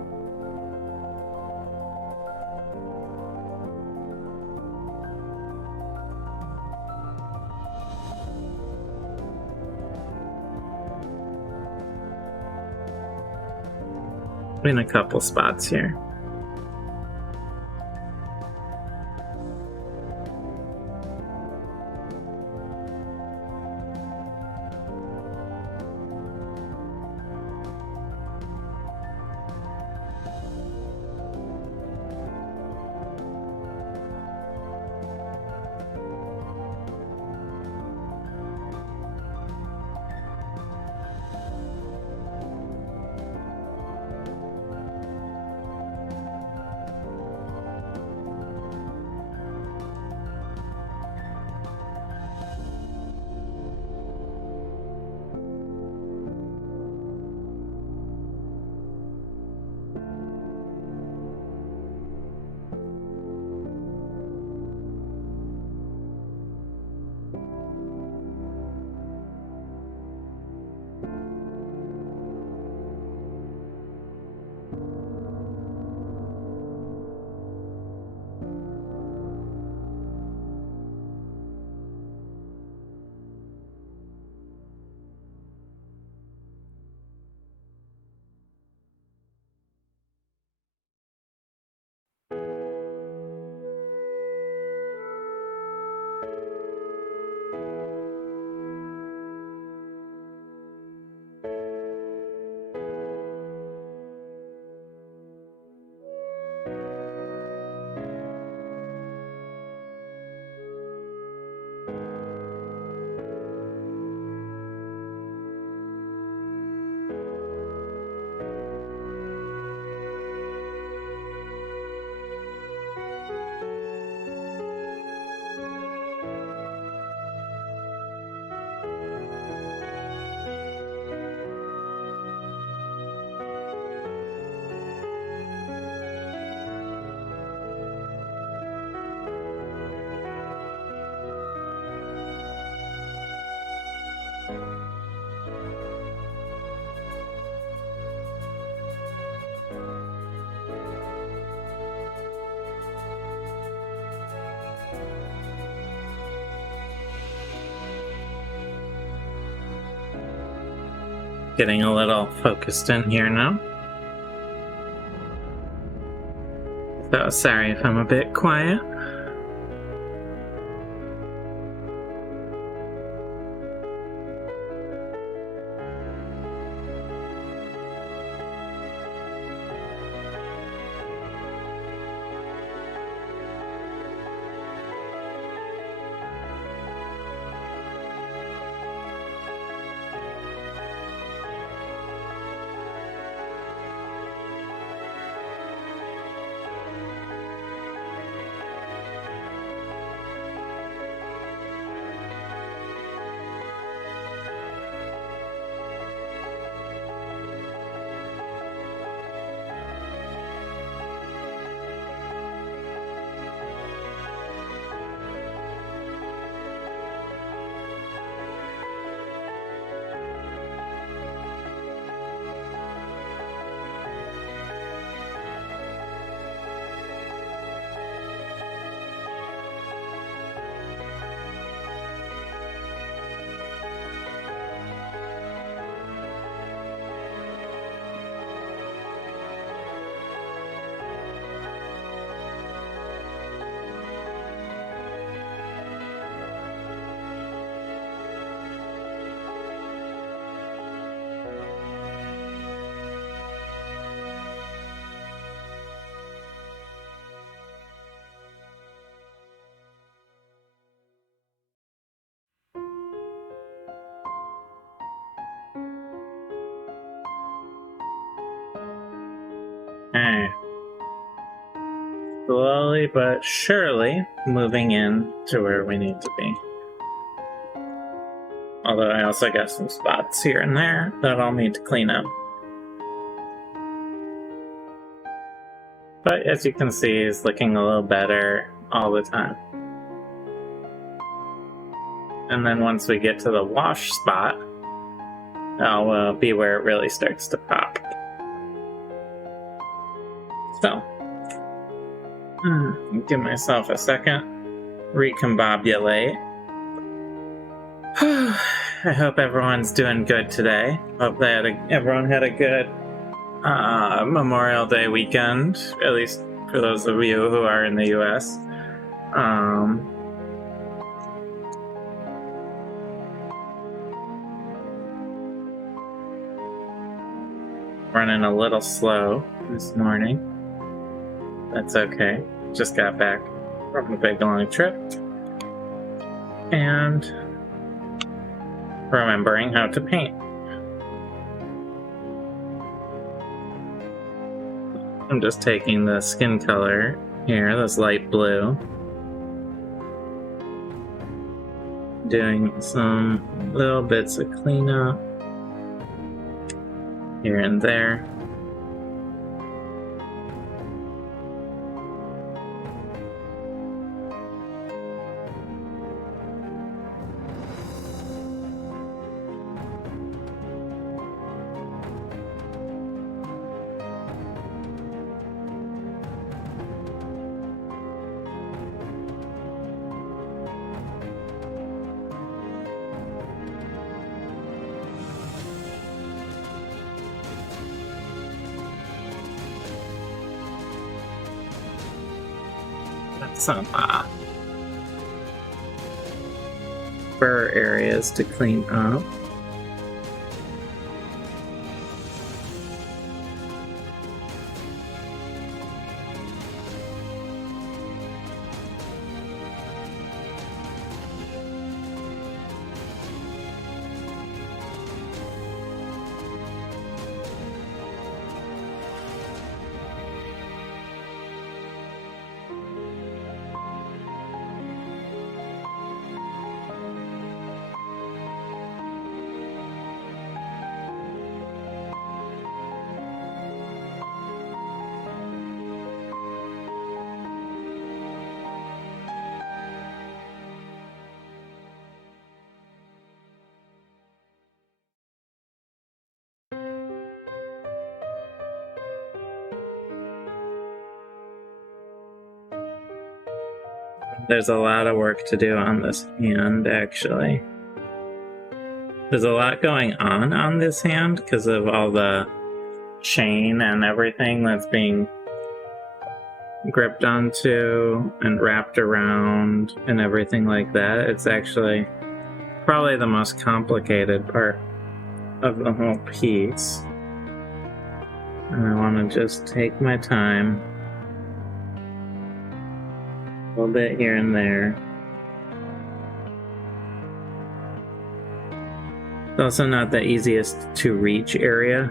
In a couple spots here. getting a little focused in here now. So sorry if I'm a bit quiet. Alright. Slowly but surely moving in to where we need to be. Although I also got some spots here and there that I'll need to clean up. But as you can see, it's looking a little better all the time. And then once we get to the wash spot, that'll be where it really starts to pop. So, give myself a second, recombobulate. I hope everyone's doing good today. Hope everyone had a good Memorial Day weekend, at least for those of you who are in the US. Running a little slow this morning. That's okay. Just got back from a big long trip. And remembering how to paint. I'm just taking the skin color here, this light blue. Doing some little bits of cleanup here and there. Some fur areas to clean up. There's a lot of work to do on this hand, actually. There's a lot going on this hand because of all the chain and everything that's being gripped onto and wrapped around and everything like that. It's actually probably the most complicated part of the whole piece. And I want to just take my time. A little bit here and there. It's also not the easiest to reach area.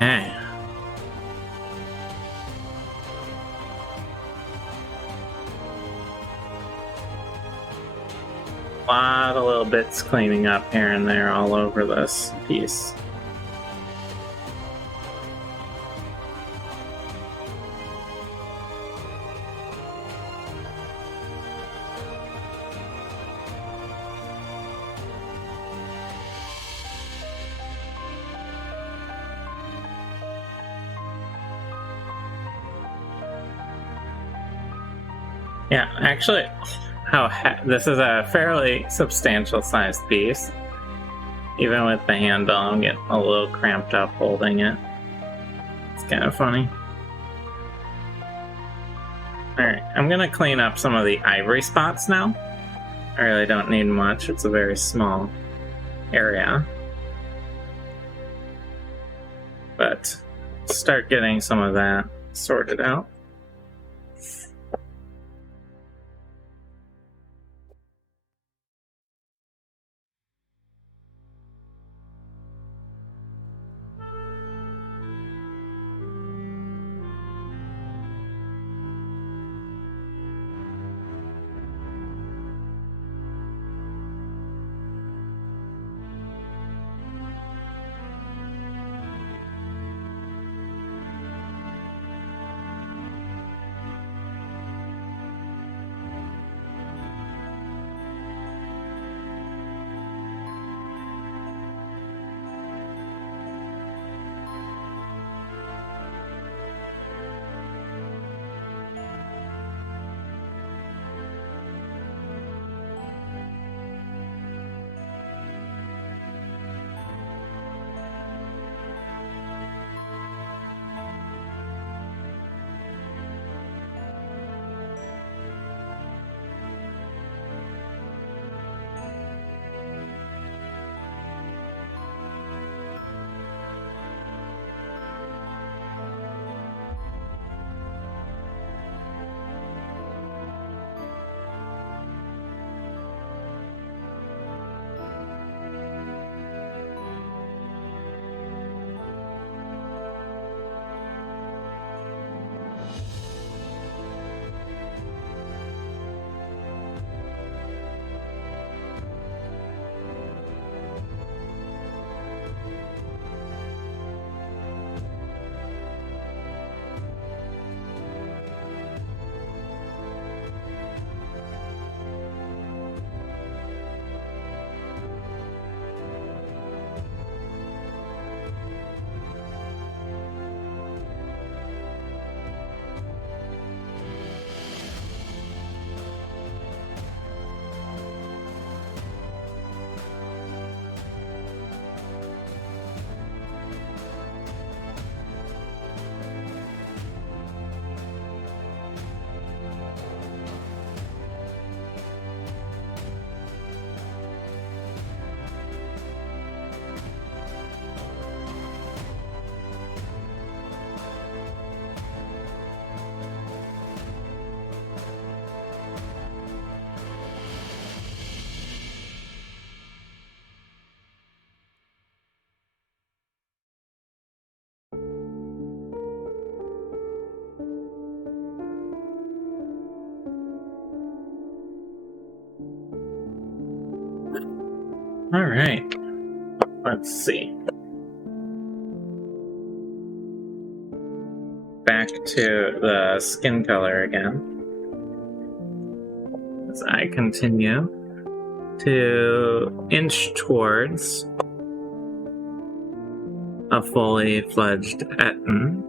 Hey. A lot of little bits cleaning up here and there all over this piece. Yeah, actually, this is a fairly substantial sized piece. Even with the handle, I'm getting a little cramped up holding it. It's kind of funny. Alright, I'm gonna clean up some of the ivory spots now. I really don't need much, it's a very small area. But start getting some of that sorted out. All right. Let's see. Back to the skin color again. As I continue to inch towards a fully fledged Ettin.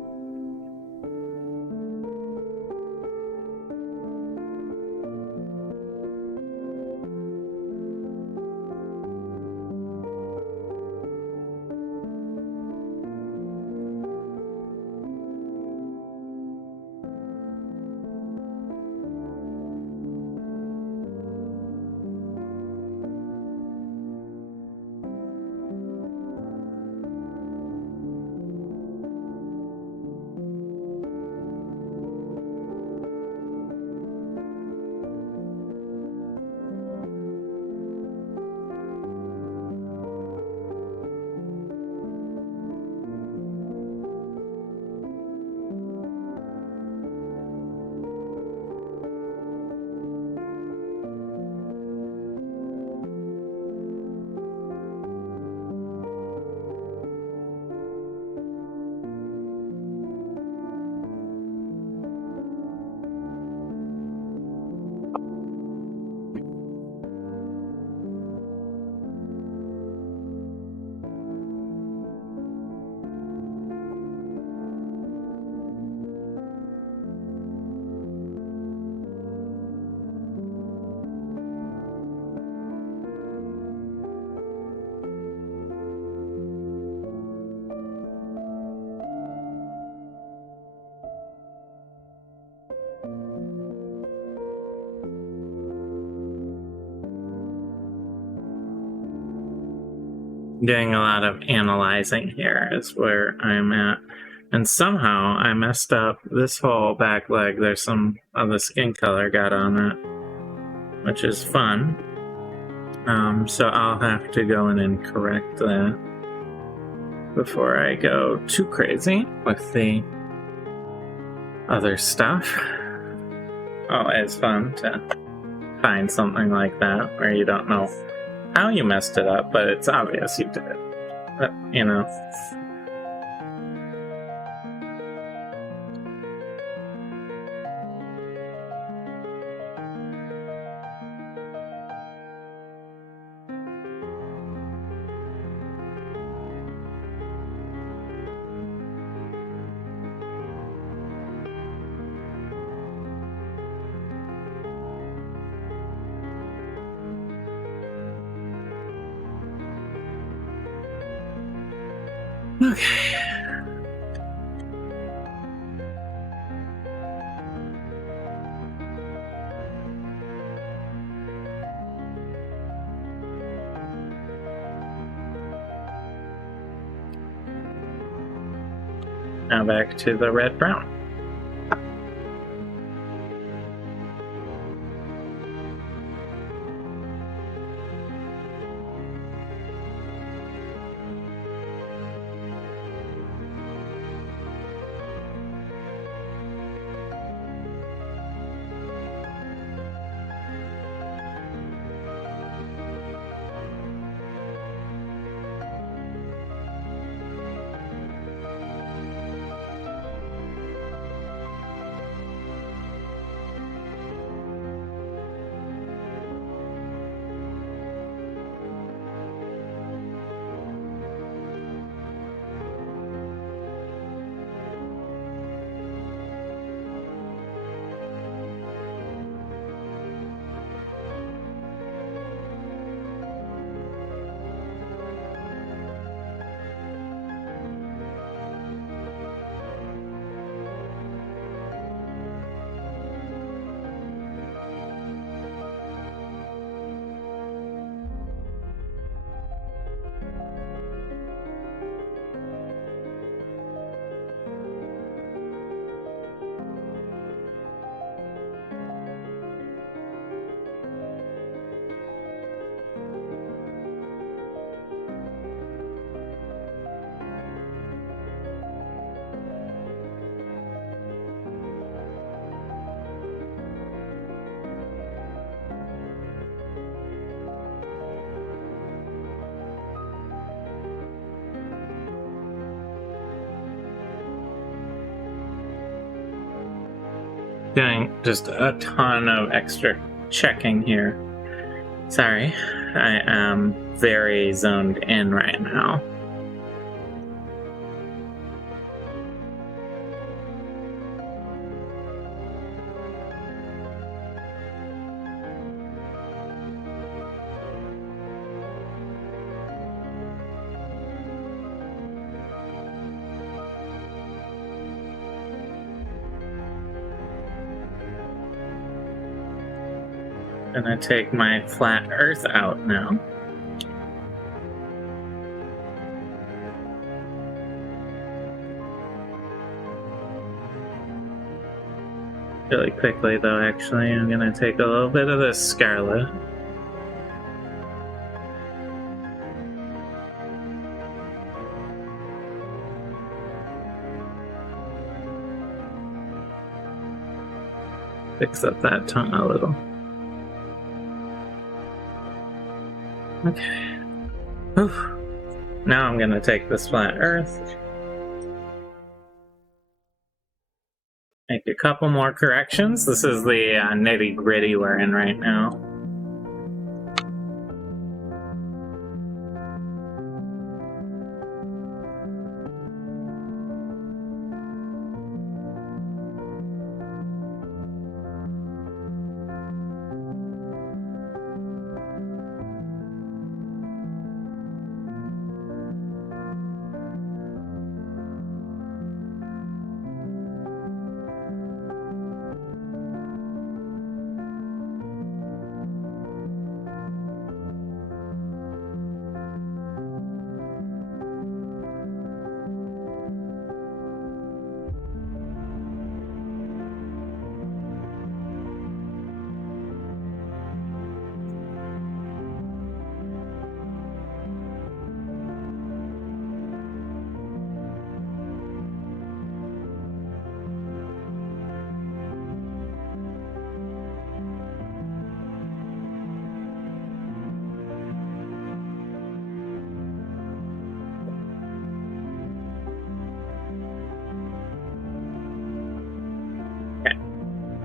Doing a lot of analyzing here is where I'm at. And somehow I messed up this whole back leg. There's some of the skin color got on it, which is fun. So I'll have to go in and correct that before I go too crazy with the other stuff. Oh, it's fun to find something like that where you don't know how you messed it up, but it's obvious you did it. But, you know. Okay. Now back to the red-brown. doing just a ton of extra checking here. Sorry, I am very zoned in right now. Gonna take my flat earth out now. Really quickly though, actually, I'm gonna take a little bit of this scarlet. Fix up that tongue a little. Okay. Whew. Now I'm gonna take this flat earth. Make a couple more corrections. This is the nitty gritty we're in right now.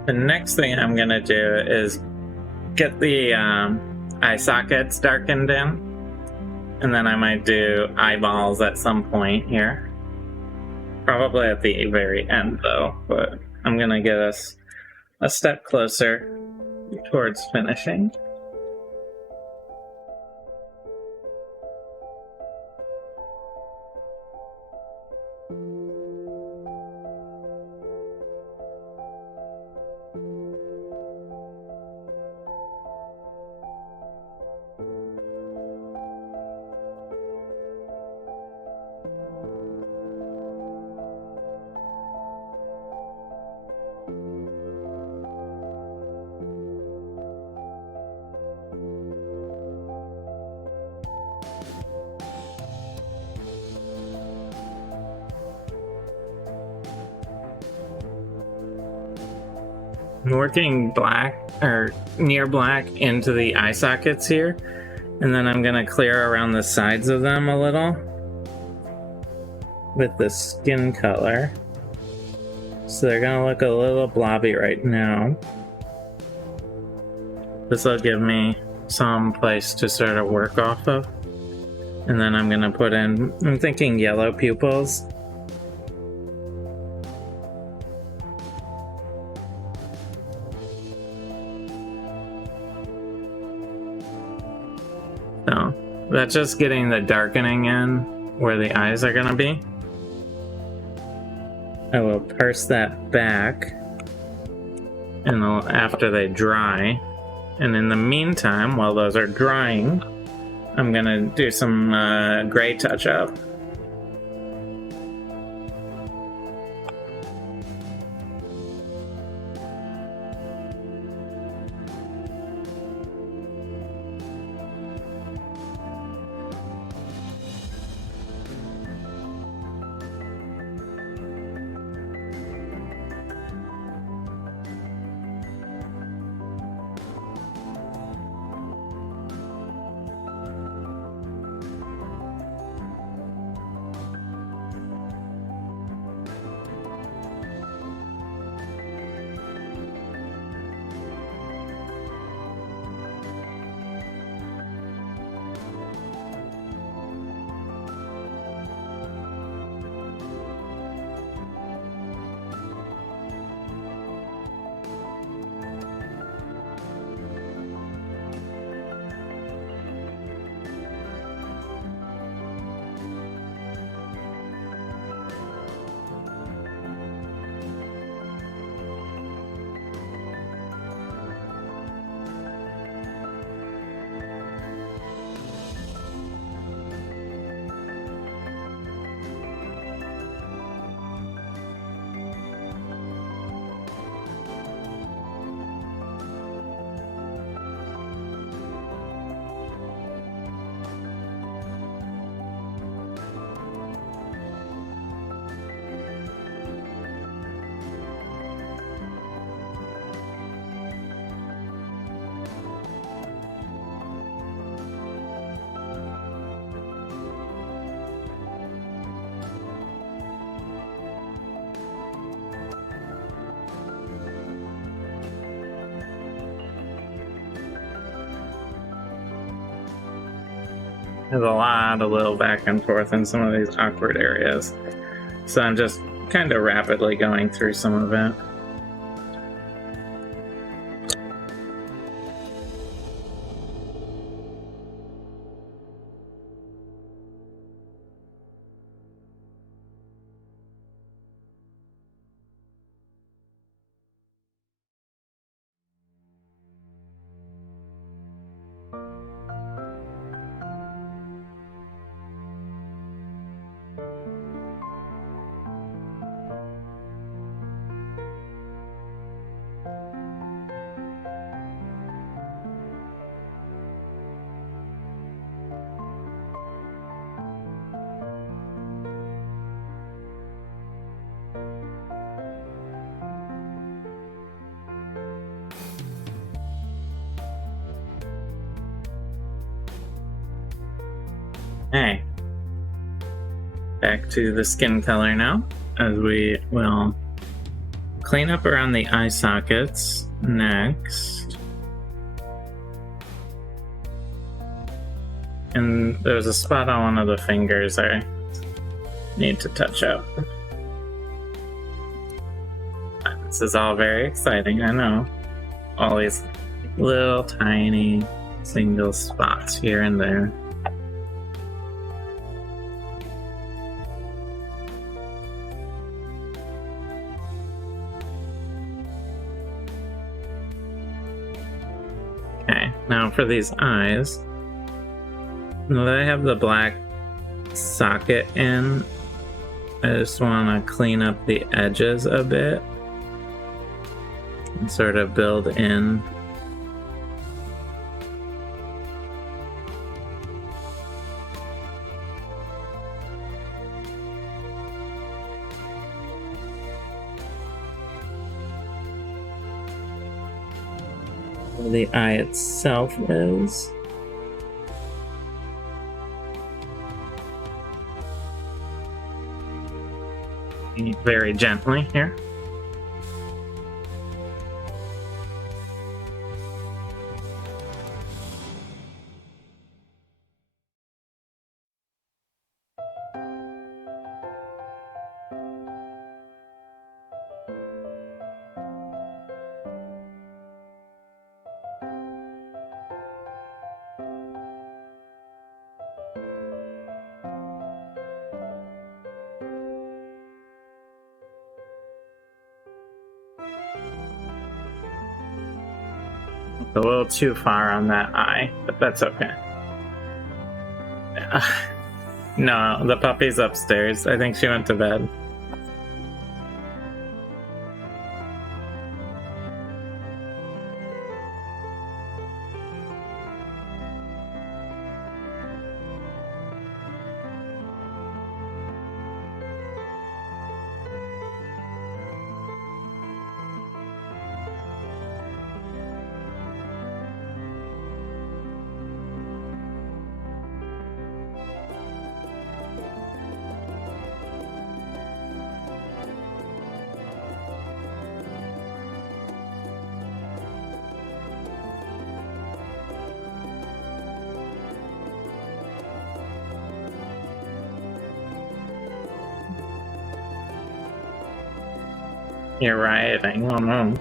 The next thing I'm gonna do is get the eye sockets darkened in, and then I might do eyeballs at some point here. Probably at the very end though, but I'm gonna get us a step closer towards finishing. I'm working black or near black into the eye sockets here, and then I'm gonna clear around the sides of them a little with the skin color. So they're gonna look a little blobby right now. This will give me some place to sort of work off of. And then I'm gonna put in, I'm thinking yellow pupils. So that's just getting the darkening in where the eyes are gonna be. I will purse that back and after they dry. And in the meantime, while those are drying, I'm gonna do some gray touch-up. There's a lot of little back and forth in some of these awkward areas. So I'm just kind of rapidly going through some of it. Hey, back to the skin color now, as we will clean up around the eye sockets next. And there's a spot on one of the fingers I need to touch up. This is all very exciting, I know. All these little tiny single spots here and there. Okay, now for these eyes, now that I have the black socket in, I just want to clean up the edges a bit and sort of build in. Where the eye itself is. Very gently here. A little too far on that eye, but that's okay. No, the puppy's upstairs. I think she went to bed. You're rioting. Oh no.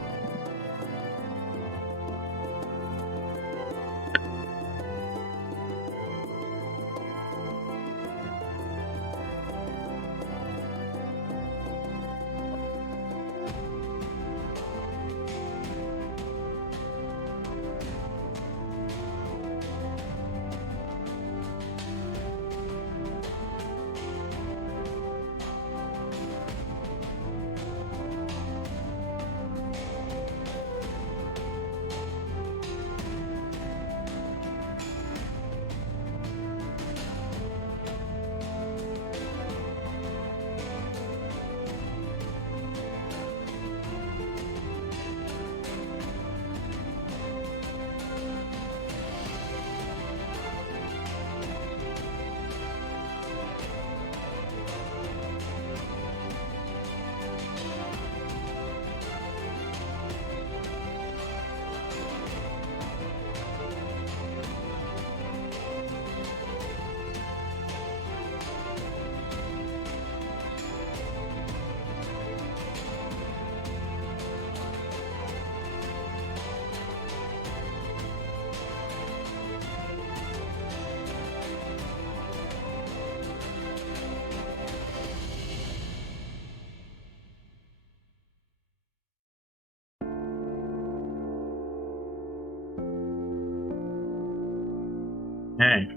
Okay.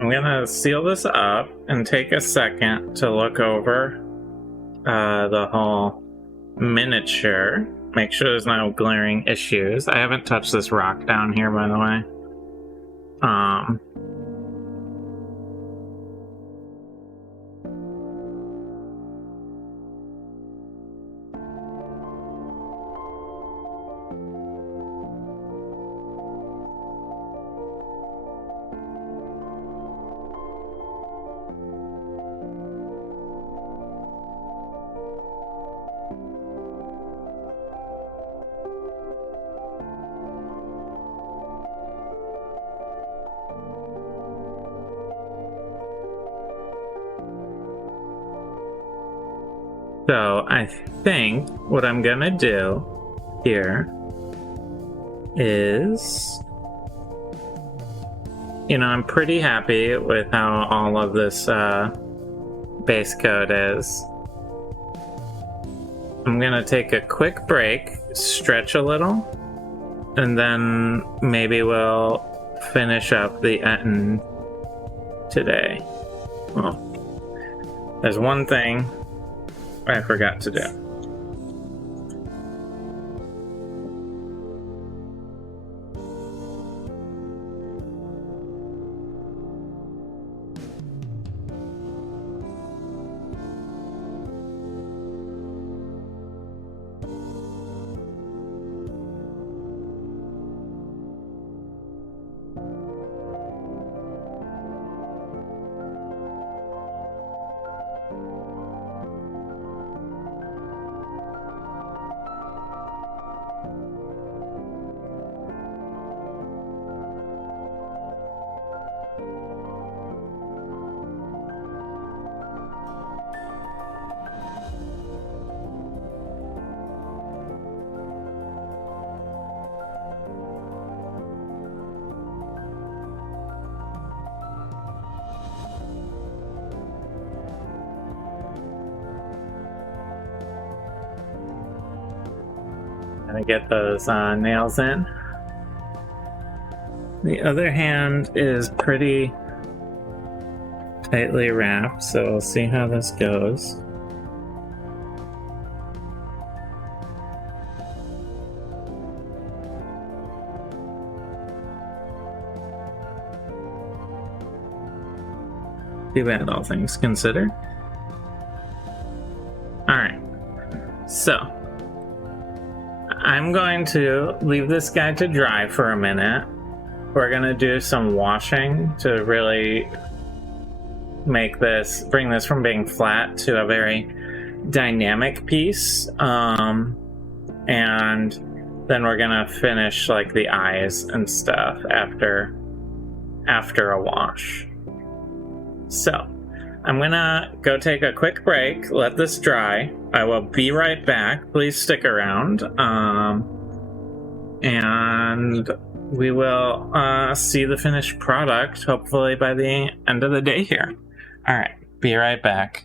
I'm gonna seal this up and take a second to look over the whole miniature. Make sure there's no glaring issues. I haven't touched this rock down here, by the way. So I think what I'm gonna do here is, I'm pretty happy with how all of this base code is. I'm gonna take a quick break, stretch a little, and then maybe we'll finish up the Ettin today. Well, there's one thing I forgot to do. Gonna get those nails in. The other hand is pretty tightly wrapped, so we'll see how this goes. Too bad, all things considered. Alright, so I'm going to leave this guy to dry for a minute. We're gonna do some washing to really bring this from being flat to a very dynamic piece. And then we're gonna finish like the eyes and stuff after a wash. So I'm gonna go take a quick break, let this dry. I will be right back. Please stick around. And we will see the finished product hopefully by the end of the day here. All right, be right back.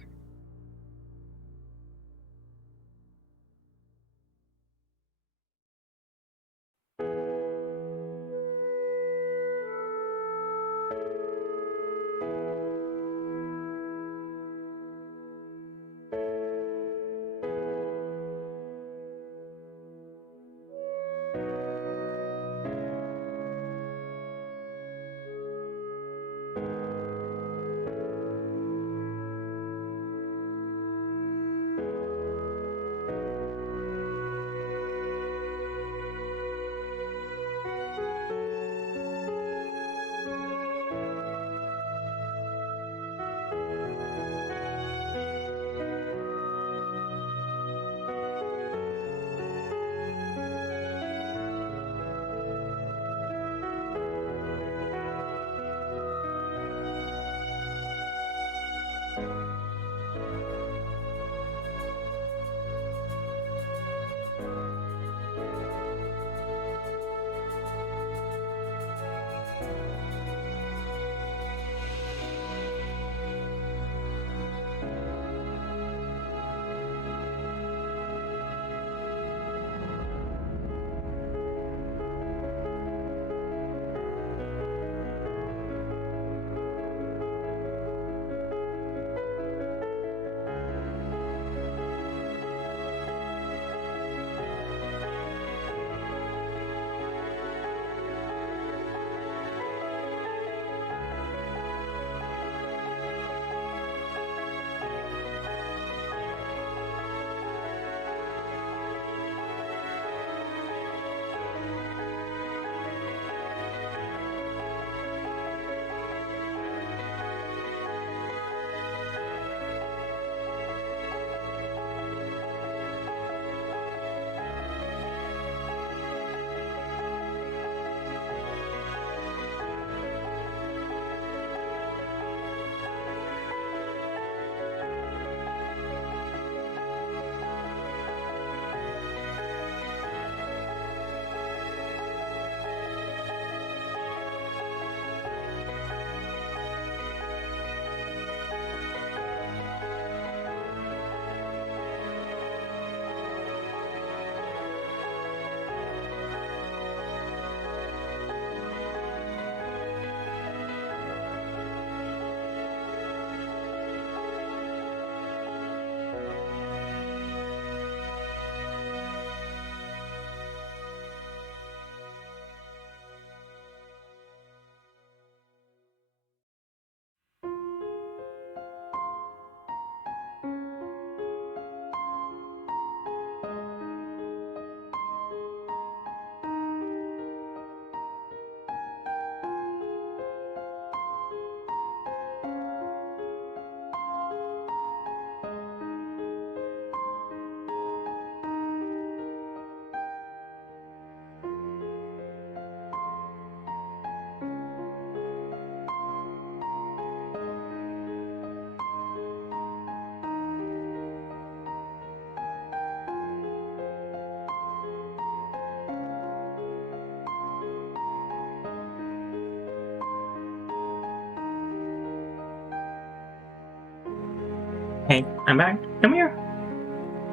Hey, I'm back. Come here.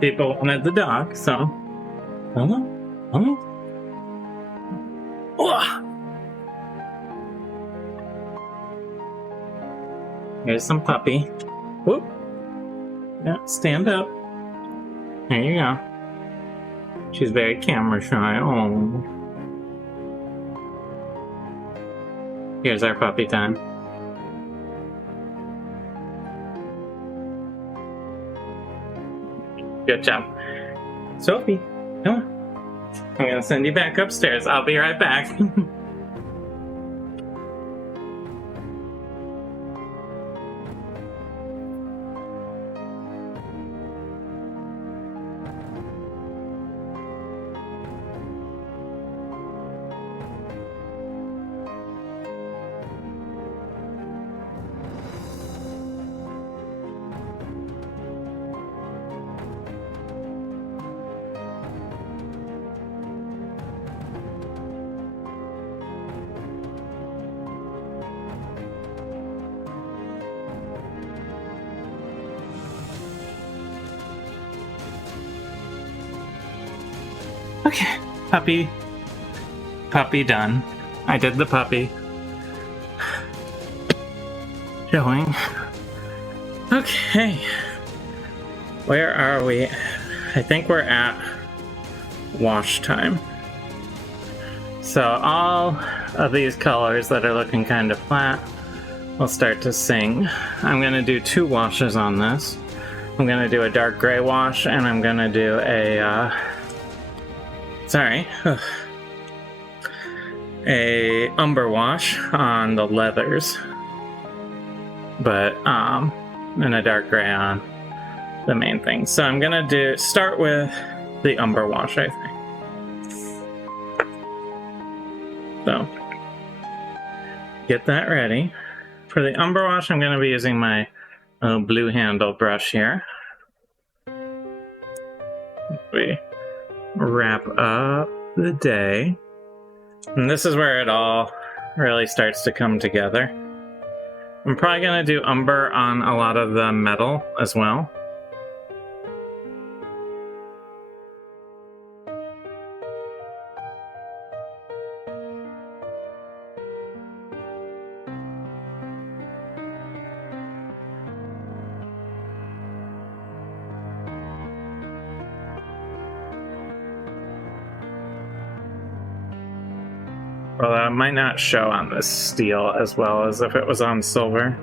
People wanted the dog, so. Hello? Hello? Oh. Here's some puppy. Whoop. Yeah, stand up. There you go. She's very camera shy. Oh. Here's our puppy time. Good job. Sophie, come on. I'm gonna send you back upstairs. I'll be right back. Okay, puppy done. I did the puppy. Showing. Okay, where are we? I think we're at wash time. So all of these colors that are looking kind of flat will start to sing. I'm gonna do 2 washes on this. I'm gonna do a dark gray wash, and I'm gonna do a a umber wash on the leathers, but and a dark gray on the main thing. So I'm gonna start with the umber wash, I think. So get that ready. For the umber wash, I'm gonna be using my blue handle brush here. We wrap up the day, and this is where it all really starts to come together. I'm probably gonna do umber on a lot of the metal as well. Well, that might not show on this steel as well as if it was on silver.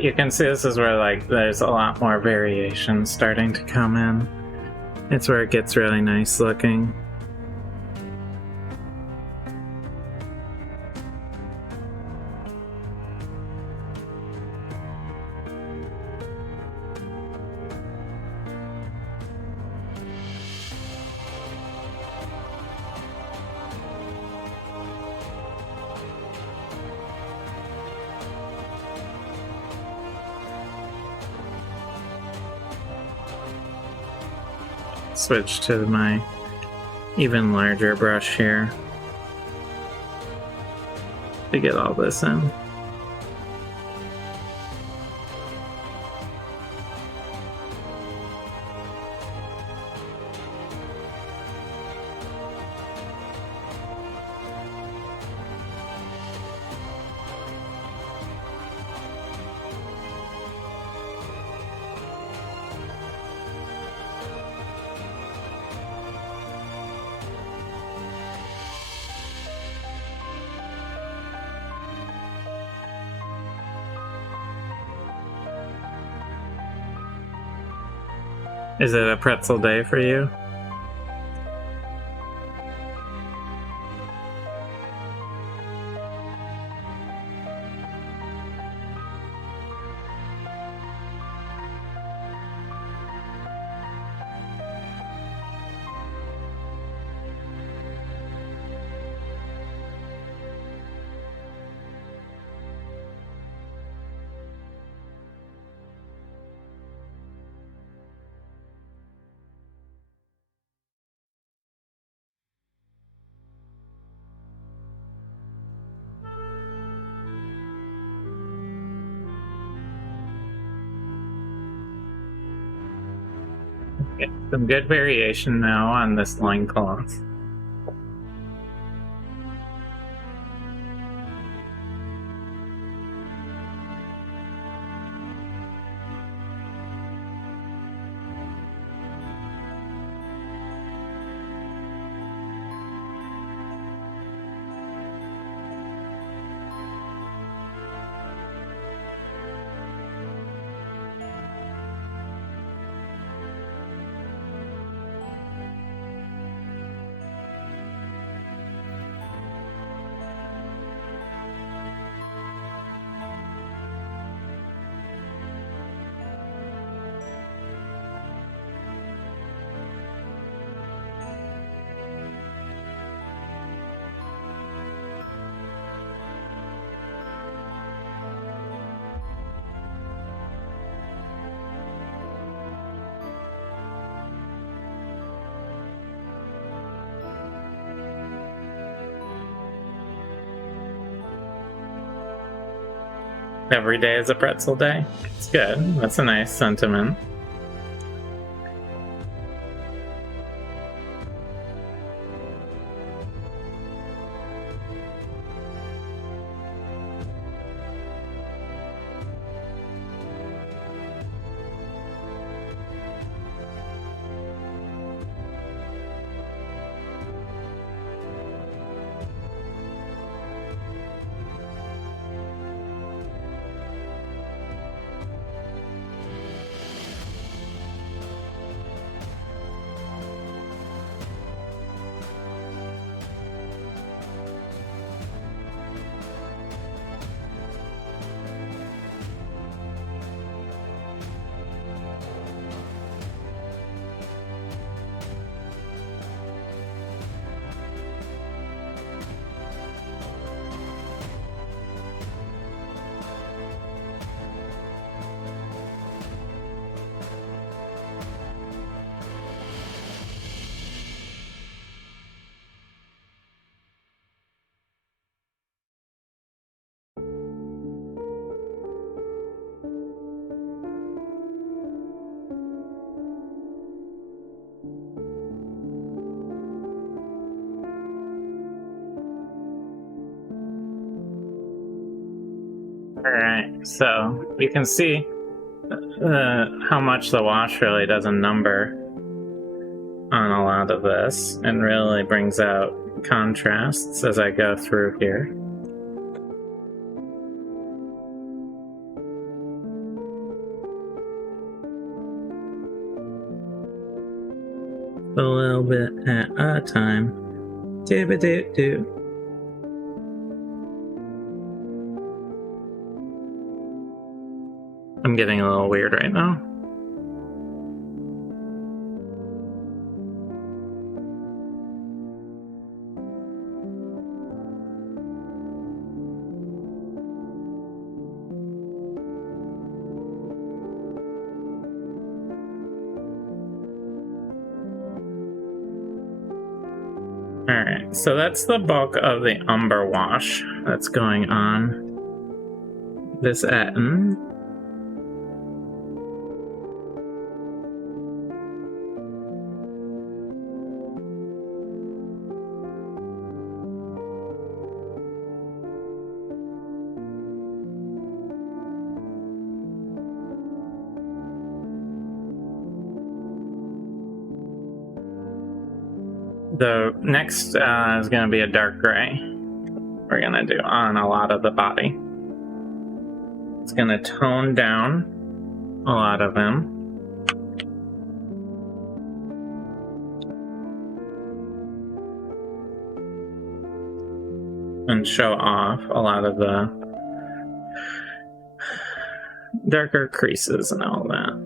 You can see this is where there's a lot more variation starting to come in. It's where it gets really nice looking. Switch to my even larger brush here. to get all this in. Is it a pretzel day for you? Okay, some good variation now on this loincloth. Every day is a pretzel day. It's good. That's a nice sentiment. Alright, so you can see how much the wash really does a number on a lot of this and really brings out contrasts as I go through here. A little bit at a time. Do-ba-do-do. I'm getting a little weird right now. Alright, so that's the bulk of the umber wash that's going on this Ettin. The next is going to be a dark gray. We're going to do on a lot of the body. It's going to tone down a lot of them. And show off a lot of the darker creases and all that.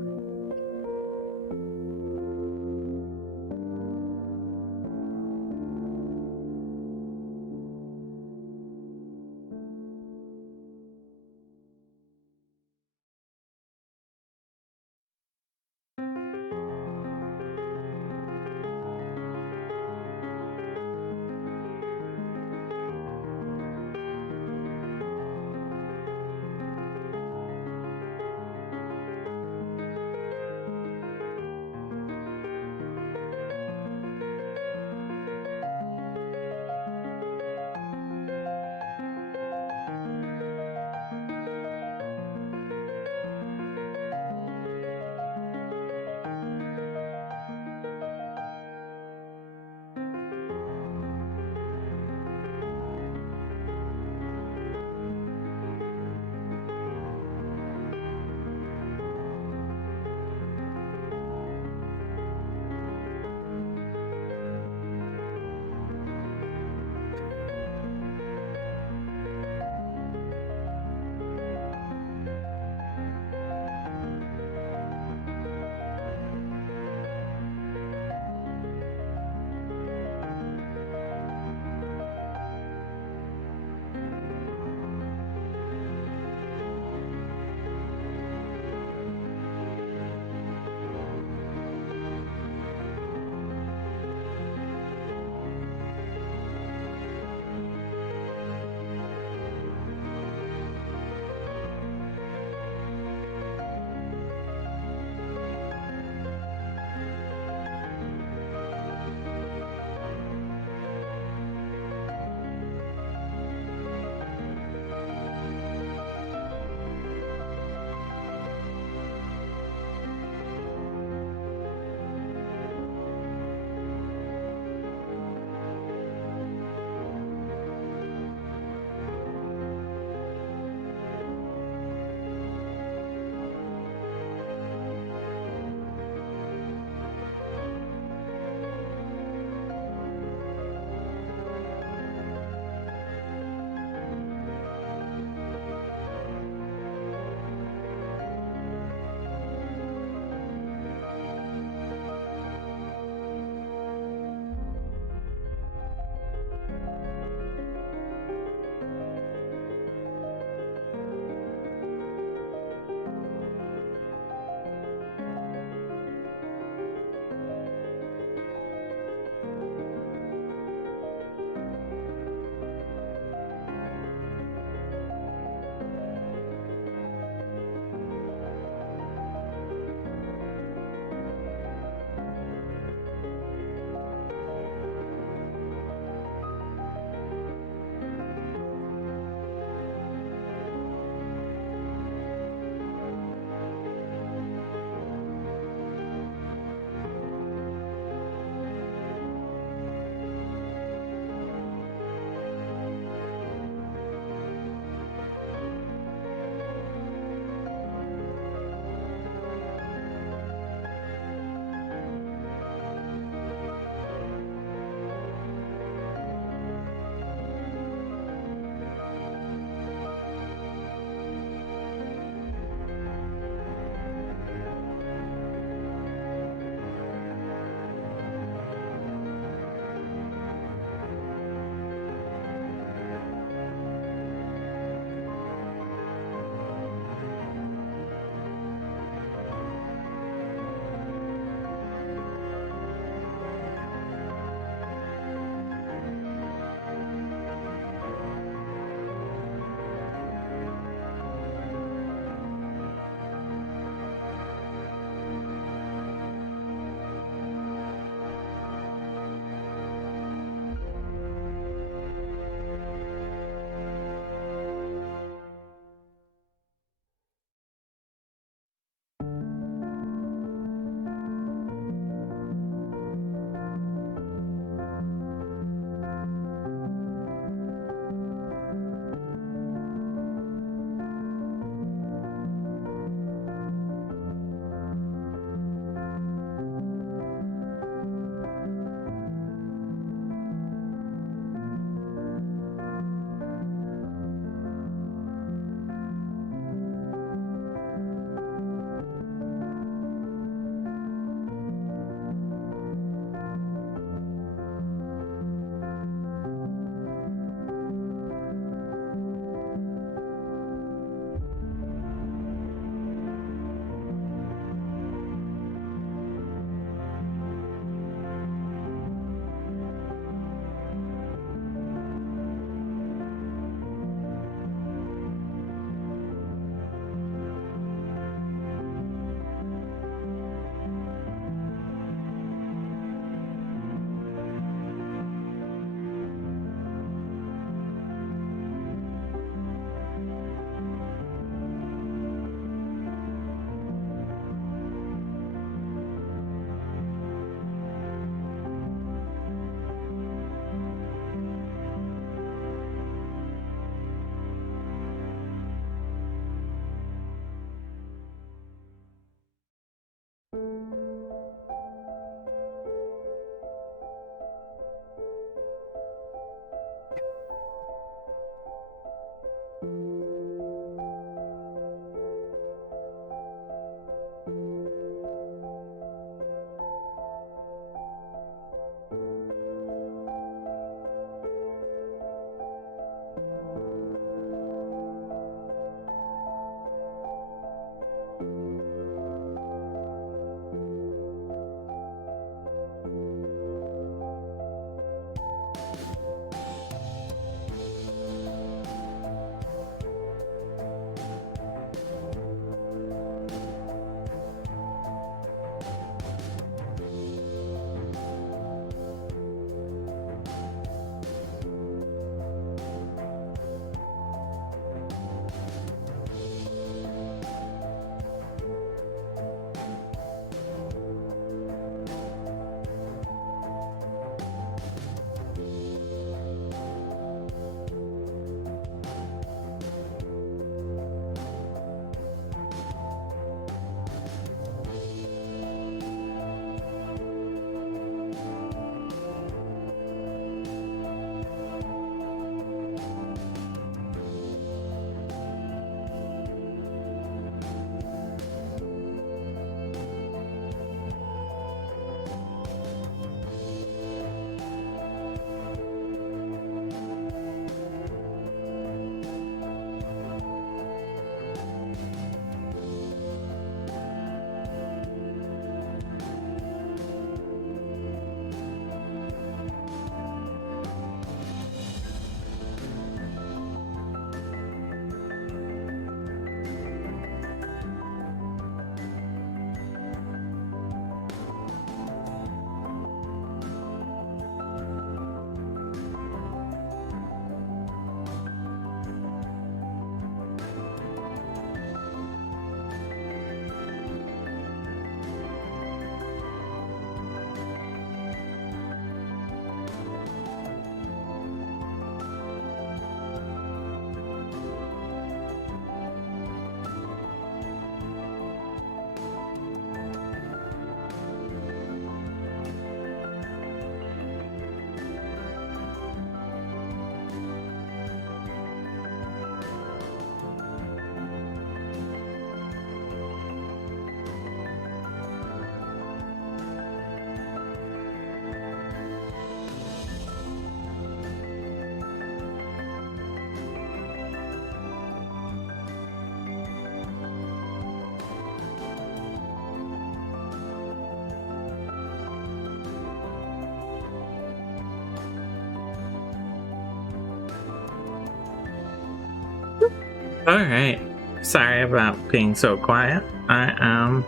Alright. Sorry about being so quiet. I am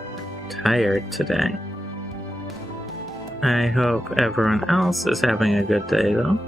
tired today. I hope everyone else is having a good day, though.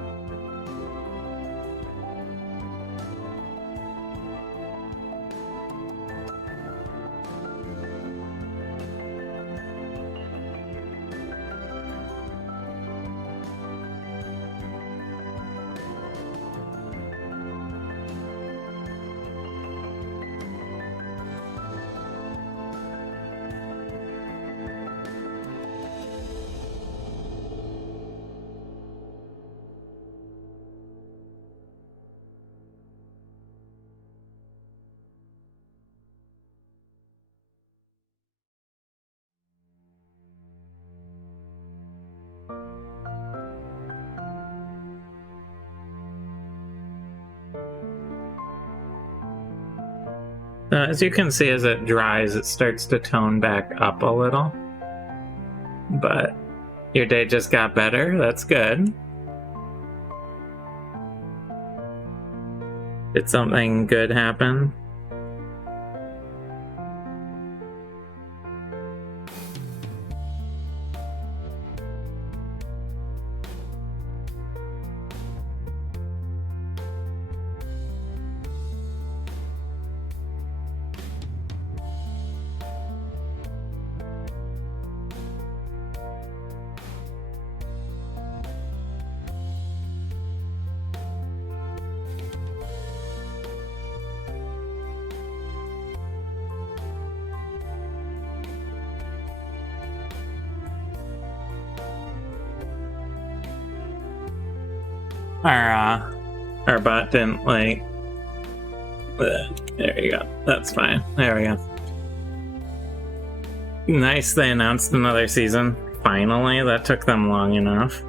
As you can see, as it dries, it starts to tone back up a little. But your day just got better. That's good. Did something good happen? Our bot didn't like. There you go. That's fine. There we go. Nice, they announced another season. Finally, that took them long enough.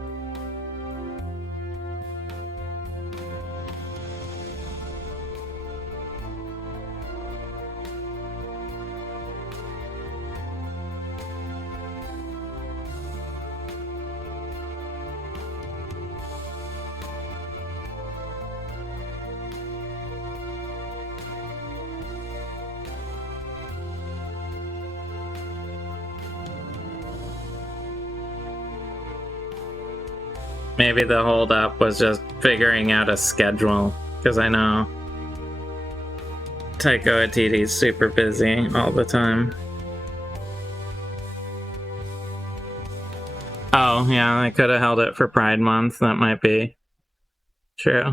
Maybe the holdup was just figuring out a schedule, because I know Taika Waititi's super busy all the time. Oh, yeah, I could have held it for Pride Month. That might be true.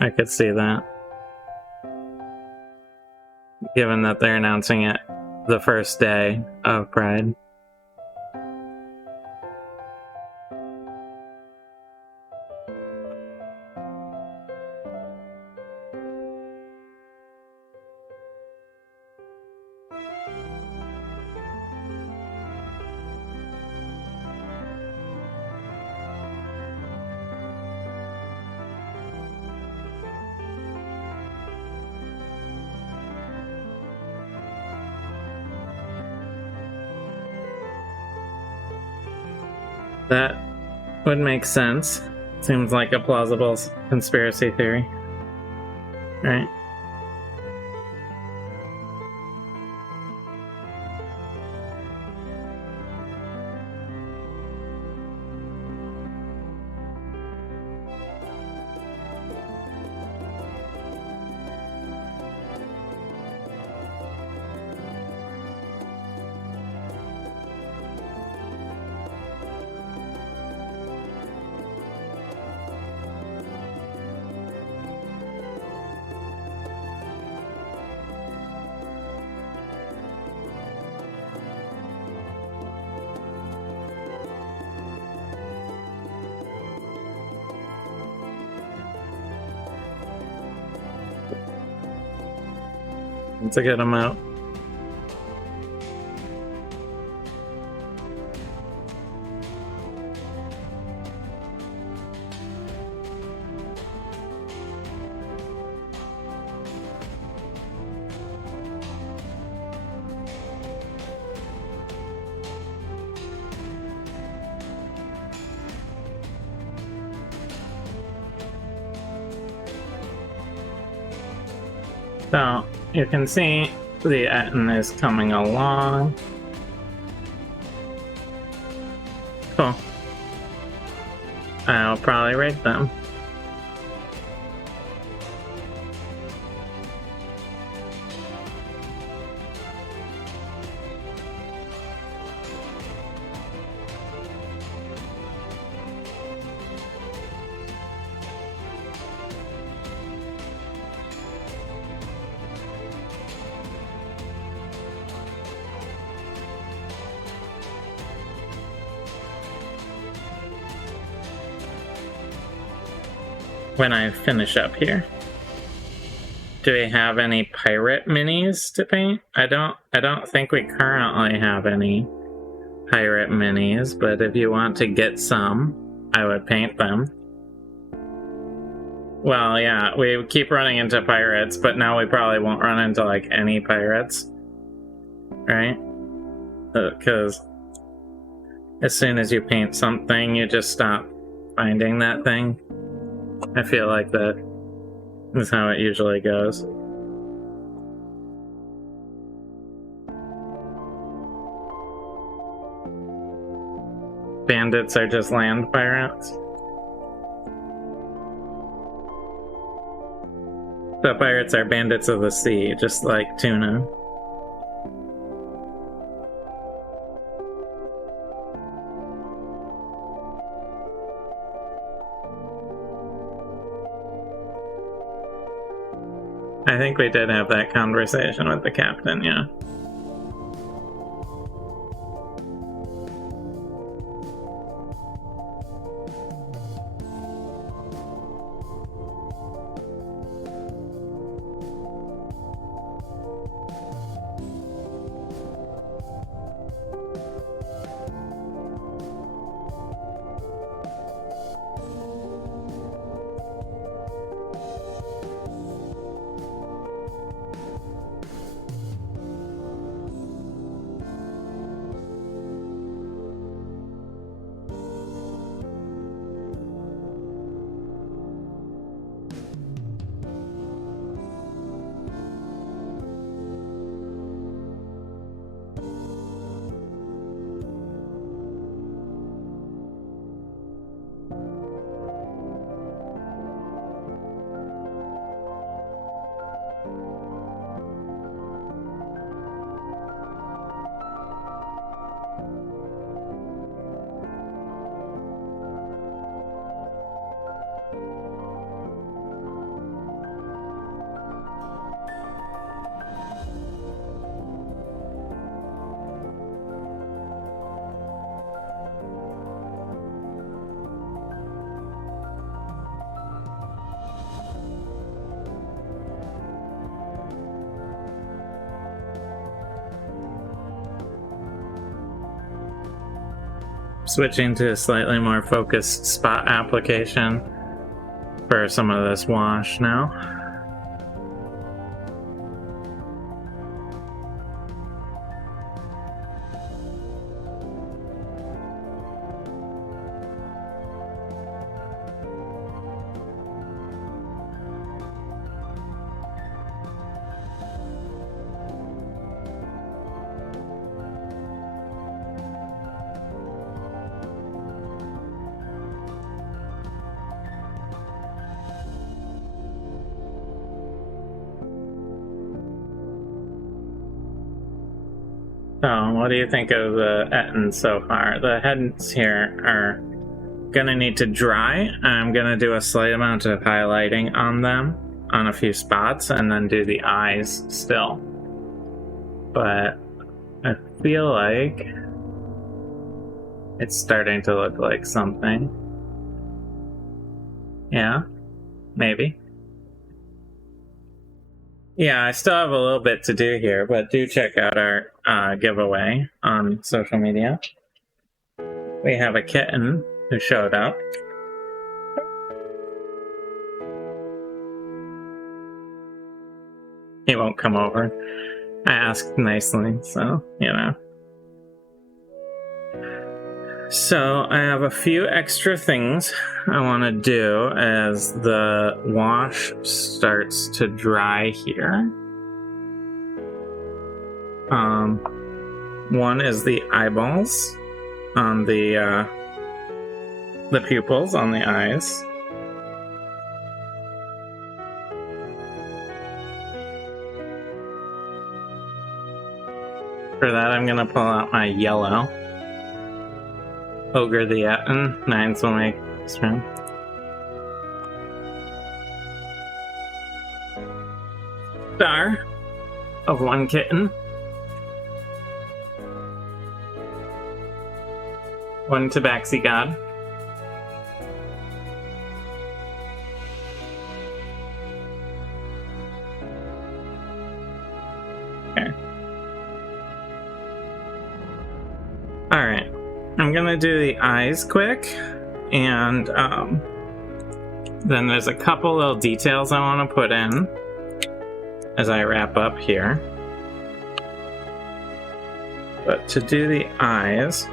I could see that. Given that they're announcing it the first day of Pride. That would make sense. Seems like a plausible conspiracy theory. Right? It's a good amount. So you can see the Ettin is coming along. Cool. I'll probably rate them. When I finish up here. Do we have any pirate minis to paint? I don't think we currently have any pirate minis, but if you want to get some, I would paint them. Well, yeah, we keep running into pirates, but now we probably won't run into like any pirates, right? Because as soon as you paint something, you just stop finding that thing. I feel like that is how it usually goes. Bandits are just land pirates. The pirates are bandits of the sea, just like tuna. I think we did have that conversation with the captain, yeah. Switching to a slightly more focused spot application for some of this wash now. So, what do you think of the Ettin so far? The heads here are gonna need to dry. I'm gonna do a slight amount of highlighting on them on a few spots and then do the eyes still. But I feel like it's starting to look like something. Yeah, maybe. Yeah, I still have a little bit to do here, but do check out our giveaway on social media. We have a kitten who showed up. He won't come over. I asked nicely, so, you know. So I have a few extra things I want to do as the wash starts to dry here. One is the eyeballs on the pupils on the eyes. For that, I'm gonna pull out my yellow. Ogre the Ettin. 9s will make this round. Star of 1 kitten. 1 Tabaxi God. Okay. Alright. I'm gonna do the eyes quick, and then there's a couple little details I want to put in as I wrap up here. But to do the eyes,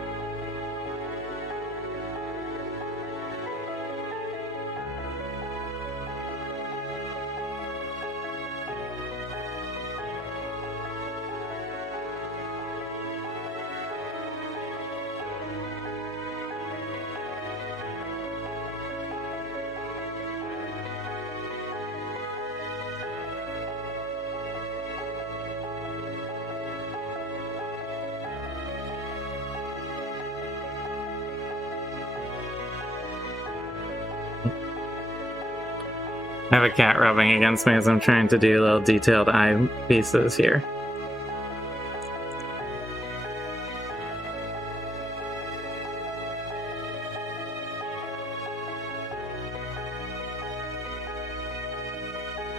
I have a cat rubbing against me as I'm trying to do little detailed eye pieces here.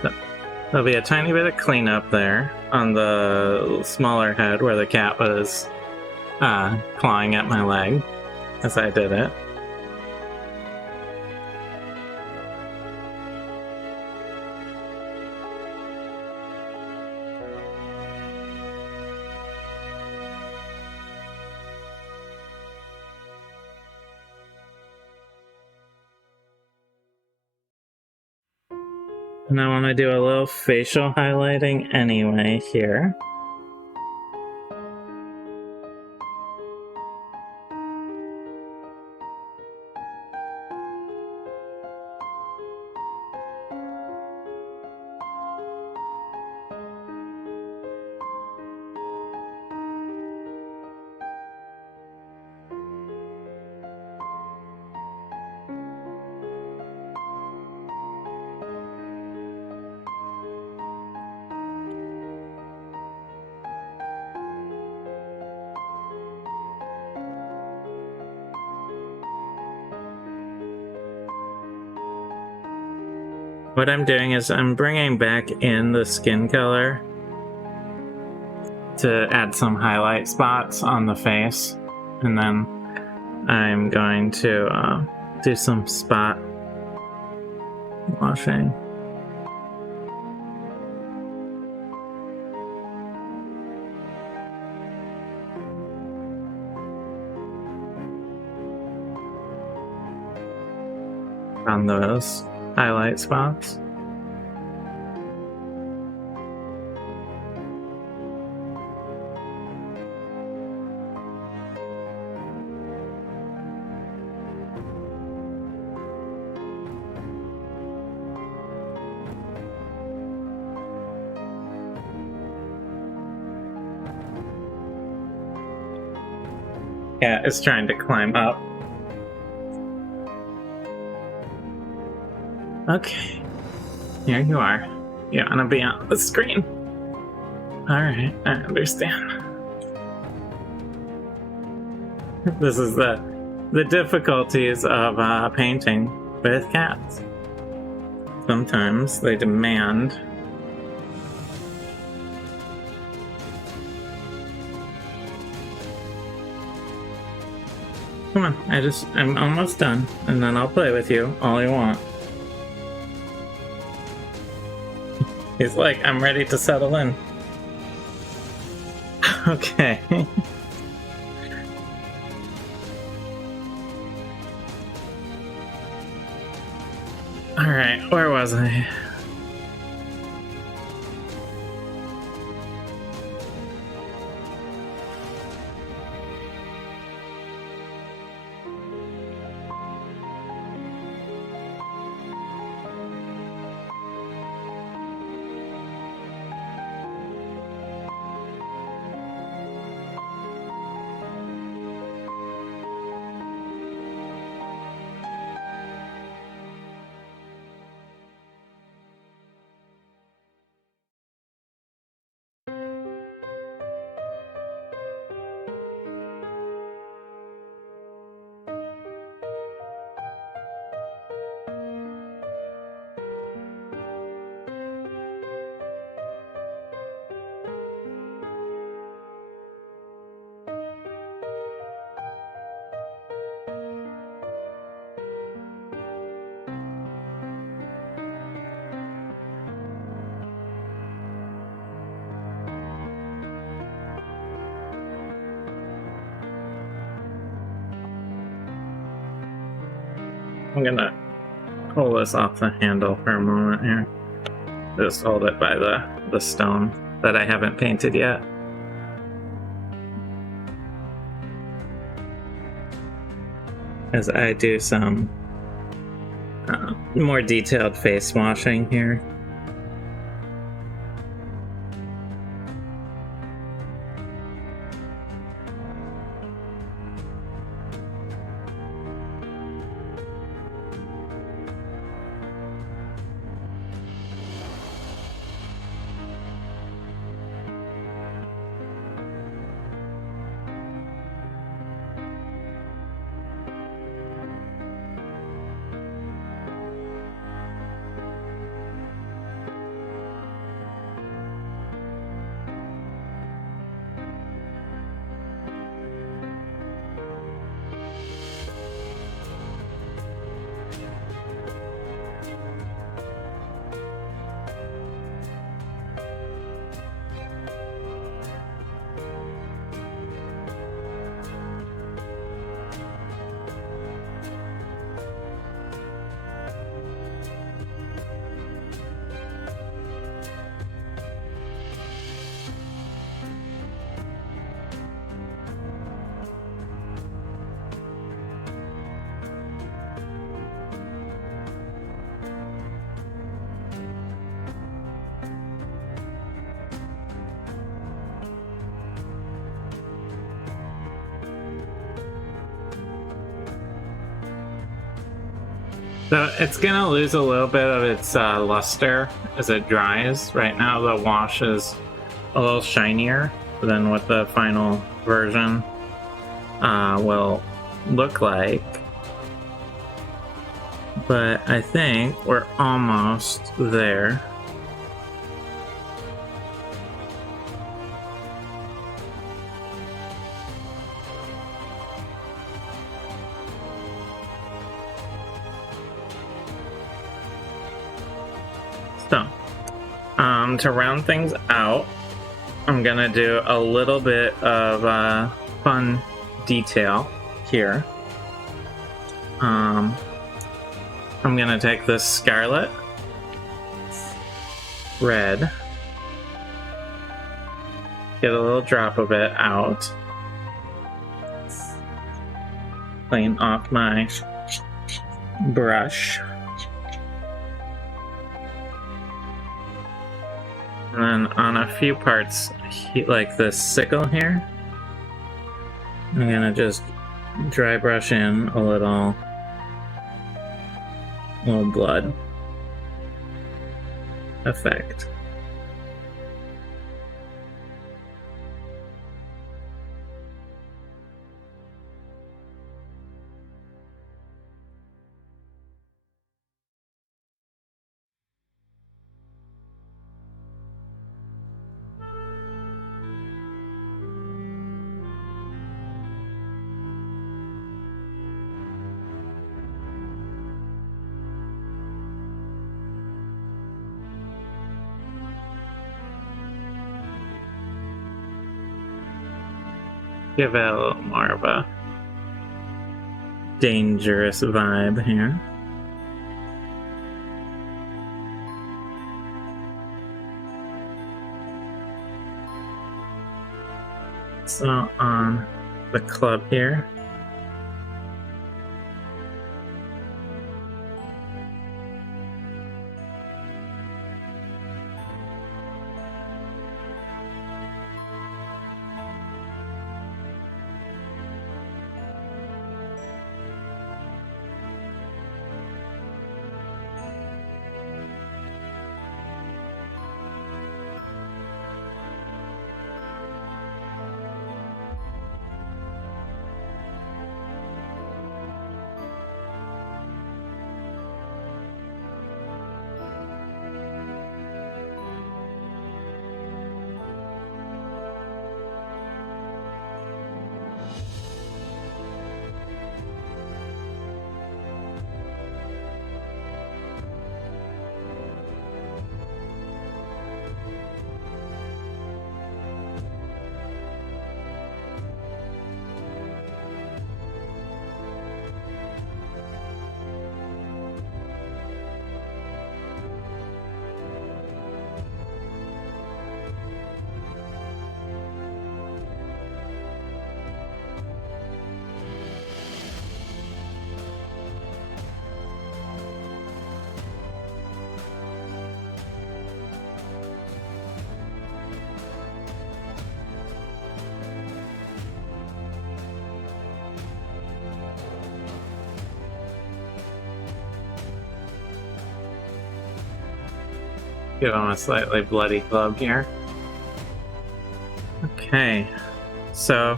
So, there'll be a tiny bit of cleanup there on the smaller head where the cat was clawing at my leg as I did it. And I want to do a little facial highlighting anyway here. What I'm doing is I'm bringing back in the skin color to add some highlight spots on the face, and then I'm going to do some spot washing. On those highlight spots. Yeah, it's trying to climb up. Okay, here you are. You want to be on the screen. Alright, I understand. This is the difficulties of painting with cats. Sometimes they demand come on, I'm almost done, and then I'll play with you all you want. He's like, I'm ready to settle in. Alright, where was I? I'm gonna pull this off the handle for a moment here. Just hold it by the stone that I haven't painted yet. As I do some more detailed face washing here. So it's gonna lose a little bit of its luster as it dries. Right now the wash is a little shinier than what the final version will look like. But I think we're almost there. So, to round things out, I'm gonna do a little bit of fun detail here. I'm gonna take this scarlet red, get a little drop of it out, clean off my brush. And then on a few parts, like this sickle here, I'm gonna just dry brush in a little blood effect. Give it a little more of a dangerous vibe here. So on the club here. Give him a slightly bloody club here. Okay, so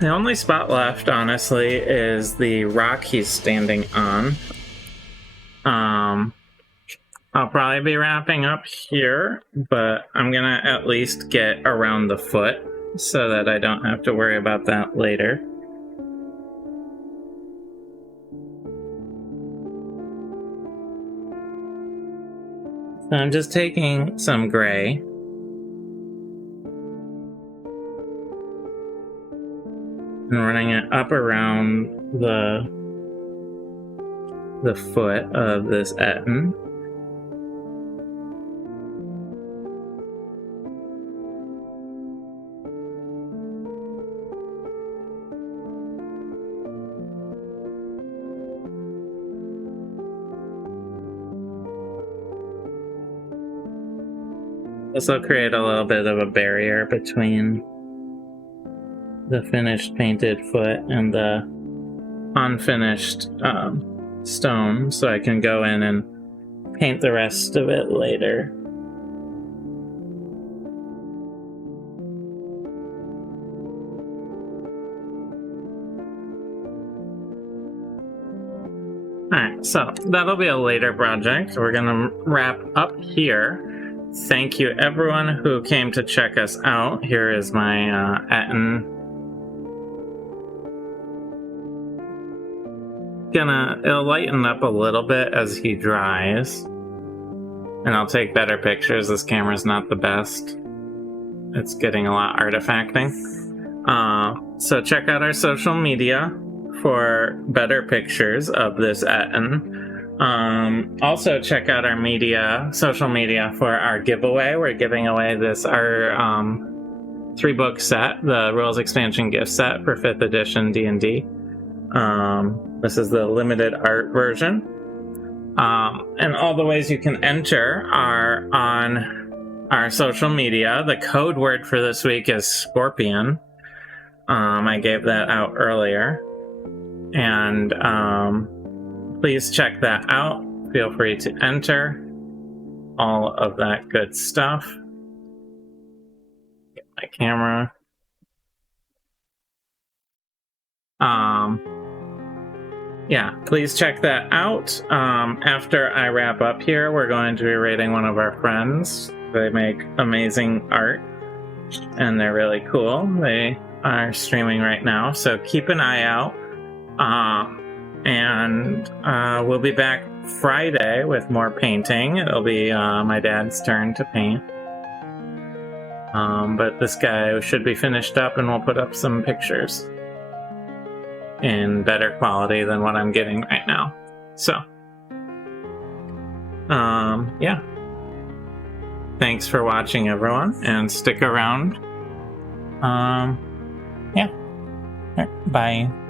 the only spot left, honestly, is the rock he's standing on. I'll probably be wrapping up here, but I'm gonna at least get around the foot so that I don't have to worry about that later. So I'm just taking some gray and running it up around the foot of this Ettin. This will create a little bit of a barrier between the finished painted foot and the unfinished stone, so I can go in and paint the rest of it later. Alright, so that'll be a later project. We're gonna wrap up here. Thank you everyone who came to check us out. Here is my Ettin. It'll lighten up a little bit as he dries. And I'll take better pictures. This camera's not the best. It's getting a lot artifacting. So check out our social media for better pictures of this Ettin. Also check out our social media for our giveaway. We're giving away our 3-book set, the Rules Expansion gift set for 5th edition D&D. This is the limited art version. And all the ways you can enter are on our social media. The code word for this week is Scorpion. I gave that out earlier. And please check that out. Feel free to enter all of that good stuff. Get my camera. Yeah, please check that out. After I wrap up here, we're going to be rating one of our friends. They make amazing art, and they're really cool. They are streaming right now, so keep an eye out. And we'll be back Friday with more painting. It'll be my dad's turn to paint. But this guy should be finished up, and we'll put up some pictures in better quality than what I'm getting right now. So, yeah. Thanks for watching, everyone, and stick around Yeah. All right, bye.